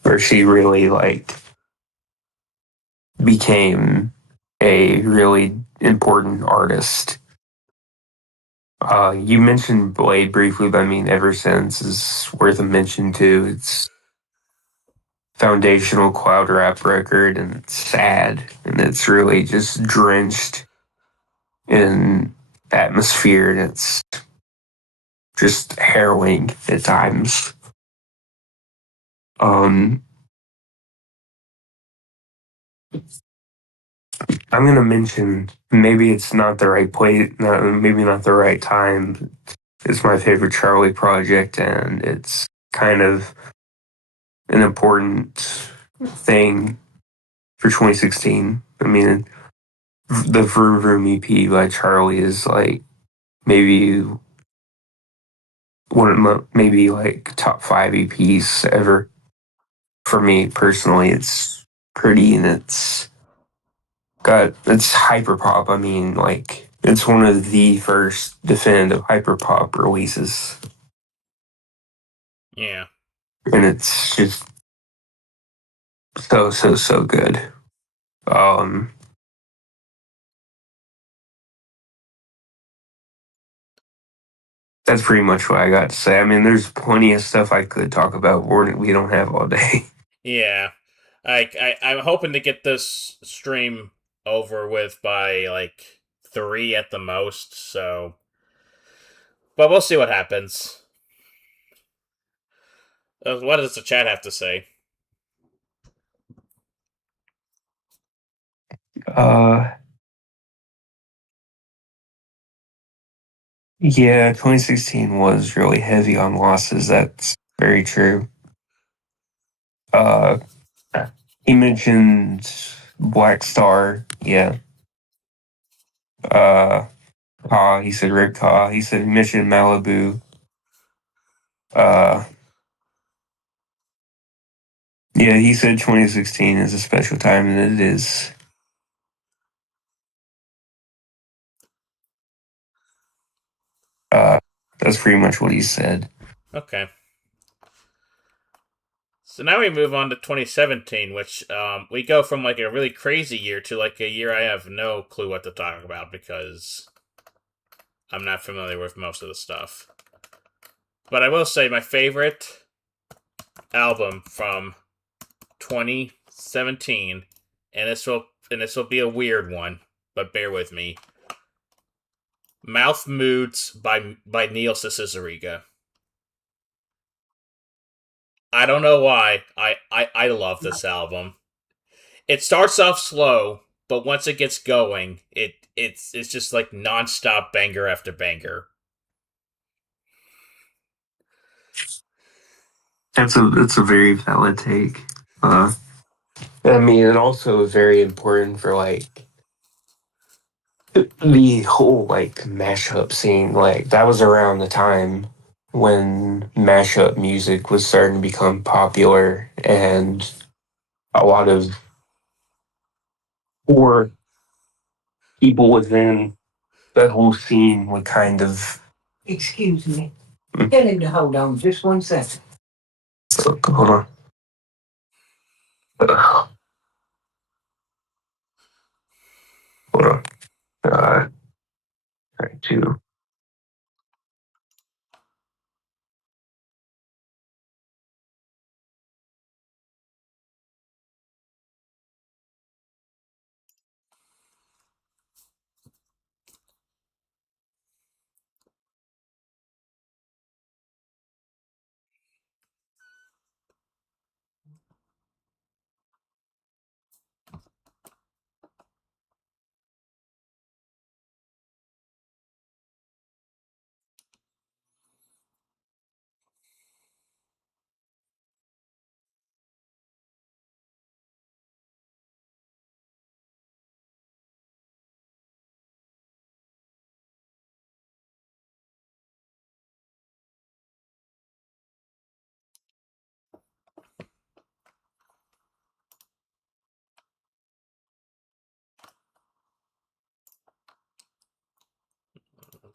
where she really like became a really important artist. You mentioned Blade briefly, but I mean, Ever Since is worth a mention too. It's foundational cloud rap record, and it's sad, and it's really just drenched in atmosphere, and it's just harrowing at times. Um, I'm gonna mention maybe it's not the right place, maybe not the right time. It's my favorite Charlie project, and it's kind of an important thing for 2016. I mean, the Vroom Vroom EP by Charlie is like maybe maybe like top five EPs ever for me personally. It's pretty and it's hyper pop. I mean, like it's one of the first definitive hyper pop releases, Yeah. and it's just so so so good. Um, that's pretty much what I got to say. I mean, there's plenty of stuff I could talk about. We don't have all day. Yeah. I'm hoping to get this stream over with by like 3 at the most, so but we'll see what happens. What does the chat have to say? Uh, yeah, 2016 was really heavy on losses. That's very true. Uh, he mentioned Black Star. Yeah. Uh, he said Rick Kaw. He said Mission Malibu. Uh, yeah, he said 2016 is a special time, and it is. Uh, that's pretty much what he said. Okay. So now we move on to 2017, which we go from like a really crazy year to like a year I have no clue what to talk about because I'm not familiar with most of the stuff. But I will say my favorite album from 2017, and this will be a weird one, but bear with me. Mouth Moods by Neil Ciceriga. I don't know why. I love this album. It starts off slow, but once it gets going, it's just like nonstop banger after banger. That's a very valid take. Uh, I mean, it also is very important for like the whole like mashup scene. Like that was around the time when mashup music was starting to become popular, and a lot of poor people within that whole scene would kind of. Excuse me. Tell him to hold on just 1 second. Hold on. Uh, Hold on. Try to.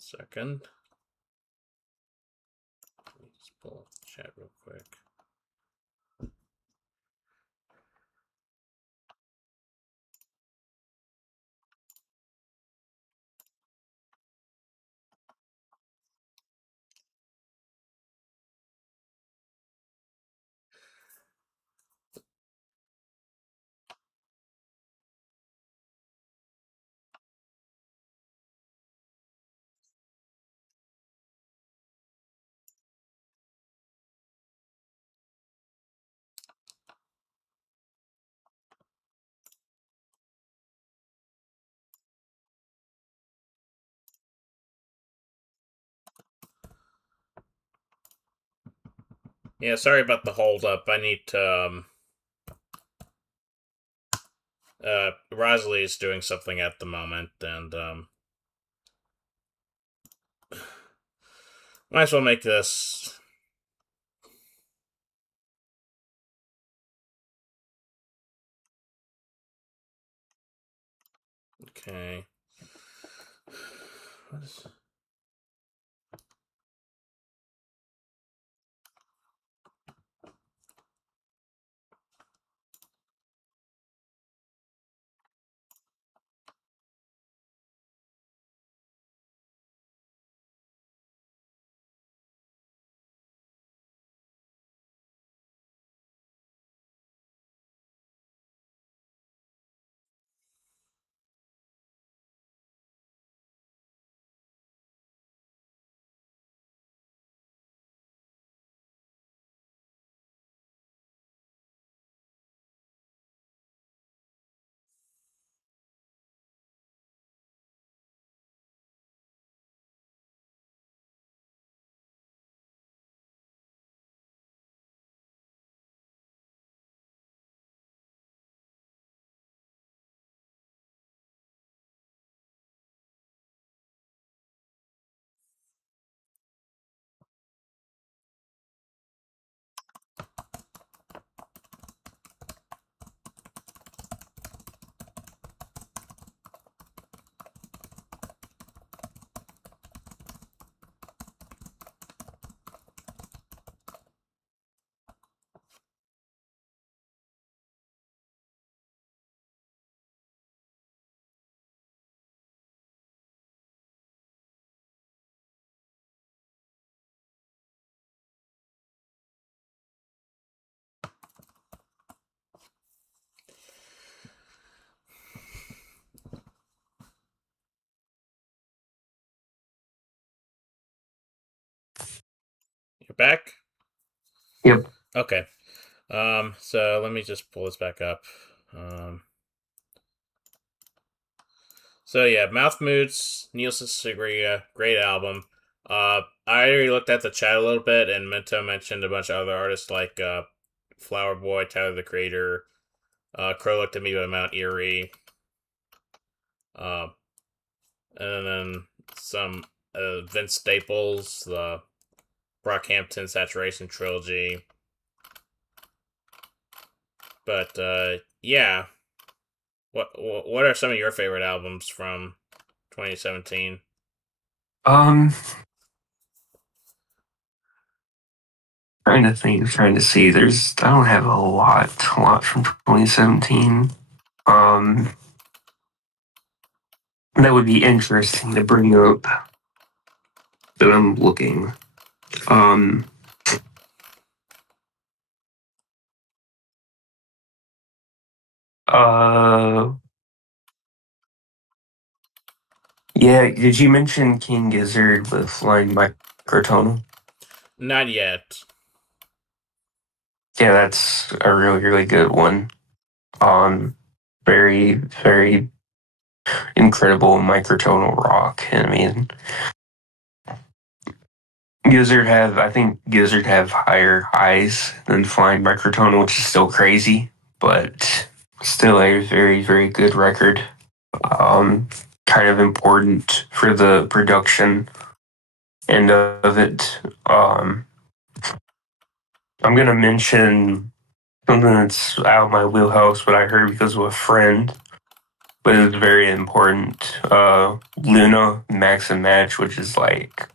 second. Let me just pull up the chat real quick. Yeah, sorry about the hold up. I need to. Rosalie is doing something at the moment, and might as well make this. Okay. What is... You're back? Yep. Okay. So let me just pull this back up. Um, so yeah, Mouth Moods, Nielsen Segria, great album. I already looked at the chat a little bit, and Mento mentioned a bunch of other artists like Flower Boy, Tyler the Creator, Crow Looked at Me by Mount Erie, uh, and then some Vince Staples, the Brockhampton Saturation Trilogy. But yeah, what are some of your favorite albums from 2017? Um, trying to see. I don't have a lot from 2017. Um, that would be interesting to bring up. That I'm looking. Um, uh, yeah. Did you mention King Gizzard with Flying Microtonal? Not yet. Yeah, that's a really good one. Very, very incredible microtonal rock. And I mean, I think Gizzard have higher highs than Flying Microtonal, which is still crazy, but still a very, very good record. Um, Kind of important for the production end of it. I'm gonna mention something that's out of my wheelhouse, but I heard because of a friend. but it was very important. Luna, Max and Match, which is like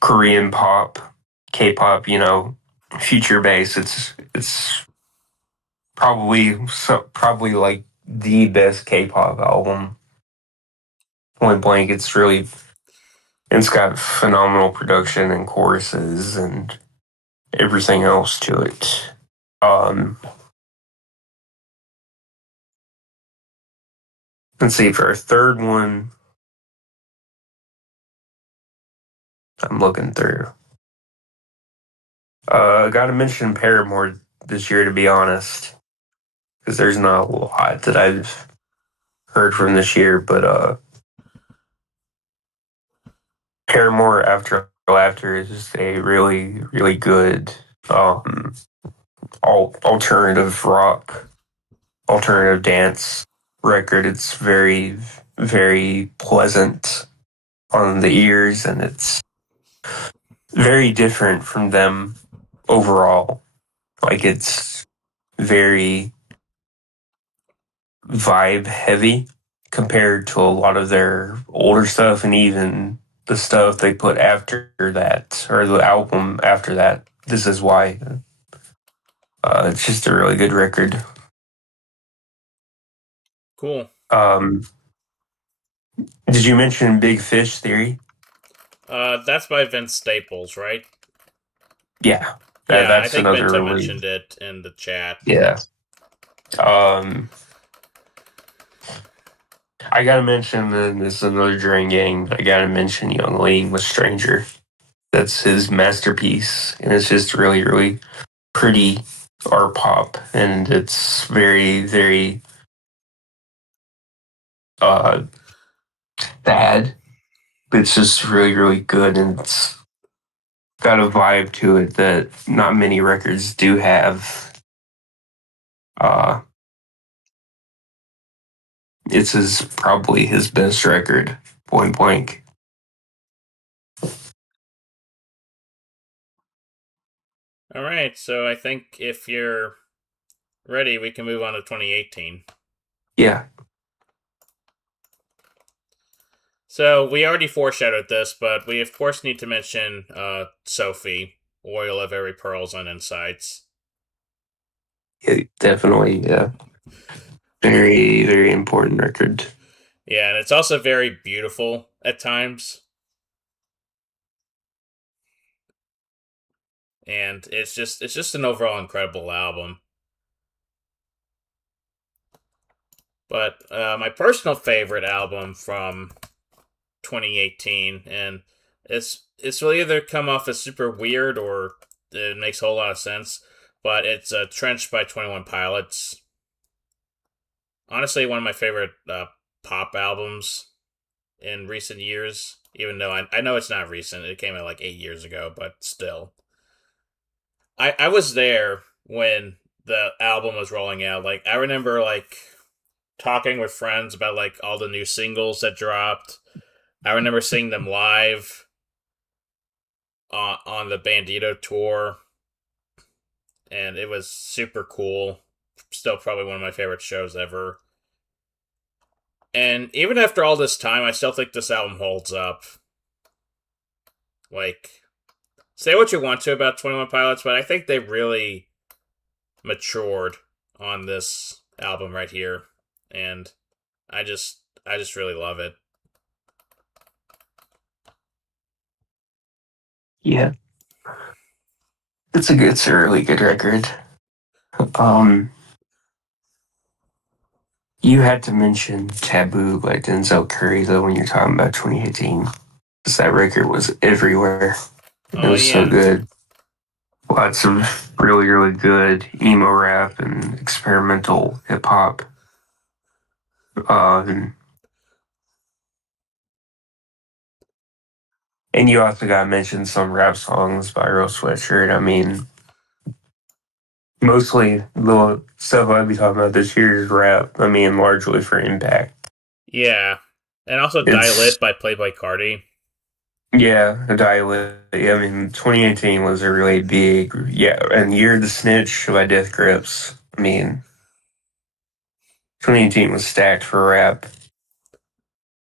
Korean pop, K-pop, future bass. It's probably like the best K-pop album. Point blank, it's got phenomenal production and choruses and everything else to it. Um, let's see, for our third one, I'm looking through. I gotta mention Paramore this year, to be honest, because there's not a lot that I've heard from this year, but Paramore After Laughter is just a really, really good um, alternative rock, alternative dance record. It's very, very pleasant on the ears, and it's very different from them overall. Like it's very vibe heavy compared to a lot of their older stuff and even the stuff they put after that or the album after that. This is why it's just a really good record. Cool. Um, did you mention Big Fish Theory? That's by Vince Staples, right? Yeah, Yeah, I that's think another Bento really mentioned it in the chat. yeah. Um, I gotta mention this is another Drain Gang. I gotta mention Young Lean with Stranger. That's his masterpiece, and it's just really, really pretty art pop, and it's very, very uh sad. But it's just really, really good, and it's got a vibe to it that not many records do have. Uh, probably his best record, point blank. All right, so I think if you're ready, we can move on to 2018. Yeah, So we already foreshadowed this, but we of course need to mention Sophie, Oil of Every Pearls and Insights. definitely. Yeah, very, very important record. Yeah, and it's also very beautiful at times. And it's just an overall incredible album. But my personal favorite album from 2018, and it's will either come off as super weird or it makes a whole lot of sense. But it's Trench by 21 Pilots. Honestly, one of my favorite pop albums in recent years. Even though I know it's not recent, it came out like 8 years ago, but still, I was there when the album was rolling out. Like I remember like talking with friends about like all the new singles that dropped. I remember seeing them live on the Bandito tour, and it was super cool. Still, probably one of my favorite shows ever. And even after all this time, I still think this album holds up. Like, say what you want to about 21 Pilots, but I think they really matured on this album right here. And I just really love it. Yeah, it's a really good record. Um, you had to mention Taboo by Denzel Curry though when you're talking about 2018, because that record was everywhere. It Oh was so yeah. good. Lots of really, really good emo rap and experimental hip hop. Um, and you also got to mention some rap songs by Earl Sweatshirt. I mean, mostly the stuff I'd be talking about this year is rap. I mean, largely for impact. Yeah. And also Die It's, Lit by Playboy Cardi. yeah, a dilate. I mean, 2018 was a really big, yeah, and Year of the Snitch by Death Grips. I mean, 2018 was stacked for rap.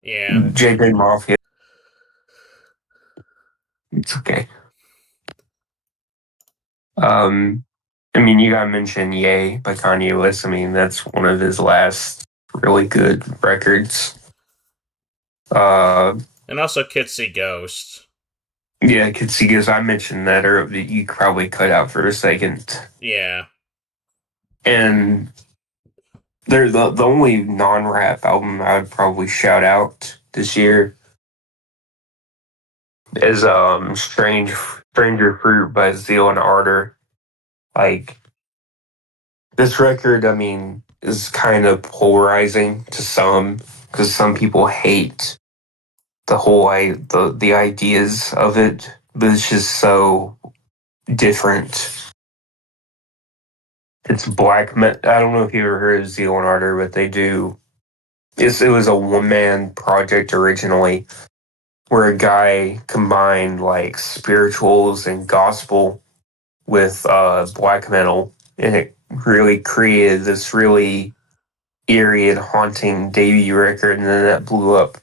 Yeah. JJ Mafia. It's okay. Um, I mean, you gotta mention "Yay" by Kanye West. I mean, that's one of his last really good records. Uh, And also Kids See Ghosts. yeah, I could see because I mentioned that earlier. You probably cut out for a second. Yeah. And they're the only non-rap album I would probably shout out this year is Stranger Fruit by Zeal and Ardor. Like this record, I mean, is kind of polarizing to some because some people hate the ideas of it, but it's just so different. It's I don't know if you ever heard of Zeal and Ardor, but they do. It was a one man project originally, where a guy combined like spirituals and gospel with black metal, and it really created this really eerie and haunting debut record, and then that blew up.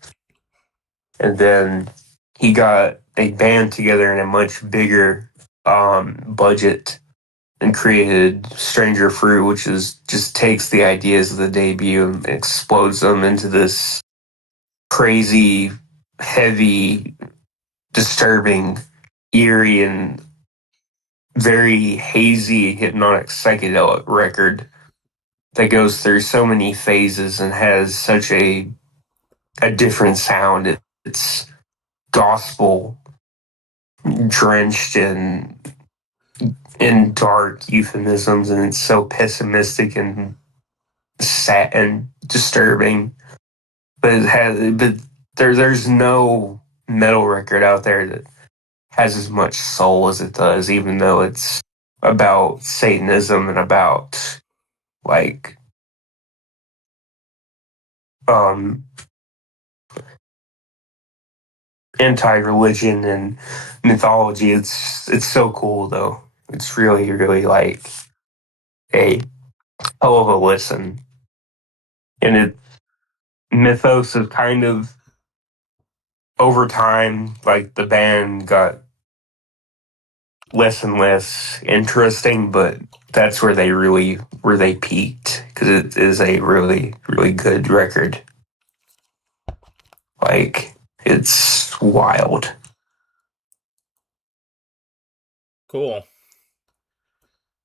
And then he got a band together in a much bigger budget and created Stranger Fruit, which is just takes the ideas of the debut and explodes them into this crazy, heavy, disturbing, eerie, and very hazy, hypnotic psychedelic record that goes through so many phases and has such a different sound. It's gospel drenched in dark euphemisms, and it's so pessimistic and sad and disturbing. But there's no metal record out there that has as much soul as it does, even though it's about Satanism and about like um anti-religion and mythology. It's so cool though. It's really like a hell of a listen. And it mythos is kind of over time, like the band got less and less interesting, but that's where they peaked because it is a really good record. Like it's wild. Cool.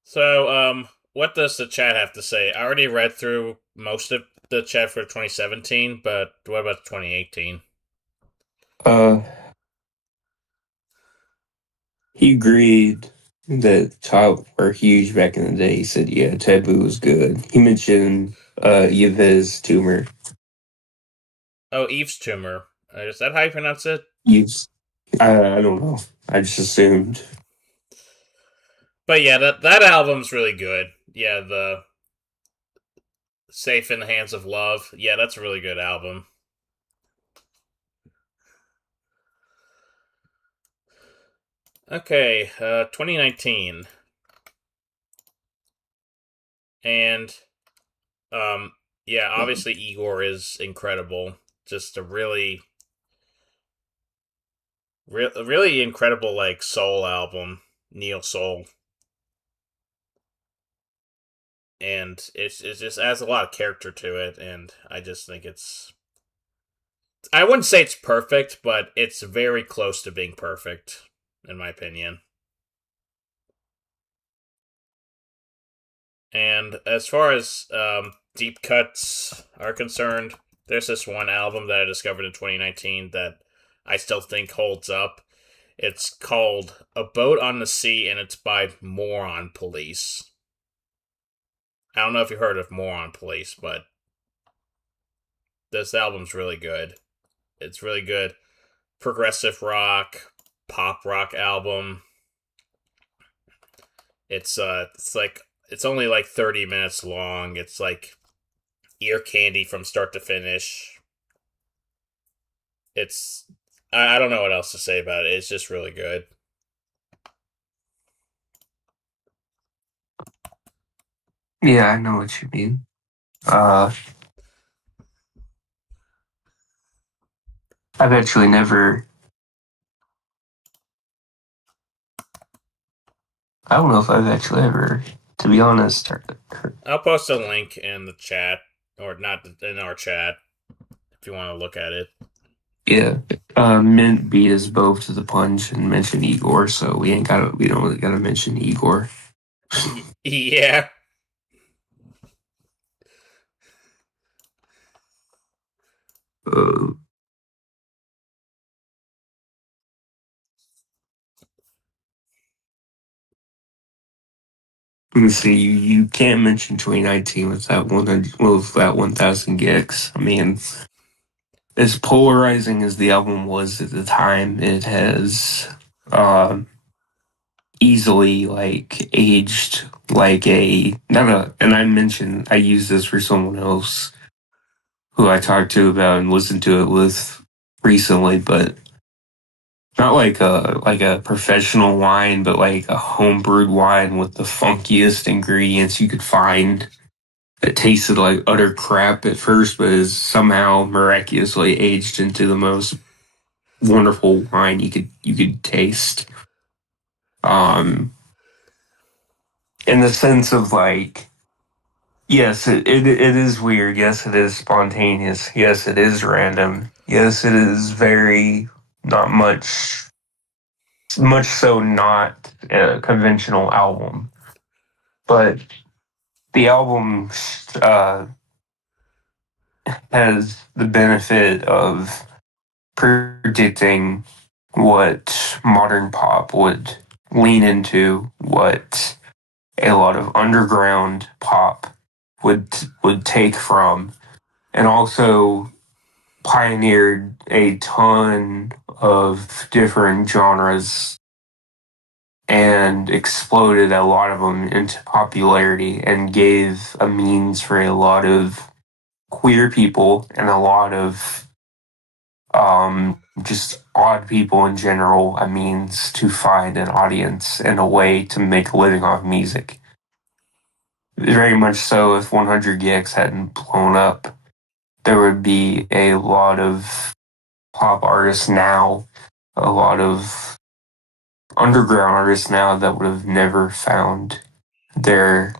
So, what does the chat have to say? I already read through most of the chat for 2017, but what about 2018? Uh, he agreed that Top were huge back in the day. He said, "Yeah, Taboo was good." He mentioned Yves Tumor. Oh, Eve's Tumor. Is that how you pronounce it? Yves, I don't know. I just assumed. But yeah, that album's really good. Yeah, the Safe in the Hands of Love. Yeah, that's a really good album. Okay, 2019. And, um, yeah, obviously Igor is incredible. Just a really incredible, like, soul album. Neo Soul. And it just adds a lot of character to it, and I just think I wouldn't say it's perfect, but it's very close to being perfect, in my opinion. And as far as deep cuts are concerned, there's this one album that I discovered in 2019 that I still think holds up. It's called A Boat on the Sea, and it's by Moron Police. I don't know if you heard of Moron Police, but this album's really good. It's really good. Progressive rock, pop rock album. It's like it's only like 30 minutes long. It's like ear candy from start to finish. It's I don't know what else to say about it. It's just really good. Yeah, I know what you mean. Uh, I've actually never. I don't know if I've actually ever, to be honest. I'll post a link in the chat, or not in our chat, if you want to look at it. Yeah, Mint beat us both to the punch and mentioned Igor, so we don't really gotta mention Igor. Yeah. Uh, Let me see. You can't mention 2019 without 100, without 1,000 gigs. I mean, as polarizing as the album was at the time, it has um, easily like aged like a not a. And I used this for someone else who I talked to about and listened to it with recently, but not like a professional wine, but like a homebrewed wine with the funkiest ingredients you could find. It tasted like utter crap at first, but is somehow miraculously aged into the most wonderful wine you could taste. Um, in the sense of like, yes, it is weird. Yes, it is spontaneous. Yes, it is random. Yes, it is very not much so not a conventional album, but the album has the benefit of predicting what modern pop would lean into, what a lot of underground pop would take from, and also pioneered a ton of different genres and exploded a lot of them into popularity and gave a means for a lot of queer people and a lot of just odd people in general a means to find an audience and a way to make a living off music. Very much so, if 100 Gex hadn't blown up, there would be a lot of pop artists now, a lot of underground artists now that would have never found their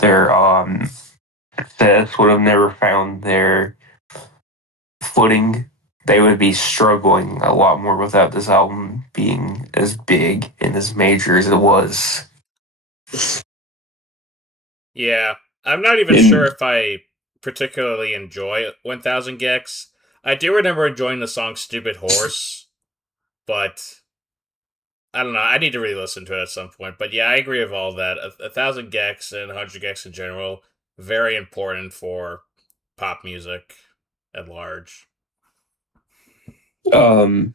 their success, would have never found their footing. They would be struggling a lot more without this album being as big and as major as it was. Yeah. I'm not even sure And if I particularly enjoy 1000 Gex. I do remember enjoying the song Stupid Horse, but I don't know. I need to re listen to it at some point. But yeah, I agree with all that. 1000 Gex and 100 Gex in general, very important for pop music at large. um,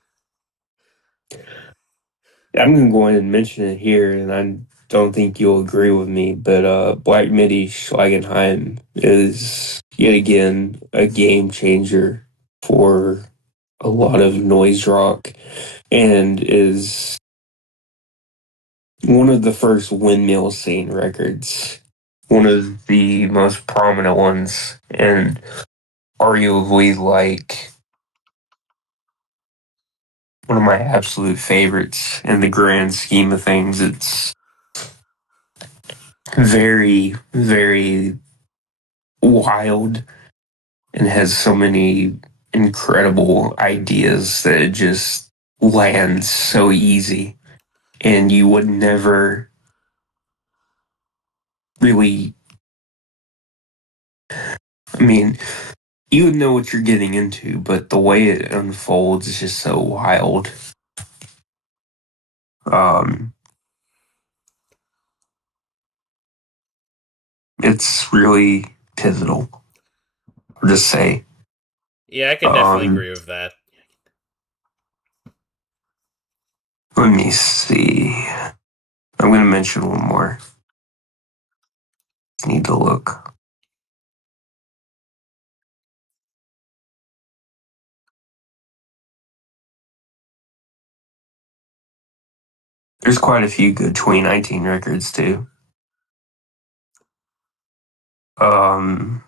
I'm going to go ahead and mention it here, and I don't think you'll agree with me, but Black Midi Schlagenheim is yet again a game changer for a lot of noise rock and is one of the first windmill scene records, one of the most prominent ones, and arguably like one of my absolute favorites in the grand scheme of things. It's very, very wild and has so many incredible ideas that it just lands so easy. And you would never really, I mean, you would know what you're getting into, but the way it unfolds is just so wild. Um, it's really pivotal. I'll just say. Yeah, I can definitely Um, agree with that. Let me see. I'm going to mention one more. Need to look. There's quite a few good 2019 records too. Um,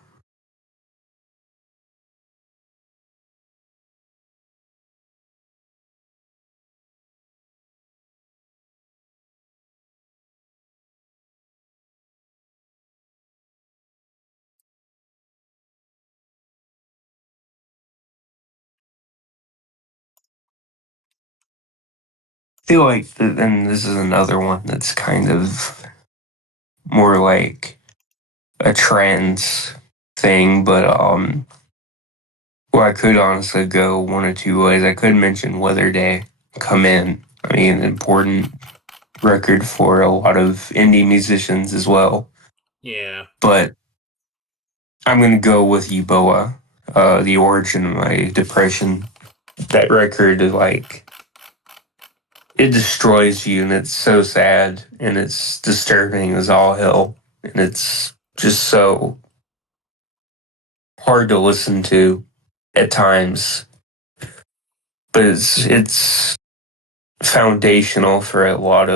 I feel like, and this is another one that's kind of more like a trends thing, but well, I could honestly go one or two ways. I could mention Weather Day come in. I mean, an important record for a lot of indie musicians as well. Yeah. But I'm gonna go with Ebola, the origin of my depression. That record is like it destroys you, and it's so sad, and it's disturbing as all hell, and it's just so hard to listen to at times. But it's foundational for a lot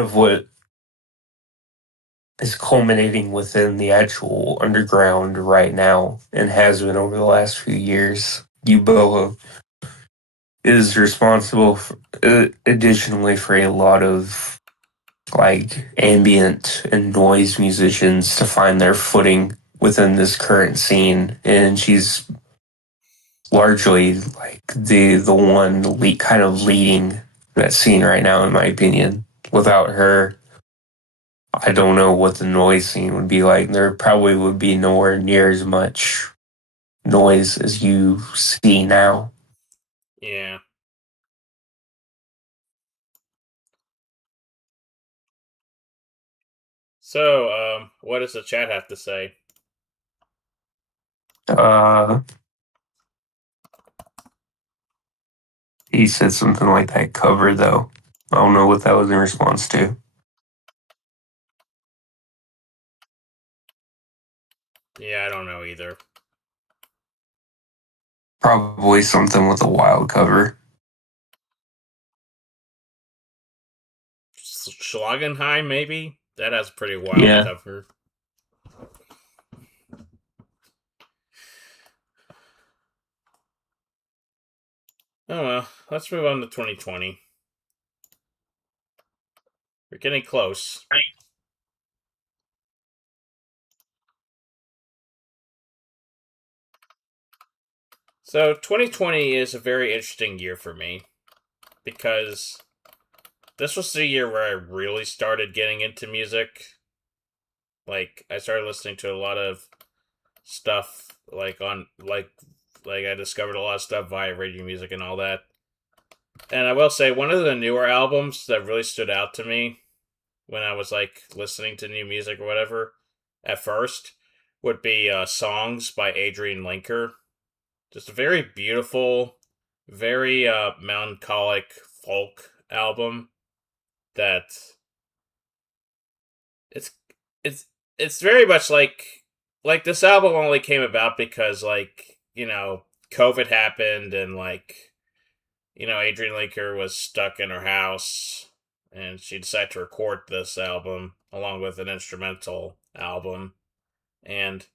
of what is culminating within the actual underground right now and has been over the last few years. Ebola is responsible for, additionally for a lot of like ambient and noise musicians to find their footing within this current scene, and she's largely like the one kind of leading that scene right now, in my opinion. Without her, I don't know what the noise scene would be like. There probably would be nowhere near as much noise as you see now. Yeah. So, what does the chat have to say? Uh, he said something like that cover though. I don't know what that was in response to. Yeah, I don't know either. Probably something with a wild cover. Schlagenheim, maybe? That has a pretty wild Yeah. cover. Oh well, let's move on to 2020. We're getting close. So, 2020 is a very interesting year for me because this was the year where I really started getting into music. Like, I started listening to a lot of stuff, like I discovered a lot of stuff via radio music and all that. And I will say, one of the newer albums that really stood out to me when I was like listening to new music or whatever at first would be Songs by Adrian Linker. Just a very beautiful, very melancholic folk album that it's it's it's very much like this album only came about because like, COVID happened and like, Adrian Linker was stuck in her house and she decided to record this album along with an instrumental album. And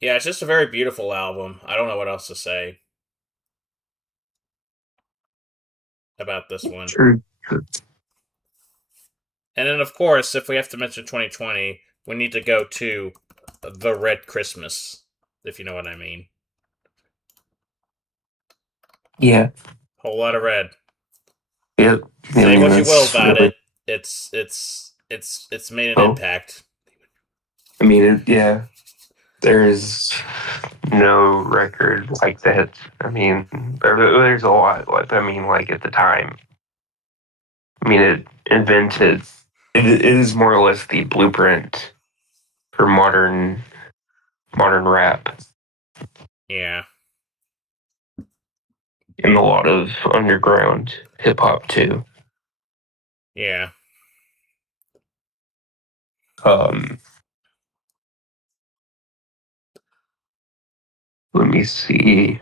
yeah, it's just a very beautiful album. I don't know what else to say about this one. Sure. And then, of course, if we have to mention 2020, we need to go to The Red Christmas, if you know what I mean. Yeah. Whole lot of red. Yep. I Say mean, what you will that's about really it. It's made an well. impact. I mean, yeah. There's no record like that. I mean, there's a lot. Like, I mean, like at the time. I mean, it invented. It is more or less the blueprint for modern rap Yeah, and a lot of underground hip hop too. yeah. Um, Let me see.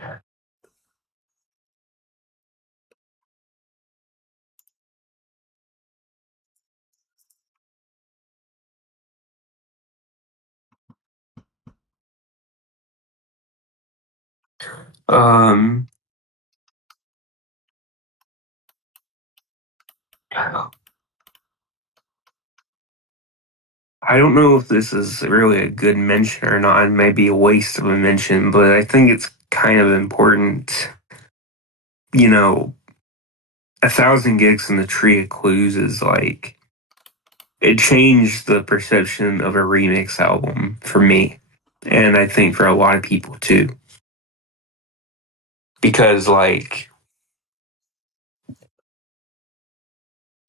Um, I don't know if this is really a good mention or not. It may be a waste of a mention, but I think it's kind of important. You know, 1,000 Gigs in the Tree of Clues is like, it changed the perception of a remix album for me. And I think for a lot of people too. Because, like,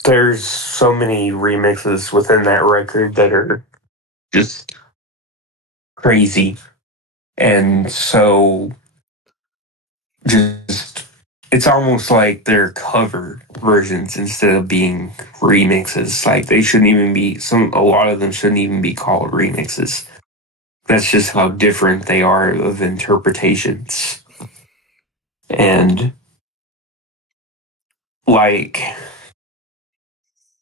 there's so many remixes within that record that are just crazy. And so, just, it's almost like they're cover versions instead of being remixes. Like, they shouldn't even be, a lot of them shouldn't even be called remixes. That's just how different they are of interpretations. And, like,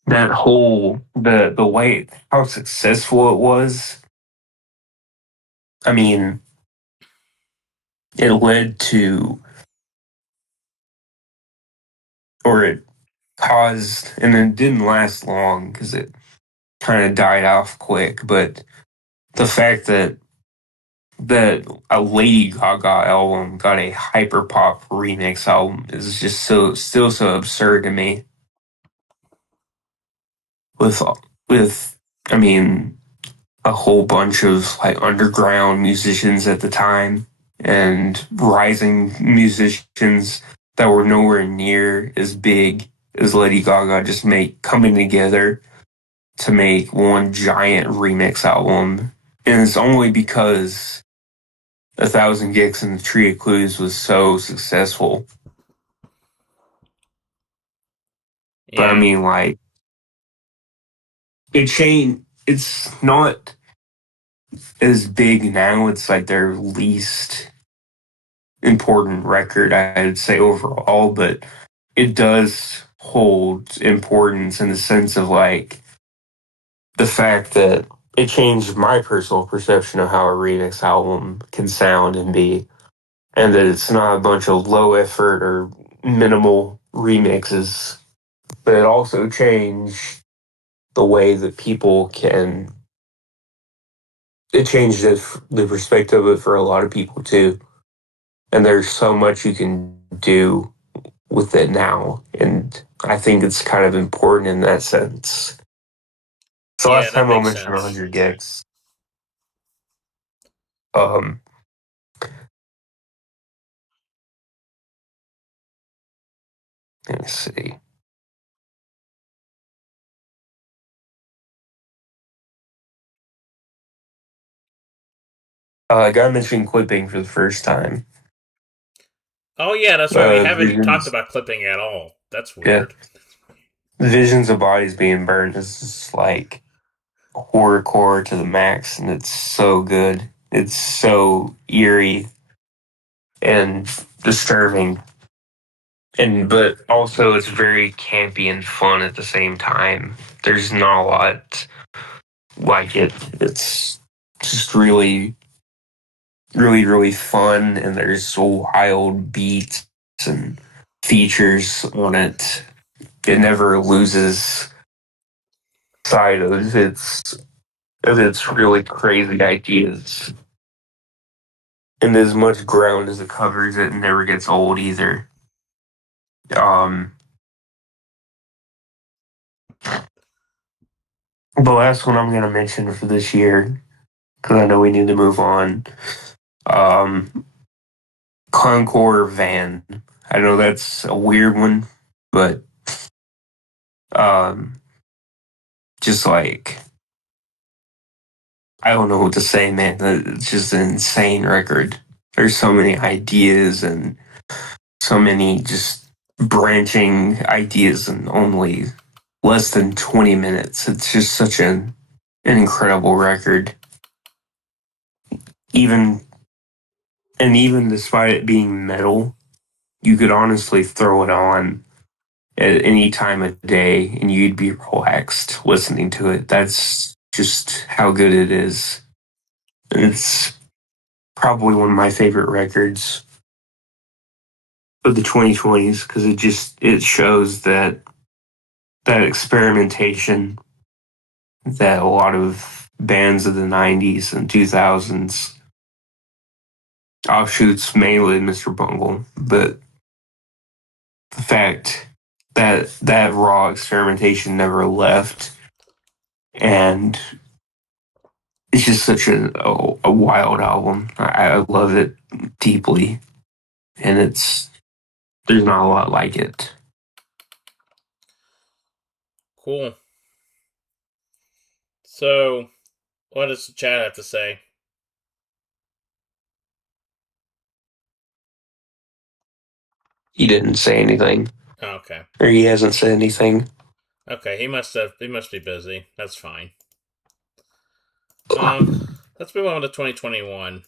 that whole, the way, how successful it was, I mean, it led to, or it caused, and it didn't last long because it kind of died off quick, but the fact that a Lady Gaga album got a hyperpop remix album is just still so absurd to me. With with I mean, a whole bunch of like underground musicians at the time and rising musicians that were nowhere near as big as Lady Gaga just coming together to make one giant remix album. And it's only because 1,000 Gigs in the Tree of Clues was so successful. But I Yeah. mean, like, it's not as big now. It's like their least important record, I'd say, overall, but it does hold importance in the sense of like the fact that it changed my personal perception of how a remix album can sound and be, and that it's not a bunch of low effort or minimal remixes, but it also changed the way that people can. It changed the perspective of it for a lot of people too, and there's so much you can do with it now. And I think it's kind of important in that sense. So Yeah, last that time I'll makes mention sense. 100 gigs. Um, let me see. I got to mention clipping for the first time. Oh yeah, that's right. We haven't talked Visions, about clipping at all. That's yeah, weird. visions of bodies being burned is just like horrorcore to the max, and it's so good. It's so eerie and disturbing, and but also it's very campy and fun at the same time. There's not a lot like it. It's just really fun, and there's wild beats and features on it. It never loses sight of its really crazy ideas. And as much ground as it covers, it never gets old either. Um, the last one I'm going to mention for this year, because I know we need to move on. Um, Concord Van. I know that's a weird one, but um, just like I don't know what to say, man. It's just an insane record. There's so many ideas and so many just branching ideas in only less than 20 minutes. It's just such an incredible record. Even even despite it being metal, you could honestly throw it on at any time of day and you'd be relaxed listening to it. That's just how good it is. And it's probably one of my favorite records. of the 2020s because it shows that experimentation that a lot of bands of the 90s and 2000s, offshoots mainly Mr. Bungle, but the fact that raw experimentation never left, and it's just such a wild album. I love it deeply, and there's not a lot like it. Cool. So, what does the chat have to say? He didn't say anything, Oh, okay. or he hasn't said anything. Okay, he must be busy. That's fine. Um, let's move on to 2021.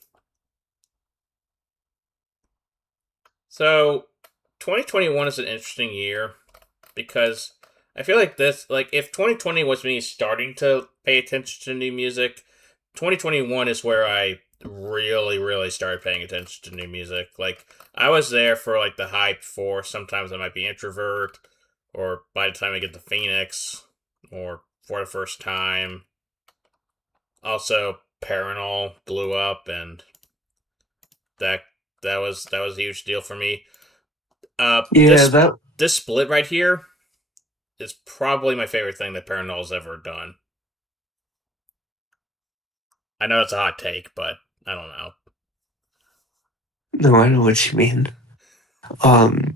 So, 2021 is an interesting year because I feel like if 2020 was me starting to pay attention to new music, 2021 is where I really, really started paying attention to new music. Like, I was there for like the hype for sometimes I might be introvert, or by the time I get to Phoenix, or for the first time. Also, Paranol blew up, and that that was a huge deal for me. Uh, Yeah, this that this split right here is probably my favorite thing that Paranol's ever done. I know it's a hot take, but I don't know. no, I know what you mean. Um,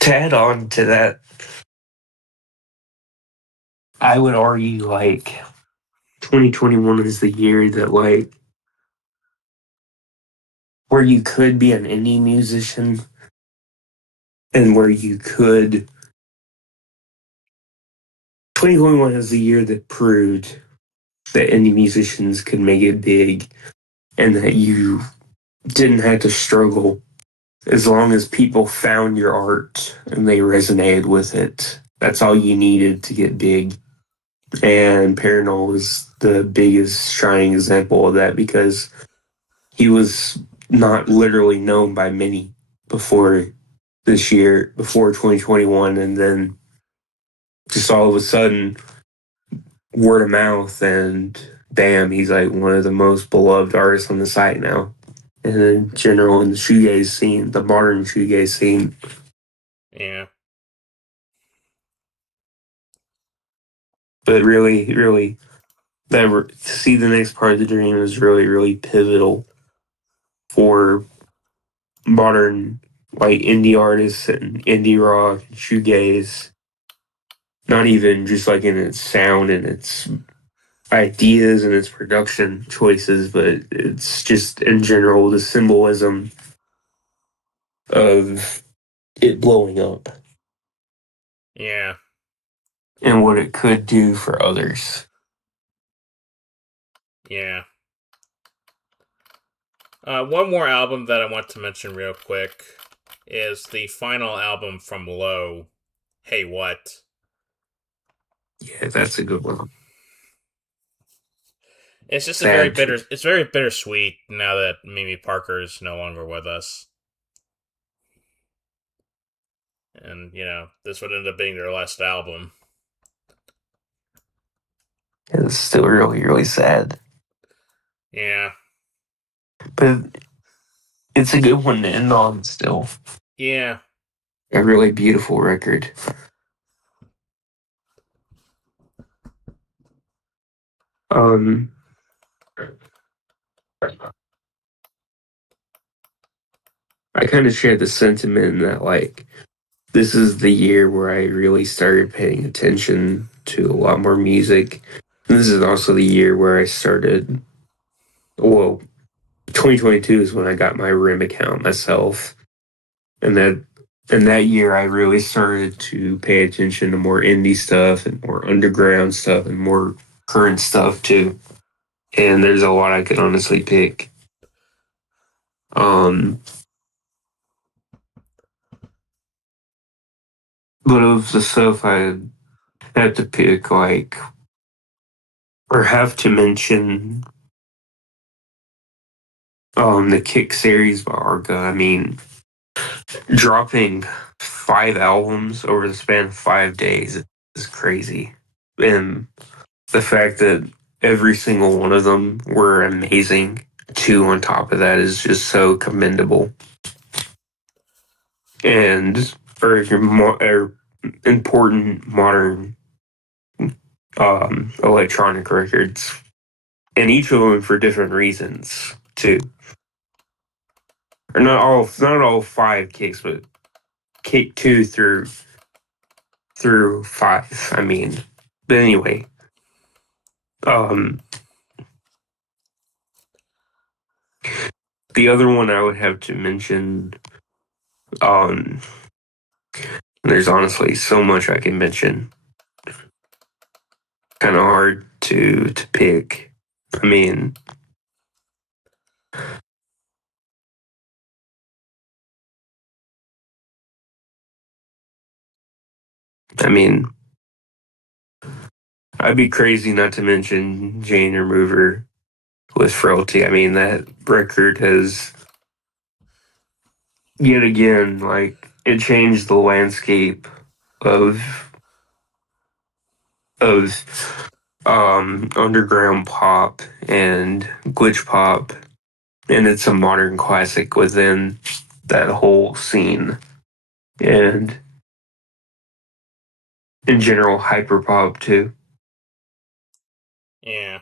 to add on to that, I would argue like 2021 is the year that like where you could be an indie musician and where you could 2021 is the year that proved that indie musicians could make it big and that you didn't have to struggle as long as people found your art and they resonated with it. That's all you needed to get big. And Paranol is the biggest shining example of that because he was not literally known by many before this year, before 2021, and then just all of a sudden, word of mouth, and bam, he's like one of the most beloved artists on the site now. And in general, in the shoegaze scene, the modern shoegaze scene. Yeah, But really, really, to see the next part of the dream is really, really pivotal for modern, like indie artists and indie rock, and shoegaze. Not even just like in its sound and its ideas and its production choices, but it's just in general the symbolism of it blowing up yeah, and what it could do for others. yeah. One more album that I want to mention real quick is the final album from Low. Hey, what? Yeah, that's a good one. It's just a very Sad too. bitter. It's very bittersweet now that Mimi Parker is no longer with us, and this would end up being their last album. It's still really, really sad. Yeah, But it's a good one to end on still. yeah, A really beautiful record. Um I kind of share the sentiment that like this is the year where I really started paying attention to a lot more music. And this is also the year where I started, well, 2022 is when I got my RIM account myself. And that year I really started to pay attention to more indie stuff and more underground stuff and more current stuff too. And there's a lot I could honestly pick. Um, but of the stuff I had to pick, like, or have to mention, The Kick series by Arca. I mean, dropping 5 albums over the span of 5 days is crazy. And the fact that every single one of them were amazing, too, on top of that, is just so commendable. And are important modern electronic records, and each of them for different reasons too. Or not all 5 kicks, but kick 2 through 5. I mean, but anyway, um, the other one I would have to mention, um, there's honestly so much I can mention. Kind of hard to pick. I mean, I mean, I'd be crazy not to mention Jane Remover with Frailty. I mean, that record has yet again, like, it changed the landscape of underground pop and glitch pop, and it's a modern classic within that whole scene, and in general hyperpop too. Yeah.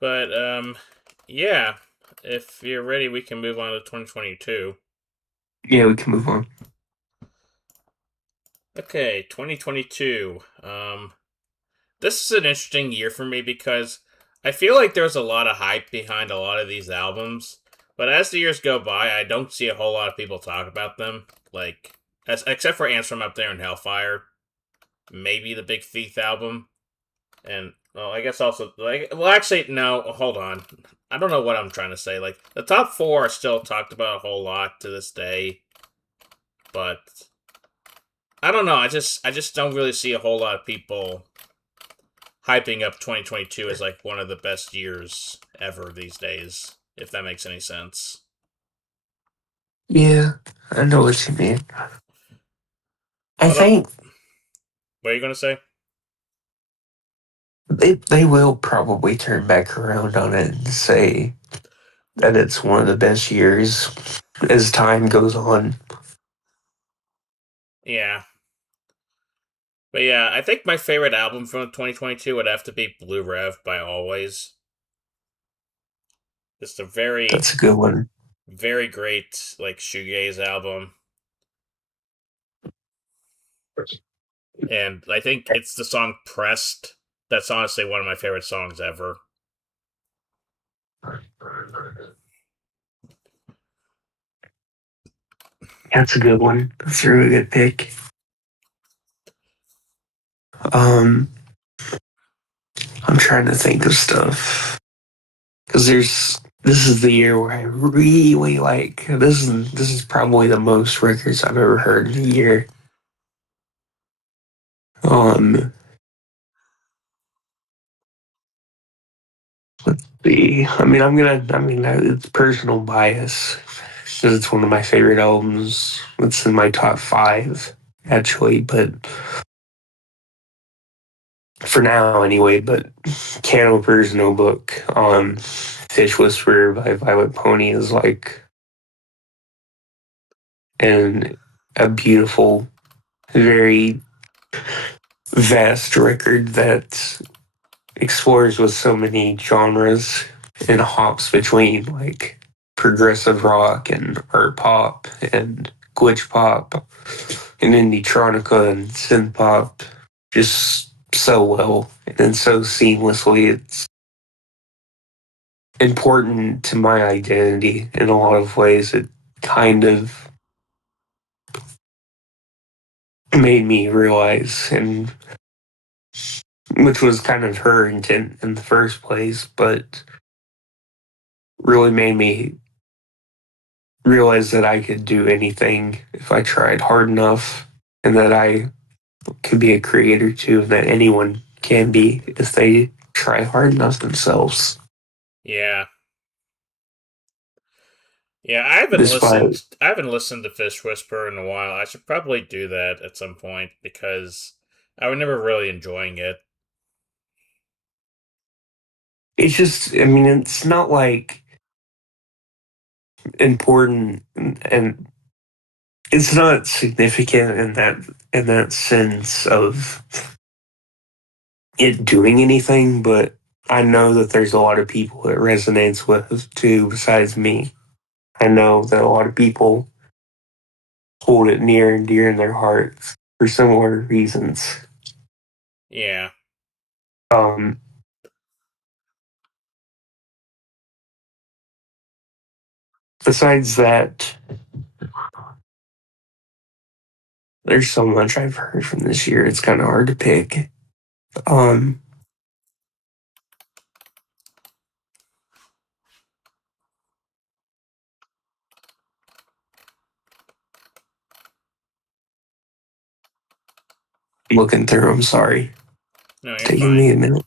But yeah. If you're ready, we can move on to 2022. Yeah, we can move on. Okay, 2022. This is an interesting year for me because I feel like there's a lot of hype behind a lot of these albums, but as the years go by, I don't see a whole lot of people talk about them. Like, except for Ants from Up There and Hellfire, maybe the Big Thief album, and well, I guess also like, well, actually, no, hold on, I don't know what I'm trying to say. Like, the top four are still talked about a whole lot to this day, but I don't know. I just don't really see a whole lot of people hyping up 2022 as like one of the best years ever these days, if that makes any sense. Yeah, I know what you mean. I What think are you gonna say? they will probably turn back around on it and say that it's one of the best years as time goes on. Yeah, but yeah, I think my favorite album from 2022 would have to be Blue Rev by Always. Just a very, That's a good one. very great like shoegaze album, and I think it's the song "Pressed." That's honestly one of my favorite songs ever. That's a good one. That's a really good pick. Um, I'm trying to think of stuff because this is the year where I really like this is probably the most records I've ever heard in a year. Um, let's see. I mean it's personal bias because it's one of my favorite albums. It's in my top 5 actually, but for now anyway. But Canoper's Notebook, Fish Whisperer by Violet Pony is like and a beautiful, very vast record that explores with so many genres and hops between like progressive rock and art pop and glitch pop and indie-tronica and synth pop just so well and so seamlessly. It's important to my identity in a lot of ways. It kind of made me realize, and which was kind of her intent in the first place, but really made me realize that I could do anything if I tried hard enough, and that I can be a creator too, that anyone can be if they try hard enough themselves. Yeah. Yeah, I haven't Despite listened. I haven't listened to Fish Whisper in a while. I should probably do that at some point because I was never really enjoying it. it's just, I mean, it's not like important and it's not significant in that sense of it doing anything, but I know that there's a lot of people it resonates with too, besides me. I know that a lot of people hold it near and dear in their hearts for similar reasons. Yeah, Um, Besides that, there's so much I've heard from this year. It's kind of hard to pick. Um, Looking through, I'm sorry, no, you're taking fine. me a minute.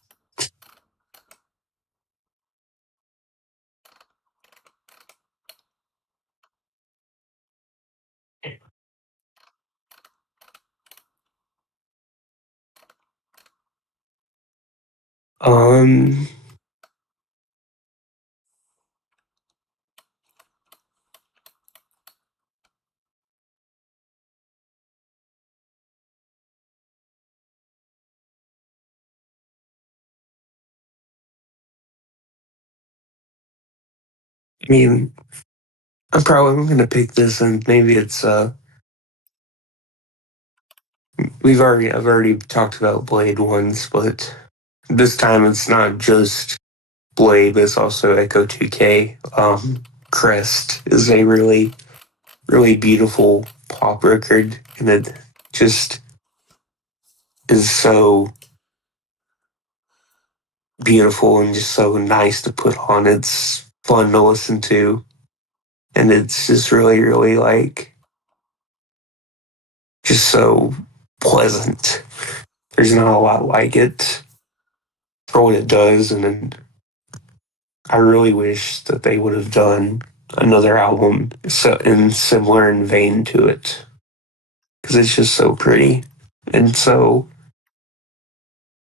Um, I mean, I'm probably going to pick this, and maybe it's I've already talked about Blade once, but this time it's not just Blade, but it's also Echo 2K. Crest is a really beautiful pop record, and it just is so beautiful and just so nice to put on. It's fun to listen to, and it's just really like just so pleasant. There's not a lot like it for what it does, and then I really wish that they would have done another album in similar in vein to it because it's just so pretty and so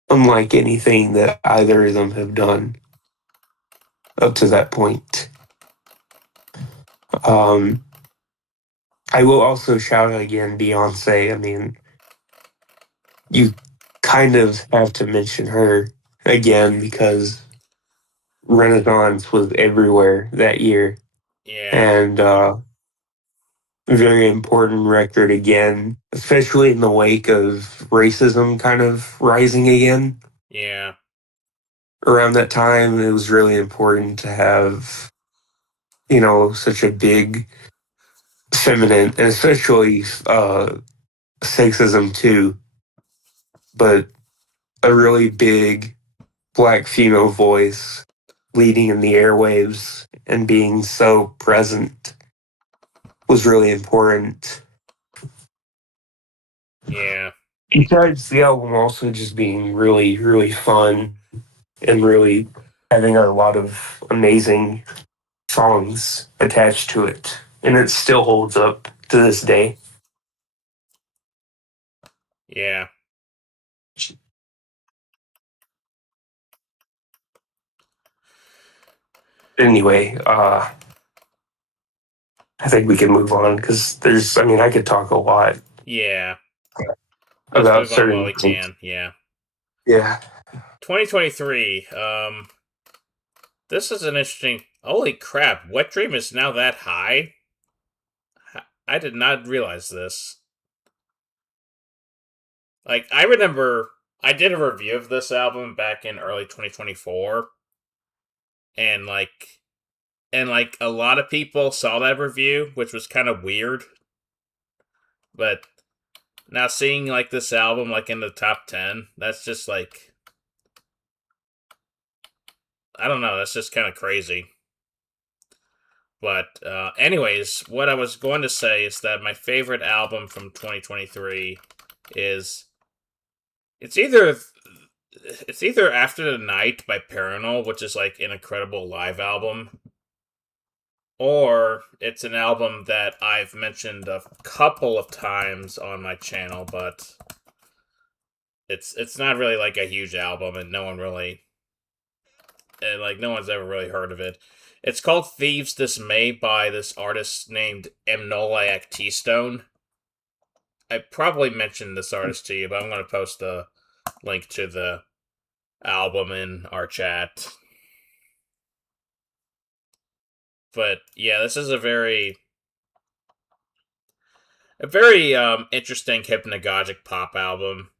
unlike anything that either of them have done up to that point. Um, I will also shout out again Beyonce. I mean, you kind of have to mention her again because Renaissance was everywhere that year, Yeah, and very important record again, especially in the wake of racism kind of rising again. yeah, Around that time, it was really important to have, such a big feminine, and especially sexism too, but a really big black female voice leading in the airwaves and being so present was really important. yeah, Besides the album also just being really fun and really having a lot of amazing songs attached to it. And it still holds up to this day. yeah, Anyway, I think we can move on because I could talk a lot yeah. Let's about move on while certain we things. can. Yeah. Yeah. 2023. This is an interesting. Holy crap! Wet Dream is now that high. I did not realize this. Like, I remember I did a review of this album back in early 2024, and a lot of people saw that review, which was kind of weird. But now seeing like this album like in the top 10, that's just like I don't know, that's just kind of crazy. But anyways, what I was going to say is that my favorite album from 2023 is It's either After the Night by Paranol, which is like an incredible live album, or it's an album that I've mentioned a couple of times on my channel, but it's not really like a huge album, and no one's ever really heard of it. It's called Thieves Dismay by this artist named Mnolayak T-Stone. I probably mentioned this artist to you, but I'm going to post a link to the album in our chat. But yeah, this is a very interesting hypnagogic pop album.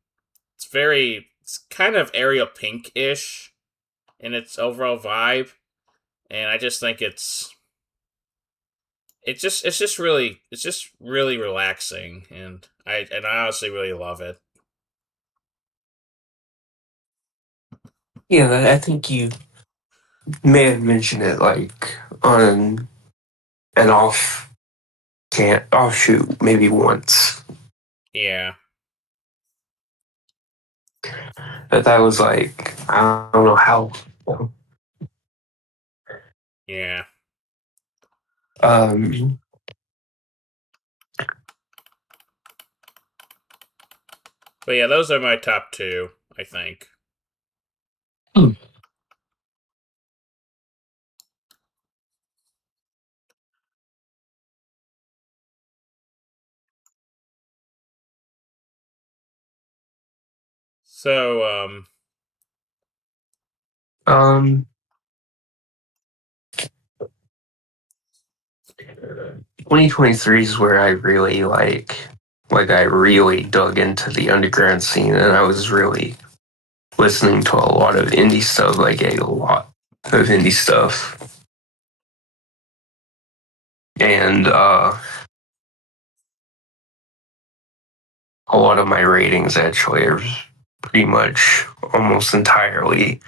It's kind of Ariel Pink ish in its overall vibe, and I just think it's just really relaxing, and I honestly really love it. Yeah, I think you may have mentioned it like on an offshoot maybe once. Yeah, But that was like I don't know how. yeah. Um, But yeah, those are my top two, I think. So, um, 2023 is where I really I really dug into the underground scene, and I was really listening to a lot of indie stuff, like a lot of indie stuff, and a lot of my ratings actually are pretty much almost entirely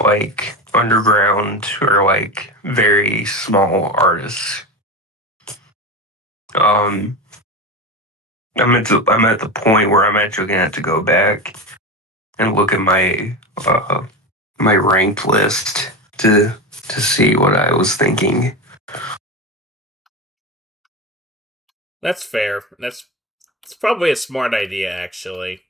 like underground or like very small artists. Um, I'm at the point where I'm actually gonna have to go back and look at my ranked list to see what I was thinking. that's fair. It's probably a smart idea, actually.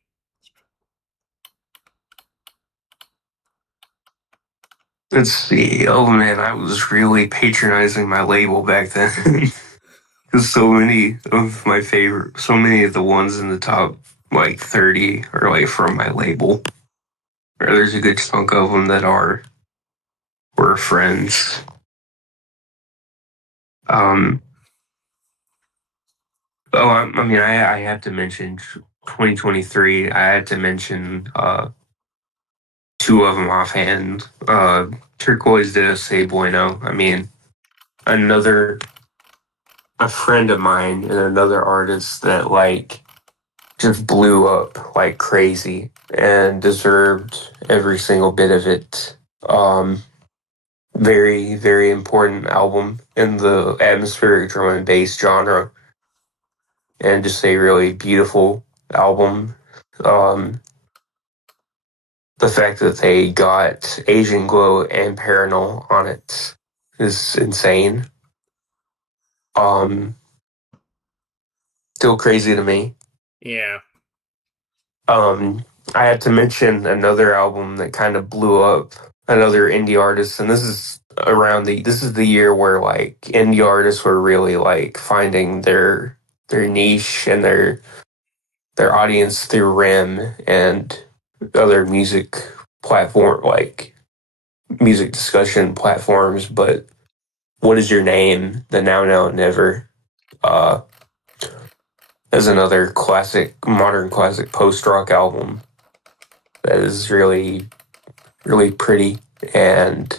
Let's see. Oh man, I was really patronizing my label back then. Because so many of the ones in the top like 30 are like from my label. Or there's a good chunk of them that were friends. Um, I have to mention 2023. I had to mention two of them offhand. Turquoise de Say Bueno. I mean, another a friend of mine and another artist that like just blew up like crazy and deserved every single bit of it. Very, very important album in the atmospheric drum and bass genre, and just a really beautiful album. Um, the fact that they got Asian Glow and Paranol on it is insane. Um, Still crazy to me. Yeah, Um, I had to mention another album that kind of blew up, another indie artist, and this is the year where like indie artists were really like finding their niche and their audience through RIM and other music discussion platforms. But What Is Your Name? The Now Now Never uh is another modern classic post rock album that is really, really pretty and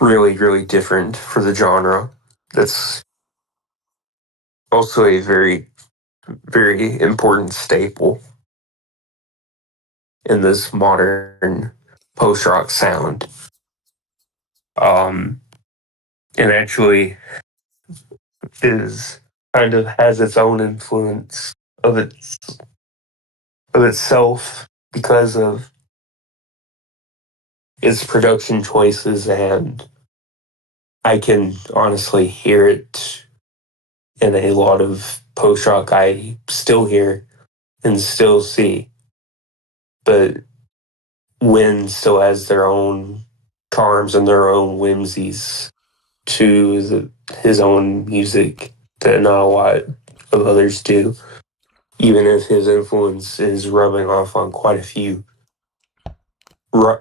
really, really different for the genre. That's also a very, very important staple in this modern post rock sound. Um, and actually is kind of has its own influence of its of itself because of its production choices, and I can honestly hear it in a lot of post rock I still hear and still see. But Wynn still has their own charms and their own whimsies to his own music that not a lot of others do, even if his influence is rubbing off on quite a few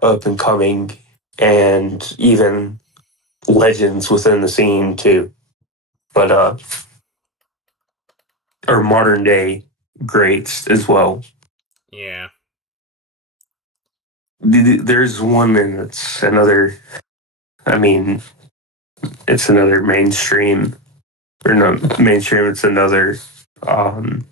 up and coming and even legends within the scene too. But or modern day greats as well. Yeah. There's one and it's another. I mean, it's another mainstream or not mainstream. It's um,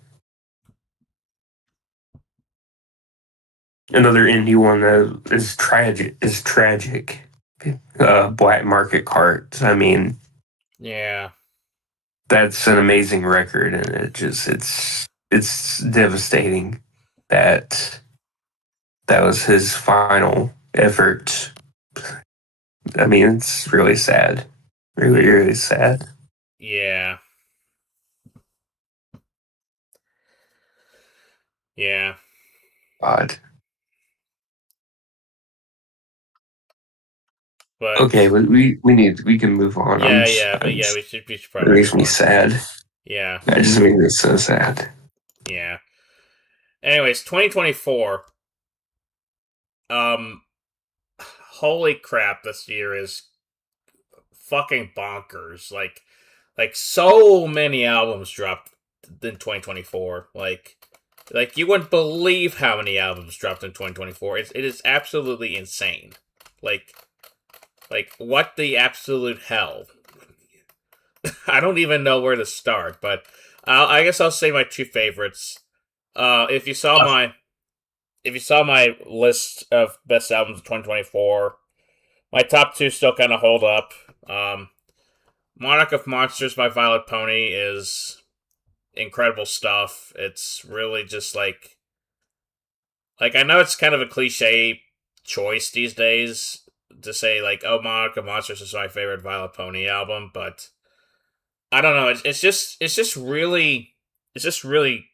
another indie one that is tragic. Is tragic. Black Market Carts. I mean, Yeah. that's an amazing record, and it's devastating that that was his final effort. I mean, it's really sad, really, really sad. Yeah. Yeah. God. Okay, But we can move on. yeah, yeah, I'm but yeah, just, we should it probably makes move me on. sad. Yeah. That just makes me so sad. Yeah. Anyways, 2024. Um holy crap, this year is fucking bonkers. Like so many albums dropped in 2024. Like you wouldn't believe how many albums dropped in 2024. It is absolutely insane. Like like what the absolute hell? I don't even know where to start, but I guess I'll say my two favorites. If you saw my list of best albums of 2024, my top two still kind of hold up. Um, Monarch of Monsters by Violet Pony is incredible stuff. It's really just like I know it's kind of a cliche choice these days to say like, oh, Monarch of Monsters is my favorite Violet Pony album, but I don't know. It's just really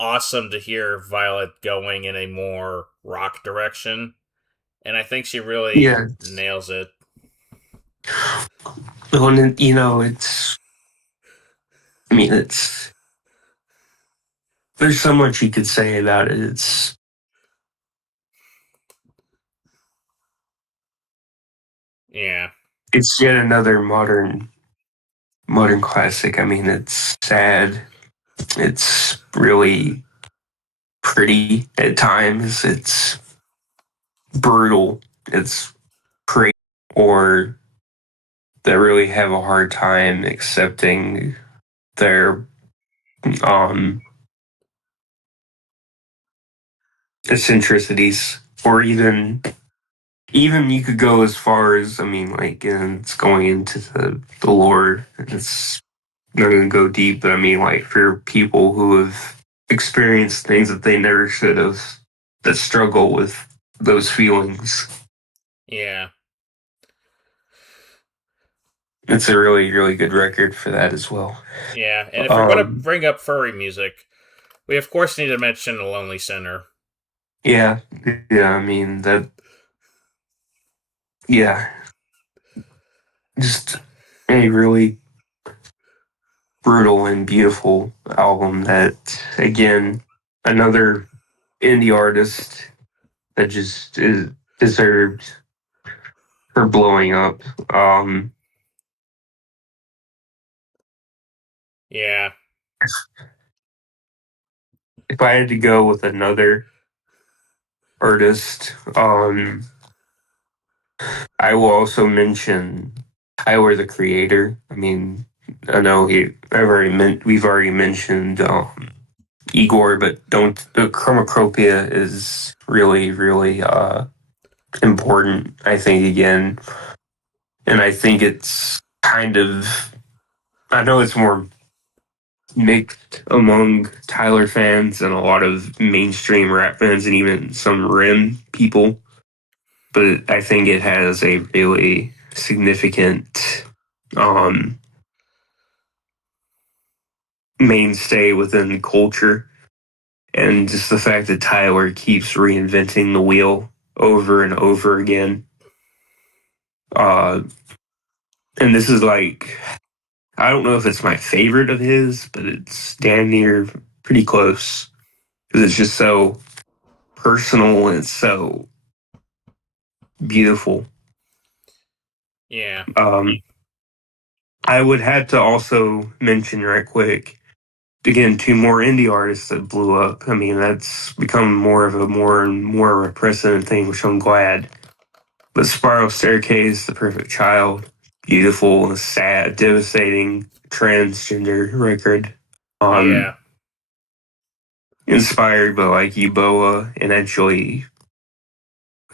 awesome to hear Violet going in a more rock direction, and I think she really Yeah, nails it. when you know, it's. I mean, it's. There's so much you could say about it. Yeah, It's yet another modern classic. I mean, it's sad. It's really pretty at times. It's brutal. It's crazy, or that really have a hard time accepting their um eccentricities, or even you could go as far as, I mean, like, and it's going into the Lord. It's not going to go deep, but I mean, like, for people who have experienced things that they never should have, that struggle with those feelings, yeah, it's a really, really good record for that as well. yeah. And if we're gonna Um, bring up furry music, we of course need to mention "The Lonely Sinner." yeah, yeah, I mean, yeah, just a really brutal and beautiful album that, again, another indie artist that just deserved her blowing up. Um, Yeah, if I had to go with another artist, I will also mention Tyler the Creator. I mean, I know we've already mentioned Igor, but don't the Chromacropia is really, really important. I think again, and I think it's kind of. I know it's more mixed among Tyler fans and a lot of mainstream rap fans and even some Rim people. But I think it has a really significant um, mainstay within culture. And just the fact that Tyler keeps reinventing the wheel over and over again. And this is like, I don't know if it's my favorite of his, but it's damn near pretty close. Because it's just so personal and so beautiful. Yeah. Um, I would have to also mention right quick, again, two more indie artists that blew up. I mean, that's become more of a more and more of a precedent thing, which I'm glad. But Spiral Staircase, The Perfect Child, beautiful, sad, devastating transgender record. Yeah. Um, Inspired by like Ebola and actually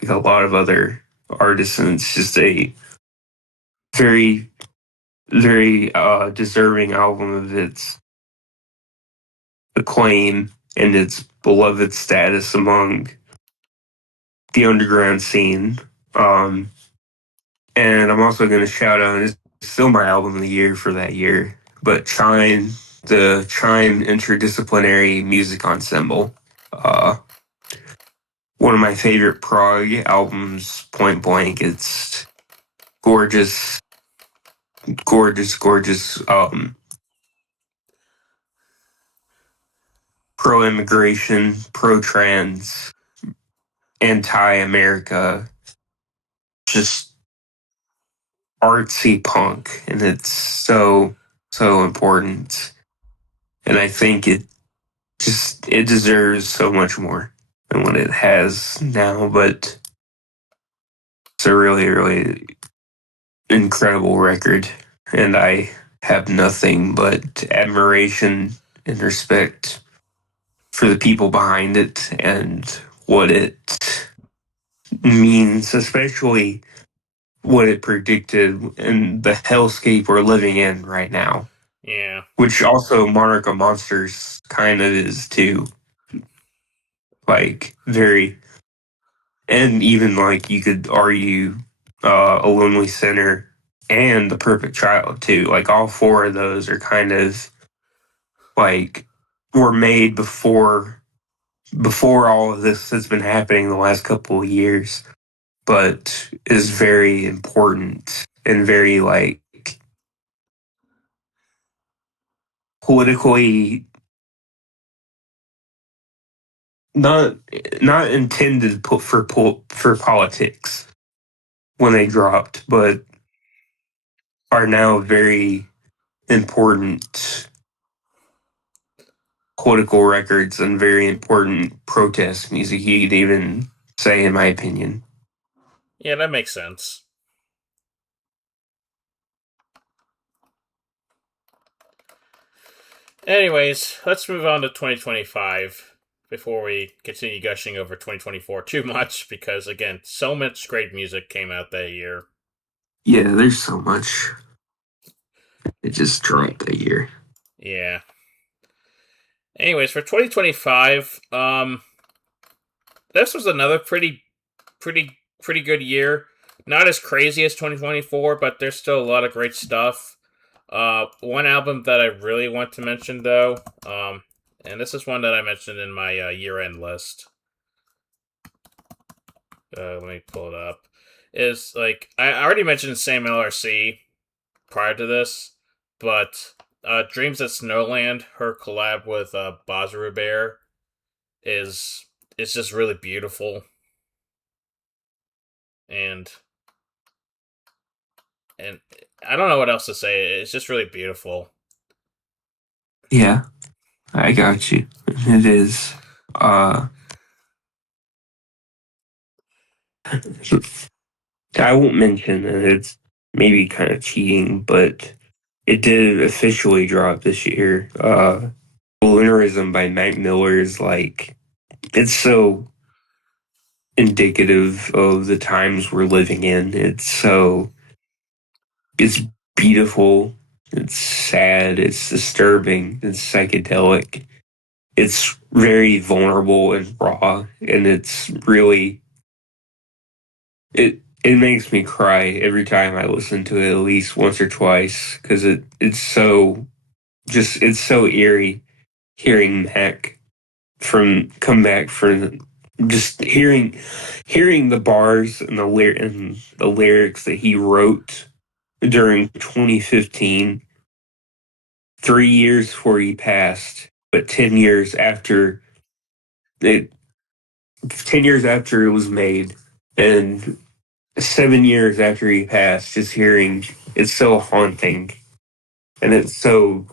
like a lot of other artists, and it's just a very, very deserving album of its acclaim and its beloved status among the underground scene. Um, and I'm also going to shout out, it's still my album of the year for that year, but Chime, the Chime Interdisciplinary Music Ensemble. Uh, One of my favorite prog albums, point blank. It's gorgeous, gorgeous, gorgeous. Pro immigration, pro trans, anti America, just artsy punk. And it's so, so important. And I think it deserves so much more than what it has now. But it's a really, really incredible record. And I have nothing but admiration and respect for the people behind it and what it means, especially what it predicted and the hellscape we're living in right now, Yeah. which also Monarch of Monsters kind of is too. Like, very, and even like you could argue A Lonely Sinner and The Perfect Child too. Like, all four of those are kind of like were made before all of this has been happening the last couple of years, but is very important and very like politically not not intended for politics when they dropped, but are now very important political records and very important protest music. You'd even say, in my opinion. Yeah, that makes sense. Anyways, let's move on to 2025 before we continue gushing over 2024 too much because, again, so much great music came out that year. Yeah, there's so much. It just dropped that year. Yeah. Anyways, for 2025, this was another pretty good year. Not as crazy as 2024, but there's still a lot of great stuff. One album that I really want to mention, though, and this is one that I mentioned in my year-end list. Let me pull it up. Is like I already mentioned Sam LRC prior to this, but Dreams at Snowland, her collab with Bazaroo Bear is just really beautiful, and and I don't know what else to say. It's just really beautiful. Yeah, I got you. It is. Uh, I won't mention, and it's maybe kind of cheating, but it did officially drop this year. Lunarism by Mac Miller is like, it's so indicative of the times we're living in. It's beautiful. It's sad. It's disturbing. It's psychedelic. It's very vulnerable and raw, and it's really it makes me cry every time I listen to it at least once or twice because it's so just it's so eerie hearing Mac from come back from just hearing the bars and the lyrics that he wrote during 2015, 3 years before he passed, but 10 years after it 10 years after it was made, and 7 years after he passed, just hearing it's so haunting and it's so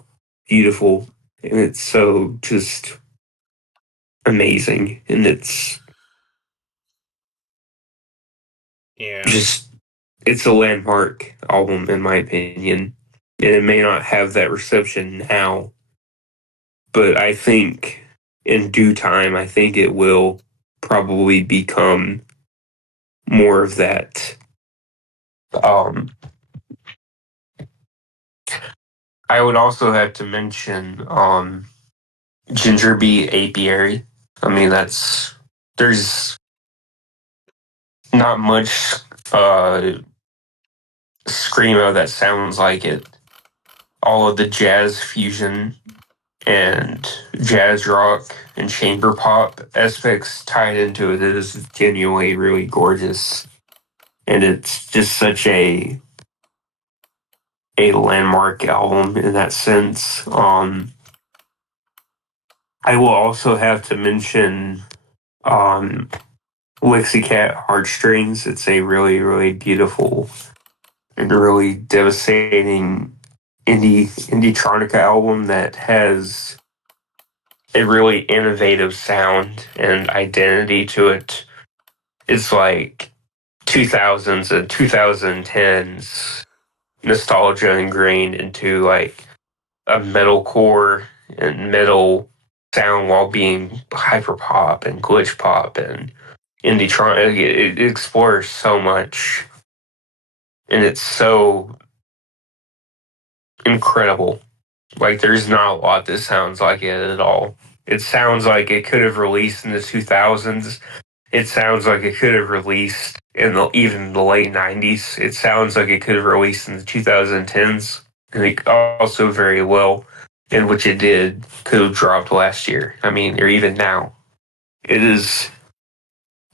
beautiful and it's so just amazing and it's Yeah. just it's a landmark album in my opinion. And it may not have that reception now, but I think in due time, I think it will probably become more of that. Um, I would also have to mention Ginger Bee Apiary. I mean, there's not much uh, screamo that sounds like it. All of the jazz fusion and jazz rock and chamber pop aspects tied into it is genuinely really gorgeous, and it's just such a landmark album in that sense. I will also have to mention um, Lexi Cat Heartstrings. It's a really, really beautiful and really devastating indie-tronica album that has a really innovative sound and identity to it. It's like 2000s and 2010s nostalgia ingrained into like a metalcore and metal sound while being hyper pop and glitch pop and indie tronic. It explores so much and it's so incredible. Like there's not a lot that sounds like it at all. It sounds like it could have released in the 2000s. It sounds like it could have released in even the late 90s. It sounds like it could have released in the 2010s. And it also very well, in which it did, could have dropped last year. I mean, or even now. It is,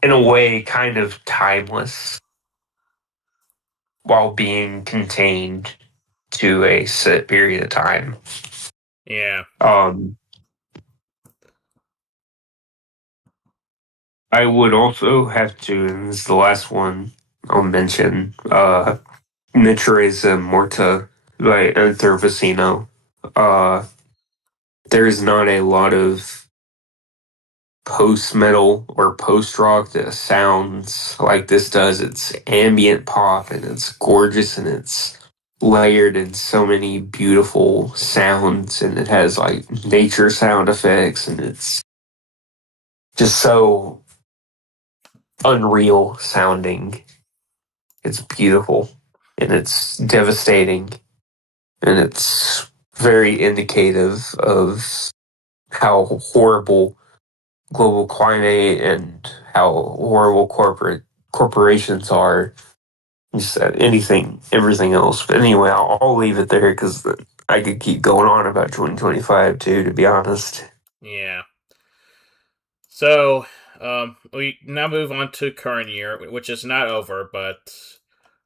in a way, kind of timeless while being contained to a set period of time. Yeah. Um, I would also have to, and this is the last one I'll mention, Natureza Morta by Enter Vicino. Uh, there's not a lot of post metal or post rock that sounds like this does. It's ambient pop and it's gorgeous and it's layered in so many beautiful sounds and it has like nature sound effects and it's just so unreal sounding. It's beautiful and it's devastating and it's very indicative of how horrible global climate and how horrible corporations are. Just anything, everything else. But anyway, I'll leave it there because I could keep going on about 2025 too. To be honest. Yeah. So, we now move on to current year, which is not over, but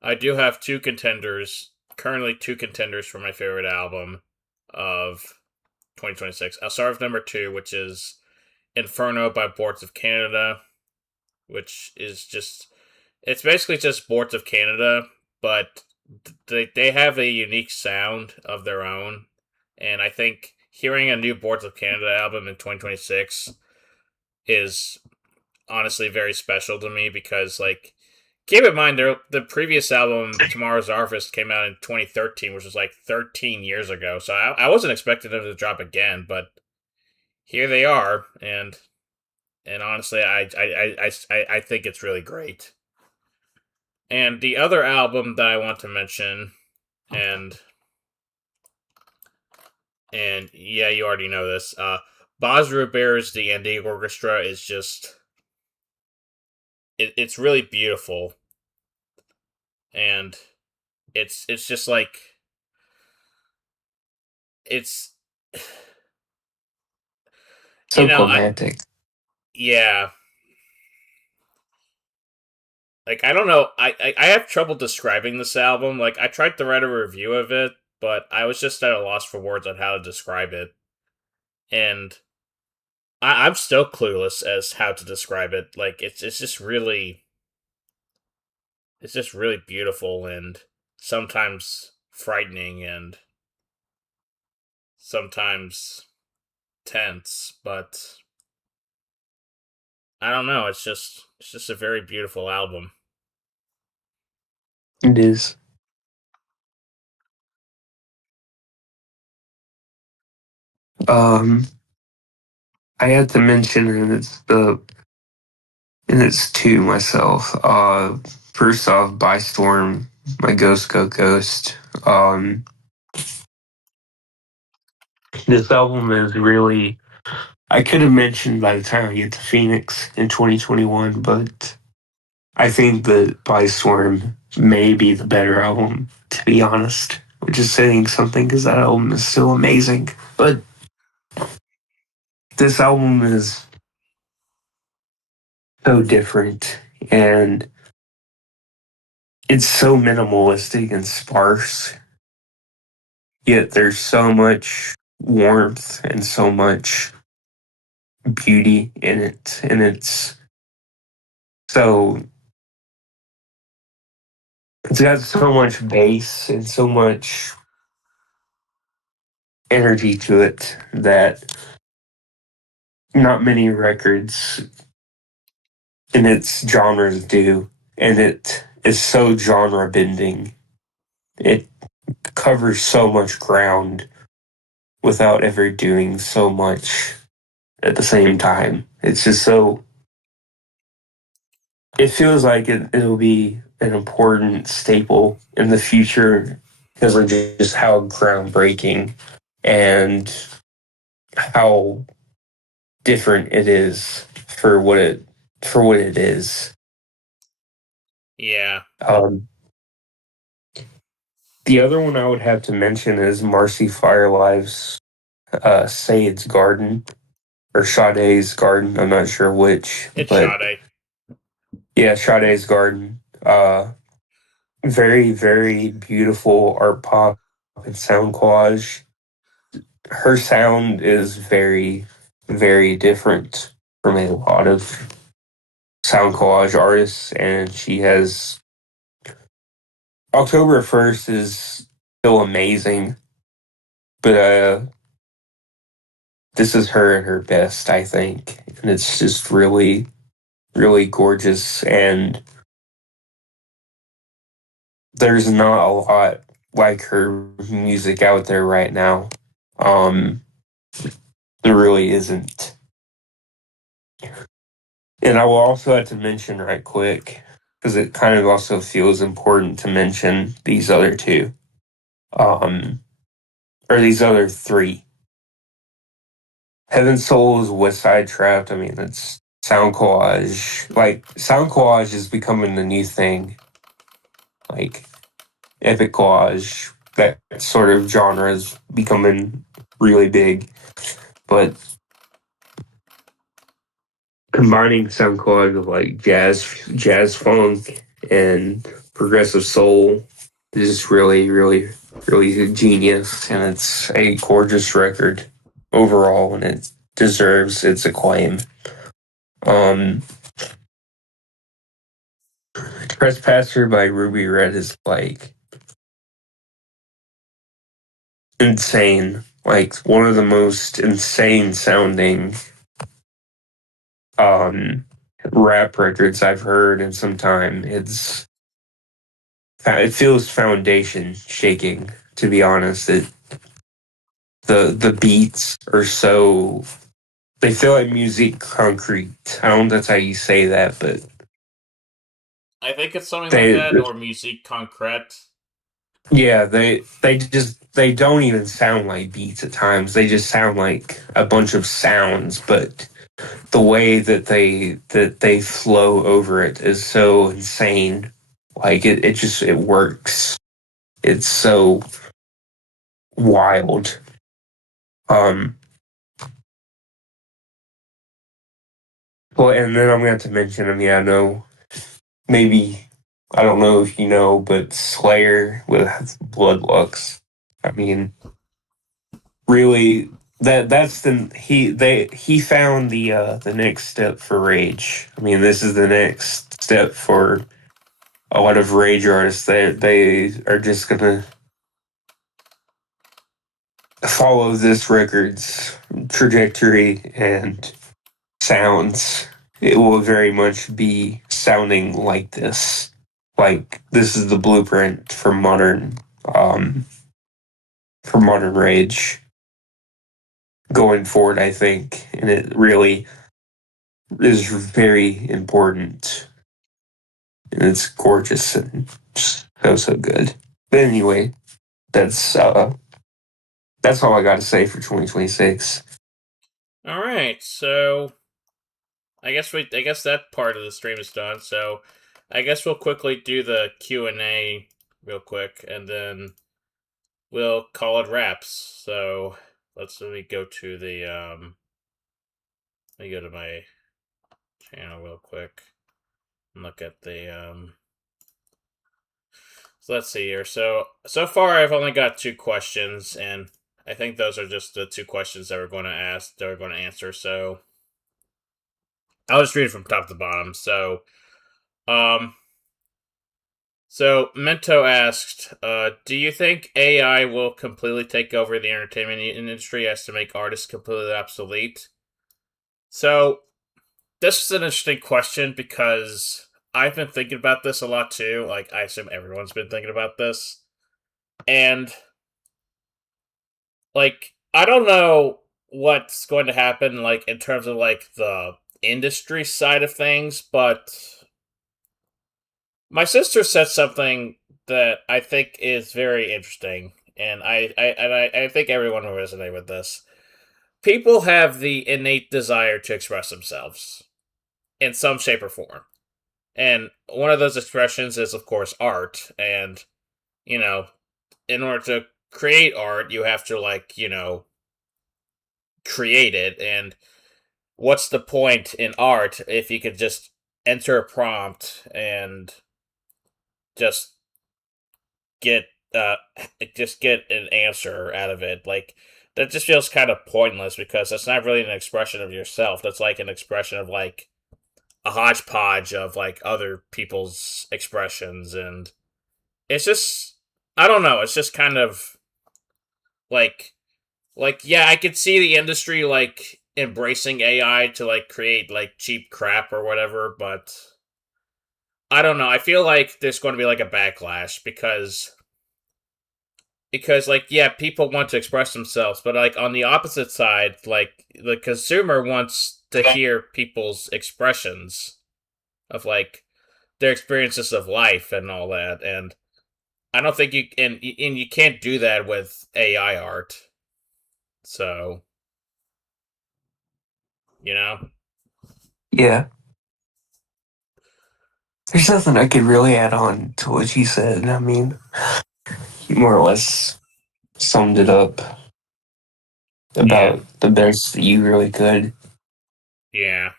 I do have currently two contenders for my favorite album of 2026. I'll start with number two, which is Inferno by Boards of Canada, which is it's basically just Boards of Canada, but they have a unique sound of their own, and I think hearing a new Boards of Canada album in 2026 is honestly very special to me because like keep in mind the previous album Tomorrow's Harvest came out in 2013, which was like 13 years ago, so I wasn't expecting them to drop again, but here they are, and honestly I think it's really great. And the other album that I want to mention, and And yeah, you already know this. Basra Bears, the ending orchestra is just it's really beautiful, and it's just like it's you So know I climactic. yeah, like I don't know, I have trouble describing this album. Like I tried to write a review of it, but I was just at a loss for words on how to describe it, and I'm still clueless as how to describe it. Like it's just really beautiful and sometimes frightening and sometimes tense, but I don't know, it's just a very beautiful album. It is. Um, I had to mention, and it's two myself. First off, by Storm, my Ghost Go Ghost. This album is really. I could have mentioned by the time I get to Phoenix in 2021, but I think that By Storm may be the better album, to be honest. Which is saying something because that album is still amazing. But this album is so different and it's so minimalistic and sparse, yet there's so much warmth and so much beauty in it. And so it's got so much bass and so much energy to it that not many records in its genres do. And it is so genre bending. It covers so much ground without ever doing so much at the same time. It's just so. It feels like it'll be an important staple in the future because of just how groundbreaking and how different it is for what it is. Yeah, Um, the other one I would have to mention is Marcy Firelive's Sade's Garden or Sade's Garden. I'm not sure which, it's but Sade. yeah, Sade's Garden. Very, very beautiful art pop and sound collage. Her sound is very, very different from a lot of sound collage artists, and she has October 1st is still amazing, but this is her at her best, I think, and it's just really, really gorgeous. And there's not a lot like her music out there right now. Um, there really isn't. And I will also have to mention right quick, because it kind of also feels important to mention these other two, um, or these other three. Heaven Souls, West Side Trapped. I mean, it's sound collage. Like, sound collage is becoming the new thing. Like, epic collage, that sort of genre is becoming really big. But combining sound collage with like jazz funk, and progressive soul is just really, really, really genius, and it's a gorgeous record overall, and it deserves its acclaim. Um, Trespasser by Ruby Red is like insane, like one of the most insane sounding um rap records I've heard in some time. It feels foundation shaking, to be honest. The beats are so they feel like music concrete. I don't know if that's how you say that, but I think it's something like they that or musique concrète. Yeah, they don't even sound like beats at times. They just sound like a bunch of sounds, but the way that they flow over it is so insane. Like it works. It's so wild. Um well, and then I'm going to mention him. Yeah, no, maybe I don't know if you know, but Slayer with Bloodlux. I mean, really, that's he found the next step for Rage. I mean, this is the next step for a lot of Rage artists. They are just gonna follow this record's trajectory and sounds. It will very much be sounding like this. Like this is the blueprint um for modern Rage going forward, I think. And it really is very important. And it's gorgeous and just so good. But anyway, that's uh that's all I gotta say for 2026. All right, so I guess that part of the stream is done. So I guess we'll quickly do the Q&A real quick, and then we'll call it wraps. So let me go to the let me go to my channel real quick and look at the so let's see here. So far I've only got 2 questions, and I think those are just the 2 questions that we're going to ask, that we're going to answer. So I'll just read it from top to bottom. Um so Mento asked, do you think AI will completely take over the entertainment industry as to make artists completely obsolete? So this is an interesting question because I've been thinking about this a lot too. Like, I assume everyone's been thinking about this. And, like, I don't know what's going to happen, like, in terms of, like, the industry side of things, but my sister said something that I think is very interesting, and I think everyone will resonate with this. People have the innate desire to express themselves in some shape or form. And one of those expressions is, of course, art. And, you know, in order to create art, you have to, like, create it. And what's the point in art if you could just enter a prompt and just get, uh, just get an answer out of it? Like, that just feels kind of pointless because that's not really an expression of yourself. That's like an expression of, like, a hodgepodge of, like, other people's expressions. And it's just, I don't know. It's just kind of like yeah, I could see the industry like embracing AI to like create like cheap crap or whatever, but I don't know. I feel like there's going to be like a backlash because like yeah, people want to express themselves, but like on the opposite side, like the consumer wants to hear people's expressions of like their experiences of life and all that. And I don't think and you can't do that with AI art. So, you know. Yeah. There's nothing I could really add on to what you said. I mean, you more or less summed it up Yeah. about the best that you really could. Yeah.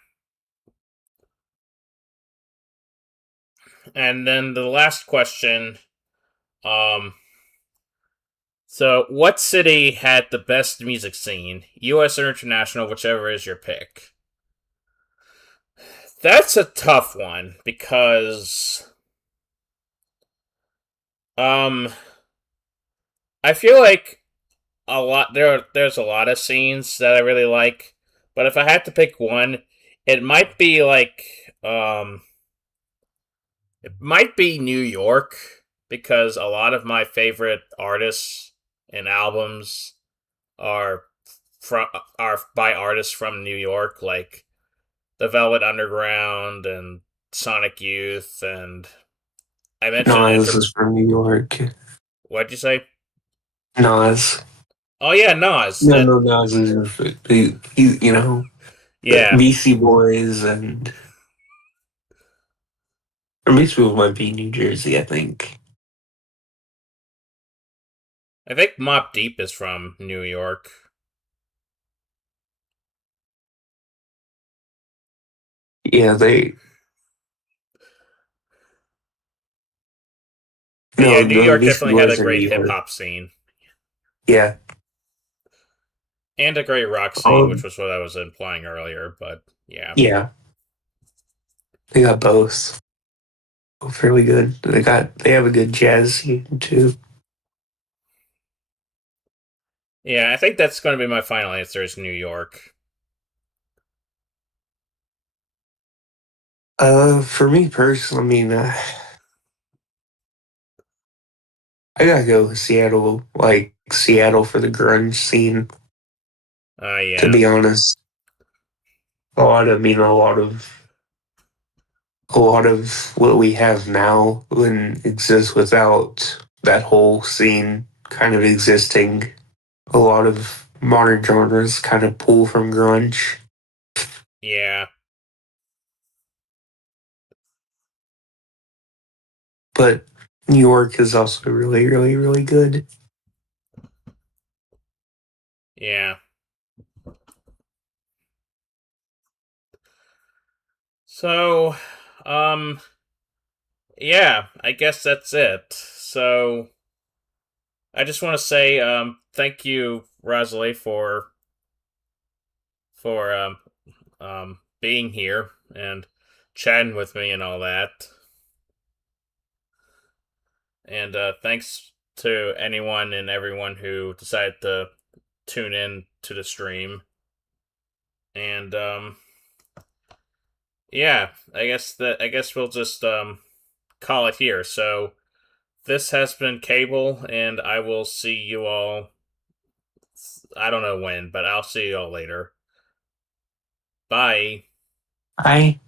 And then the last question, um so what city had the best music scene? US or international, whichever is your pick. That's a tough one because um I feel like there's a lot of scenes that I really like, but if I had to pick one, it might be like it might be New York because a lot of my favorite artists and albums are from are by artists from New York, like the Velvet Underground and Sonic Youth, and I mentioned No, this is from New York. What'd you say? Nas. Oh yeah, Nas. No, That no, Nas is you know, the yeah. BC Boys and or Beastie Boys might be New Jersey, I think. I think Mop Deep is from New York. Yeah, they But yeah, no, New no, the York Beastie definitely had a Boys are great New hip York. hop scene Yeah, and a great rock scene, which um, was what I was implying earlier. But yeah, yeah, they got both. Both really good. They have a good jazz scene too. yeah, I think that's going to be my final answer. Is New York? For me personally, I mean, I gotta go with Seattle, like Seattle for the grunge scene. To Yeah, be honest, I mean, a lot of what we have now wouldn't exist without that whole scene kind of existing. A lot of modern genres kind of pull from grunge, yeah, but New York is also really, really, really good. yeah. So, um, yeah, I guess that's it. So, I just want to say, thank you, Rosalie, for being here and chatting with me and all that. And thanks to anyone and everyone who decided to tune in to the stream. And yeah, I guess we'll just call it here. So this has been Cable, and I will see you all. I don't know when, but I'll see you all later. Bye. I